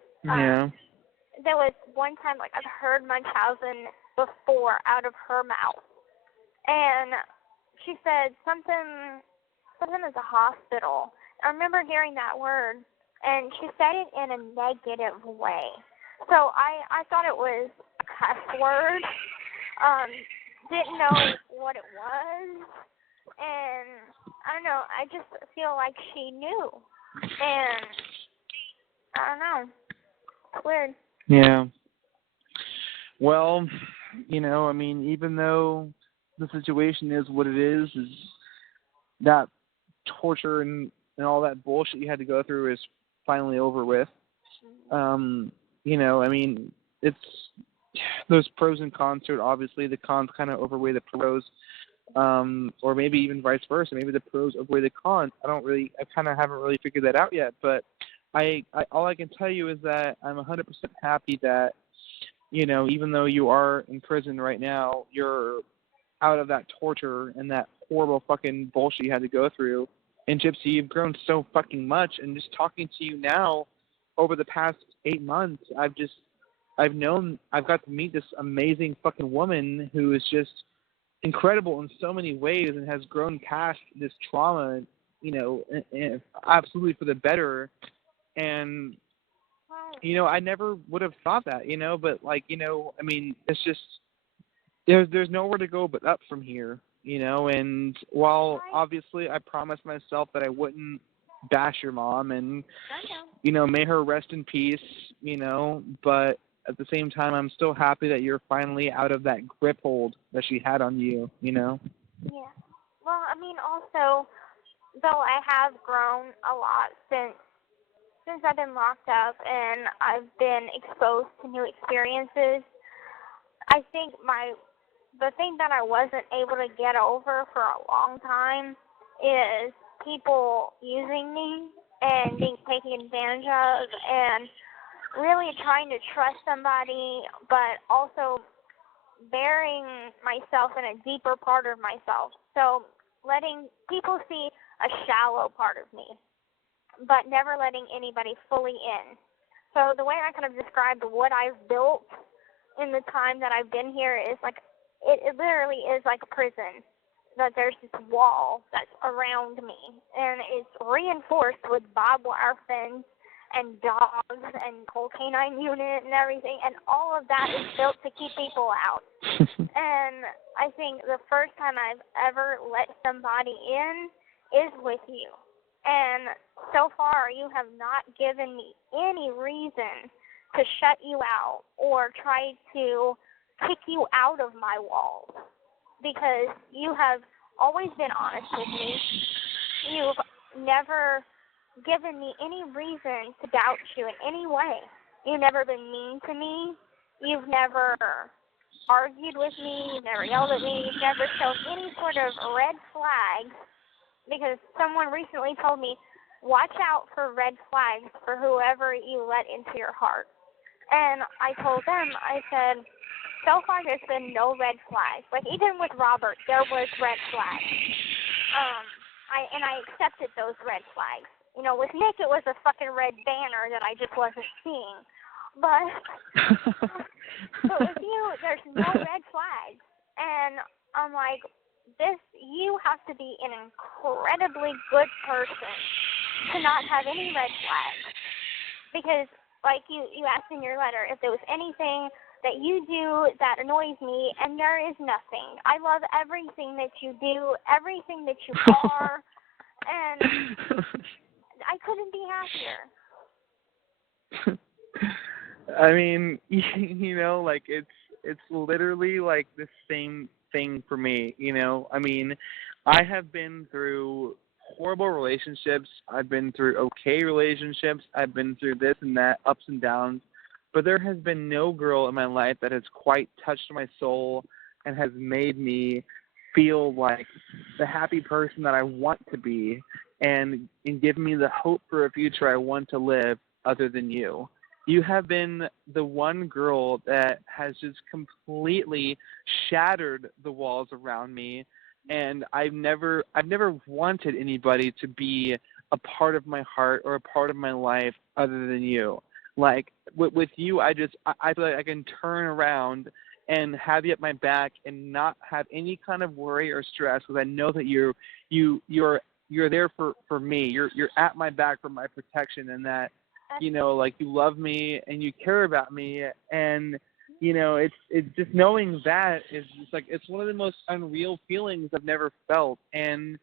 there was one time, like, I've heard Munchausen before out of her mouth. And she said something is a hospital. I remember hearing that word, and she said it in a negative way. So I thought it was a cuss word. Didn't know what it was, and I don't know. I just feel like she knew, and I don't know. It's weird. Yeah. Well, you know, I mean, even though the situation is what it is that torture and all that bullshit you had to go through is finally over with. You know, I mean, it's those pros and cons to it. Obviously, the cons kind of overweigh the pros, or maybe even vice versa. Maybe the pros outweigh the cons. I kind of haven't really figured that out yet. But all I can tell you is that I'm 100% happy that, you know, even though you are in prison right now, you're out of that torture and that horrible fucking bullshit you had to go through. And Gypsy, you've grown so fucking much. And just talking to you now, over the past 8 months, I've got to meet this amazing fucking woman who is just incredible in so many ways and has grown past this trauma, you know, and absolutely for the better. And, you know, I never would have thought that, you know, but, like, you know, I mean, it's just, there's nowhere to go but up from here, you know. And while obviously I promised myself that I wouldn't bash your mom and, you know, may her rest in peace, you know, but at the same time, I'm still happy that you're finally out of that grip hold that she had on you, you know? Yeah. Well, I mean, also, though I have grown a lot since I've been locked up and I've been exposed to new experiences, I think the thing that I wasn't able to get over for a long time is people using me and being taken advantage of, and really trying to trust somebody, but also burying myself in a deeper part of myself. So letting people see a shallow part of me, but never letting anybody fully in. So the way I kind of described what I've built in the time that I've been here is like, it literally is like a prison. That there's this wall that's around me, and it's reinforced with barbed wire fence and dogs and whole canine unit and everything, and all of that is built to keep people out. And I think the first time I've ever let somebody in is with you. And so far, you have not given me any reason to shut you out or try to kick you out of my walls because you have always been honest with me. You've never given me any reason to doubt you in any way. You've never been mean to me. You've never argued with me. You've never yelled at me. You've never shown any sort of red flags, because someone recently told me, watch out for red flags for whoever you let into your heart. And I told them, I said, so far there's been no red flags. Like, even with Robert, there was red flags. I accepted those red flags. You know, with Nick, it was a fucking red banner that I just wasn't seeing. But with you, there's no red flags. And I'm like, you have to be an incredibly good person to not have any red flags. Because, like you asked in your letter, if there was anything that you do that annoys me, and there is nothing. I love everything that you do, everything that you are, and I couldn't be happier. I mean, you know, like, it's literally like the same thing for me, you know? I mean, I have been through horrible relationships. I've been through okay relationships. I've been through this and that, ups and downs. But there has been no girl in my life that has quite touched my soul and has made me feel like the happy person that I want to be and give me the hope for a future I want to live other than you. You have been the one girl that has just completely shattered the walls around me, and I've never wanted anybody to be a part of my heart or a part of my life other than you. Like, with you, I feel like I can turn around and have you at my back and not have any kind of worry or stress, because I know that you're there for me. You're at my back for my protection, and that, you know, like, you love me and you care about me. And, you know, it's just knowing that is just like, it's one of the most unreal feelings I've never felt. And,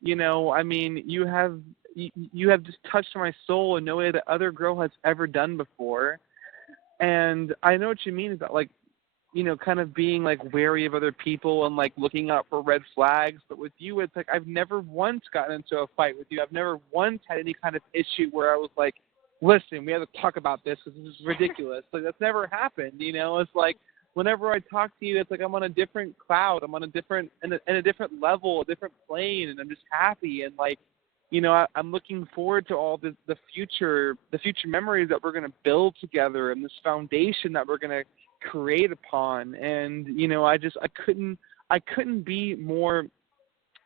you know, I mean, you have just touched my soul in no way that other girl has ever done before. And I know what you mean about, like, you know, kind of being, like, wary of other people and, like, looking out for red flags. But with you, it's like, I've never once gotten into a fight with you. I've never once had any kind of issue where I was like, listen, we have to talk about this because this is ridiculous. Like, that's never happened, you know? It's like, whenever I talk to you, it's like I'm on a different cloud. I'm on a different level, a different plane, and I'm just happy. And, like, you know, I'm looking forward to all the future memories that we're going to build together and this foundation that we're going to create upon. And, you know, I couldn't be more,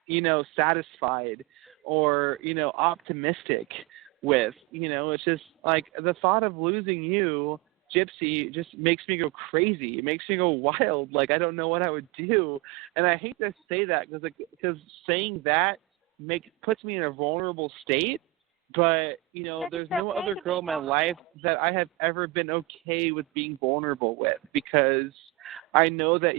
you know, satisfied or, you know, optimistic with, you know, it's just like the thought of losing you, Gypsy, just makes me go crazy. It makes me go wild. Like, I don't know what I would do. And I hate to say that because saying that puts me in a vulnerable state. But, you know, there's no other girl in my life that I have ever been okay with being vulnerable with, because I know that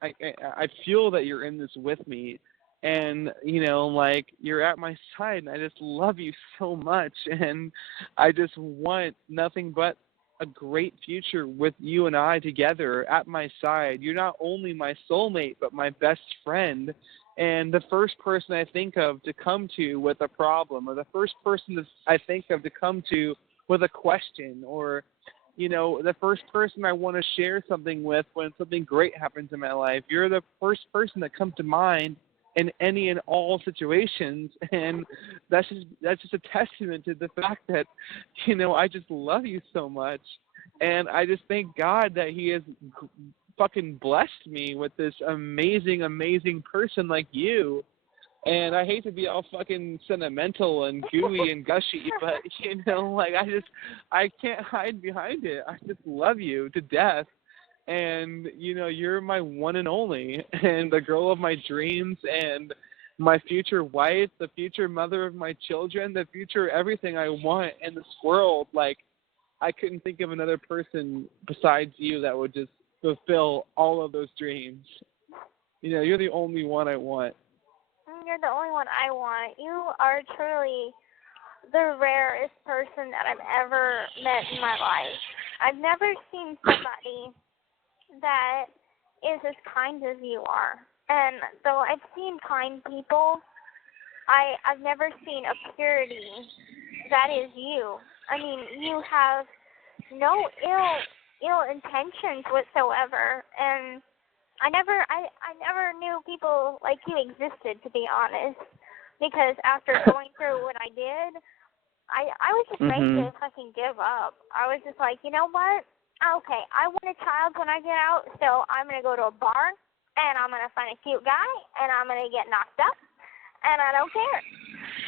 I feel that you're in this with me. And, you know, like, you're at my side, and I just love you so much. And I just want nothing but a great future with you and I together at my side. You're not only my soulmate, but my best friend. And the first person I think of to come to with a problem, or the first person that I think of to come to with a question, or, you know, the first person I want to share something with when something great happens in my life. You're the first person that comes to mind in any and all situations. And that's just a testament to the fact that, you know, I just love you so much. And I just thank God that he has fucking blessed me with this amazing, amazing person like you. And I hate to be all fucking sentimental and gooey and gushy, but, you know, like, I can't hide behind it. I just love you to death. And, you know, you're my one and only, and the girl of my dreams, and my future wife, the future mother of my children, the future everything I want in this world. Like, I couldn't think of another person besides you that would just fulfill all of those dreams. You know, you're the only one I want. You're the only one I want. You are truly the rarest person that I've ever met in my life. I've never seen somebody that is as kind as you are. And though I've seen kind people, I've never seen a purity that is you. I mean, you have no ill intentions whatsoever, and I never knew people like you existed, to be honest, because after going through what I did, I was just ready to fucking give up. I was just like, you know what? Okay, I want a child when I get out, so I'm going to go to a bar, and I'm going to find a cute guy, and I'm going to get knocked up, and I don't care.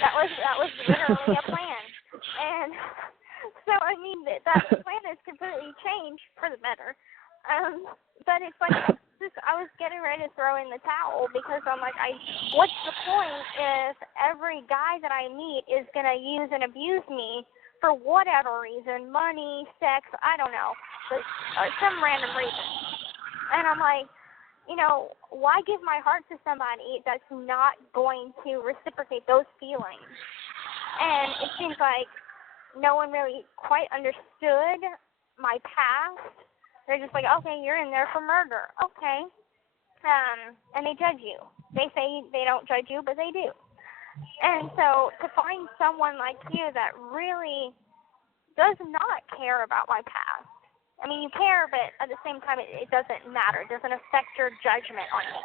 That was literally a plan. And so, I mean, that plan has completely changed for the better. But it's like, I was getting ready to throw in the towel because I'm like, what's the point if every guy that I meet is going to use and abuse me for whatever reason, money, sex, I don't know, but some random reason. And I'm like, you know, why give my heart to somebody that's not going to reciprocate those feelings? And it seems like no one really quite understood my past. They're just like, okay, you're in there for murder. Okay. And they judge you. They say they don't judge you, but they do. And so to find someone like you that really does not care about my past. I mean, you care, but at the same time, it doesn't matter. It doesn't affect your judgment on me.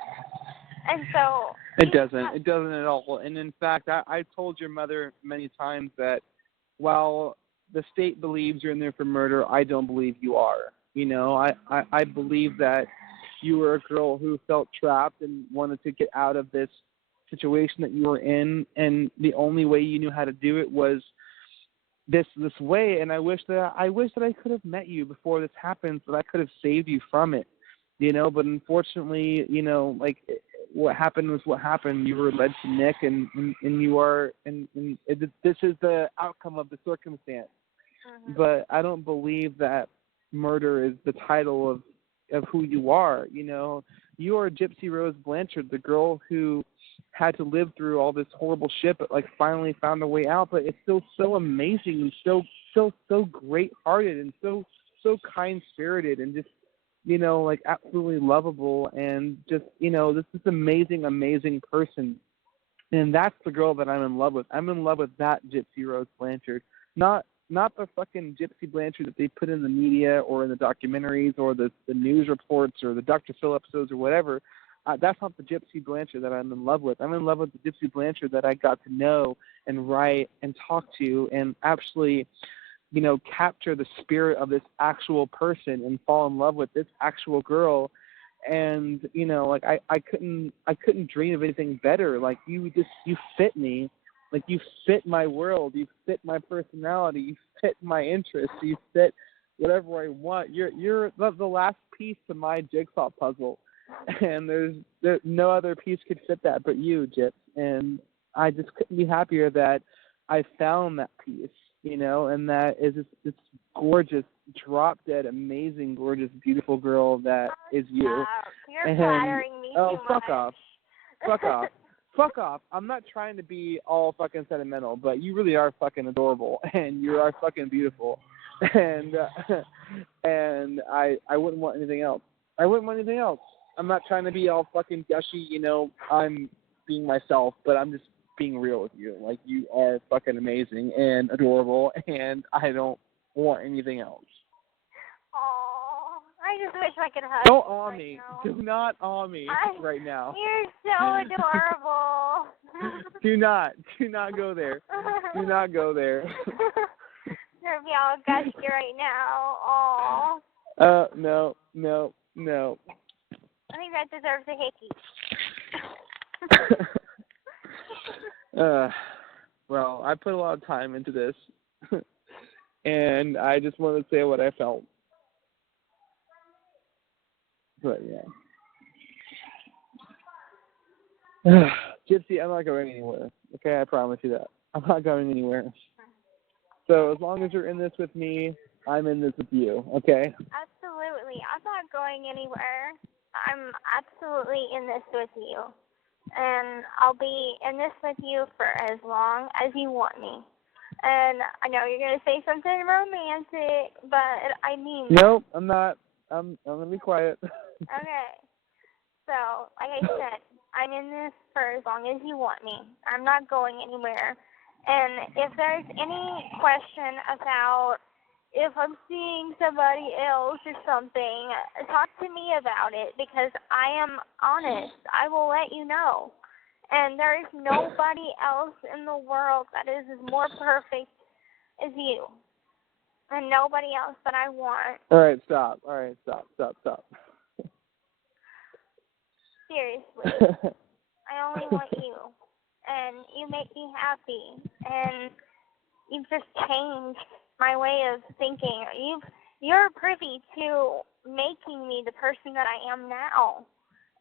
And so... It doesn't. It doesn't at all. And in fact, I told your mother many times that while the state believes you're in there for murder, I don't believe you are. You know, I believe that you were a girl who felt trapped and wanted to get out of this situation that you were in, and the only way you knew how to do it was this way. And I wish that I could have met you before this happened, so that I could have saved you from it. You know, but unfortunately, you know, like what happened was what happened. You were led to Nick, and you are, and this is the outcome of the circumstance. But I don't believe that murder is the title of who you are. You know, you are Gypsy Rose Blanchard, the girl who had to live through all this horrible shit, but like finally found a way out. But it's still so amazing and so great-hearted and so kind-spirited and just, you know, like absolutely lovable and just, you know, this is amazing person. And that's the girl that I'm in love with. I'm in love with that Gypsy Rose Blanchard, not the fucking Gypsy Blanchard that they put in the media or in the documentaries or the news reports or the Dr. Phil episodes or whatever. That's not the Gypsy Blanchard that I'm in love with. I'm in love with the Gypsy Blanchard that I got to know and write and talk to and actually, you know, capture the spirit of this actual person and fall in love with this actual girl. And, you know, like I couldn't dream of anything better. Like you fit me. Like you fit my world, you fit my personality, you fit my interests, you fit whatever I want. You're the last piece to my jigsaw puzzle, and there's no other piece could fit that but you, Gyps. And I just couldn't be happier that I found that piece, you know, and that is this gorgeous, drop dead, amazing, gorgeous, beautiful girl that is you. You're flattering me too much. Fuck off. Fuck off. Fuck off. I'm not trying to be all fucking sentimental, but you really are fucking adorable, and you are fucking beautiful. And I wouldn't want anything else. I wouldn't want anything else. I'm not trying to be all fucking gushy, you know, I'm being myself, but I'm just being real with you. Like, you are fucking amazing and adorable, and I don't want anything else. I just wish I could hug Don't you awe right me. now. Do not awe me right now. You're so adorable. Do not go there. Do not go there. You're be all gushy right now. Aw. No. I think that deserves a hickey. Well, I put a lot of time into this, and I just wanted to say what I felt. But yeah. Gypsy, I'm not going anywhere. Okay, I promise you that. I'm not going anywhere. So as long as you're in this with me, I'm in this with you, okay? Absolutely. I'm not going anywhere. I'm absolutely in this with you. And I'll be in this with you for as long as you want me. And I know you're going to say something romantic, but I mean... Nope, I'm not. I'm gonna be quiet. Okay. So, like I said, I'm in this for as long as you want me. I'm not going anywhere. And if there's any question about if I'm seeing somebody else or something, talk to me about it because I am honest. I will let you know. And there is nobody else in the world that is as more perfect as you. And nobody else that I want. All right, stop. Seriously. I only want you. And you make me happy. And you've just changed my way of thinking. You're privy to making me the person that I am now.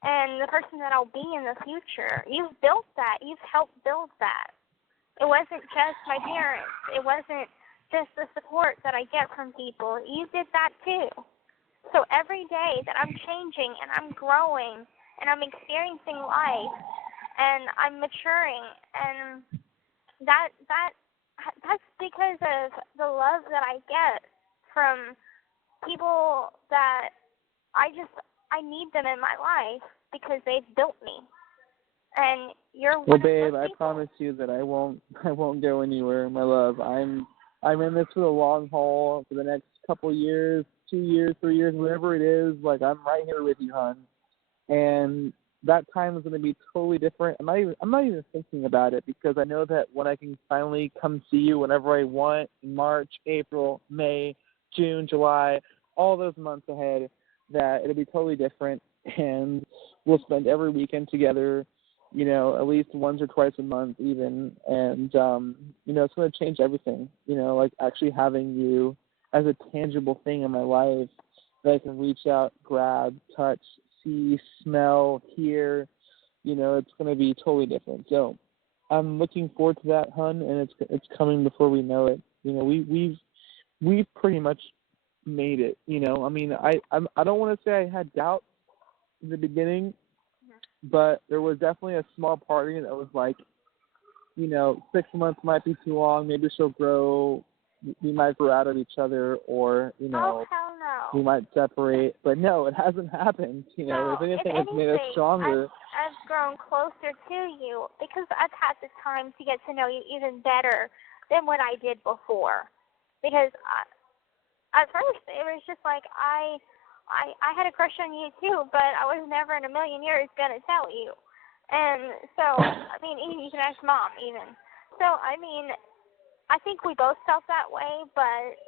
And the person that I'll be in the future. You've built that. You've helped build that. It wasn't just my parents. It wasn't just the support that I get from people. You did that too. So every day that I'm changing and I'm growing and I'm experiencing life and I'm maturing, and that's because of the love that I get from people that I need them in my life because they've built me. And you're one well, babe, of those I people. promise you that I won't go anywhere, my love. I'm in this for the long haul for the next couple years, 2 years, 3 years, whatever it is. Like, I'm right here with you, hon. And that time is going to be totally different. I'm not even thinking about it because I know that when I can finally come see you whenever I want in March, April, May, June, July, all those months ahead, that it'll be totally different. And we'll spend every weekend together, you know, at least once or twice a month even. And, you know, it's going to change everything, you know, like actually having you as a tangible thing in my life that I can reach out, grab, touch, see, smell, hear, you know, it's going to be totally different. So I'm looking forward to that, hun, and it's coming before we know it. You know, we've pretty much made it, you know. I mean, I don't want to say I had doubts in the beginning, but there was definitely a small part of me that was like, you know, 6 months might be too long. Maybe she'll grow. We might grow out of each other, or, you know, Oh, hell no. we might separate. But no, it hasn't happened. You know, if anything, it's made us stronger. I've grown closer to you because I've had the time to get to know you even better than what I did before. Because at first it was just like I had a crush on you too, but I was never in a million years gonna tell you. And so, I mean, even you can ask Mom even. So, I mean, I think we both felt that way, but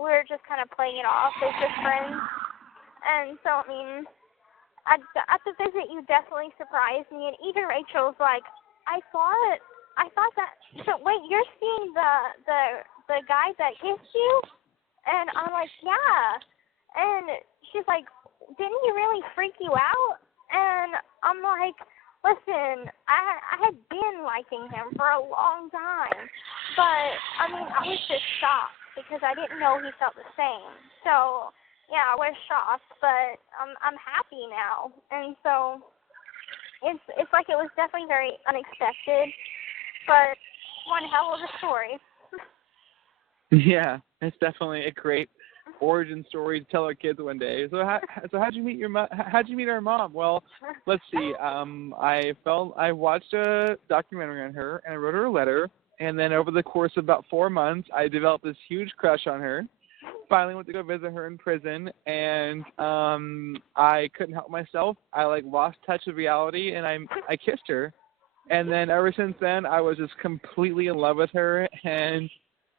we were just kind of playing it off as just friends. And so, I mean, at the visit, you definitely surprised me. And even Rachel's like, I thought that. So wait, you're seeing the guy that kissed you? And I'm like, yeah. And she's like, didn't he really freak you out? And I'm like, listen, I had been liking him for a long time, but I mean, I was just shocked because I didn't know he felt the same. So yeah, I was shocked, but I'm happy now, and so it's like it was definitely very unexpected, but one hell of a story. Yeah, it's definitely a great origin story to tell our kids one day. So how'd you meet how'd you meet our mom? Well, let's see. I watched a documentary on her and I wrote her a letter, and then over the course of about 4 months I developed this huge crush on her. Finally went to go visit her in prison, and I couldn't help myself. I lost touch with reality, and I kissed her. And then ever since then I was just completely in love with her, and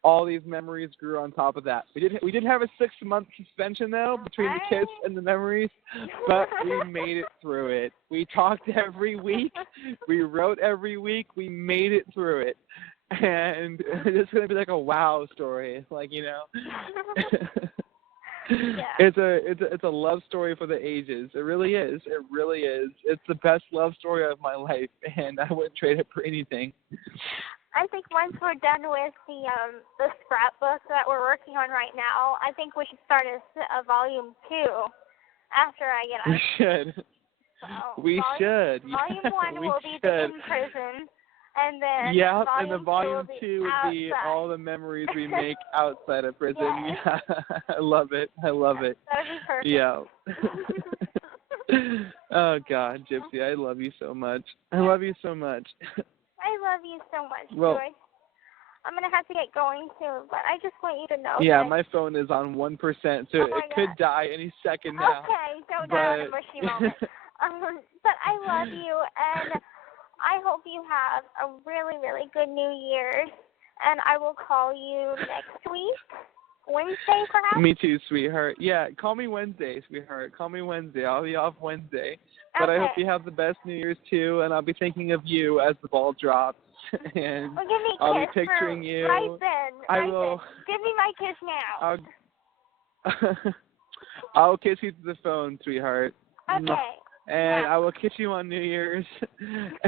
all these memories grew on top of that. We did have a 6-month suspension though between the kiss and the memories, but we made it through it. We talked every week, we wrote every week, we made it through it, and it's gonna be like a wow story. It's like, you know, Yeah. it's a love story for the ages. It really is. It really is. It's the best love story of my life, and I wouldn't trade it for anything. I think once we're done with the scrapbook that we're working on right now, I think we should start a volume 2 after I get out. We should. So, We should. Volume 1 will be the in prison. And then Yeah, volume and the volume 2 would be outside. all the memories we make outside of prison. Yes. Yeah, I love it. I love it. That would be perfect. Yeah. Oh God, Gypsy, I love you so much. I love you so much. I love you so much, Well, Joyce. I'm going to have to get going soon, but I just want you to know yeah, that... my phone is on 1%, so Oh it my could God. die any second now. Okay, don't die on a But mushy moment. But I love you, and I hope you have a really, really good New Year's, and I will call you next week, Wednesday perhaps? Me too, sweetheart. Yeah, call me Wednesday, sweetheart. Call me Wednesday. I'll be off Wednesday. But I hope you have the best New Year's too, and I'll be thinking of you as the ball drops. And Well, give me a I'll be kiss picturing you. right then. I Right will. then. Give me my kiss now. I'll kiss you through the phone, sweetheart. Okay. And I will kiss you on New Year's.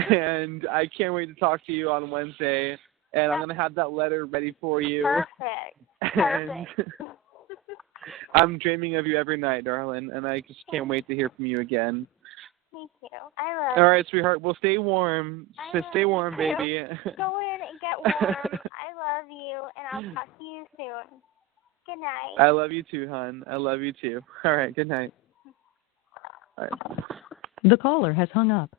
And I can't wait to talk to you on Wednesday. And I'm going to have that letter ready for you. Perfect. And I'm dreaming of you every night, darling. And I just can't wait to hear from you again. Me too. I love All right, sweetheart. Well, stay warm. Stay warm, you. baby. Go in and get warm. I love you, and I'll talk to you soon. Good night. I love you too, hon. I love you too. All right, good night. All right. The caller has hung up.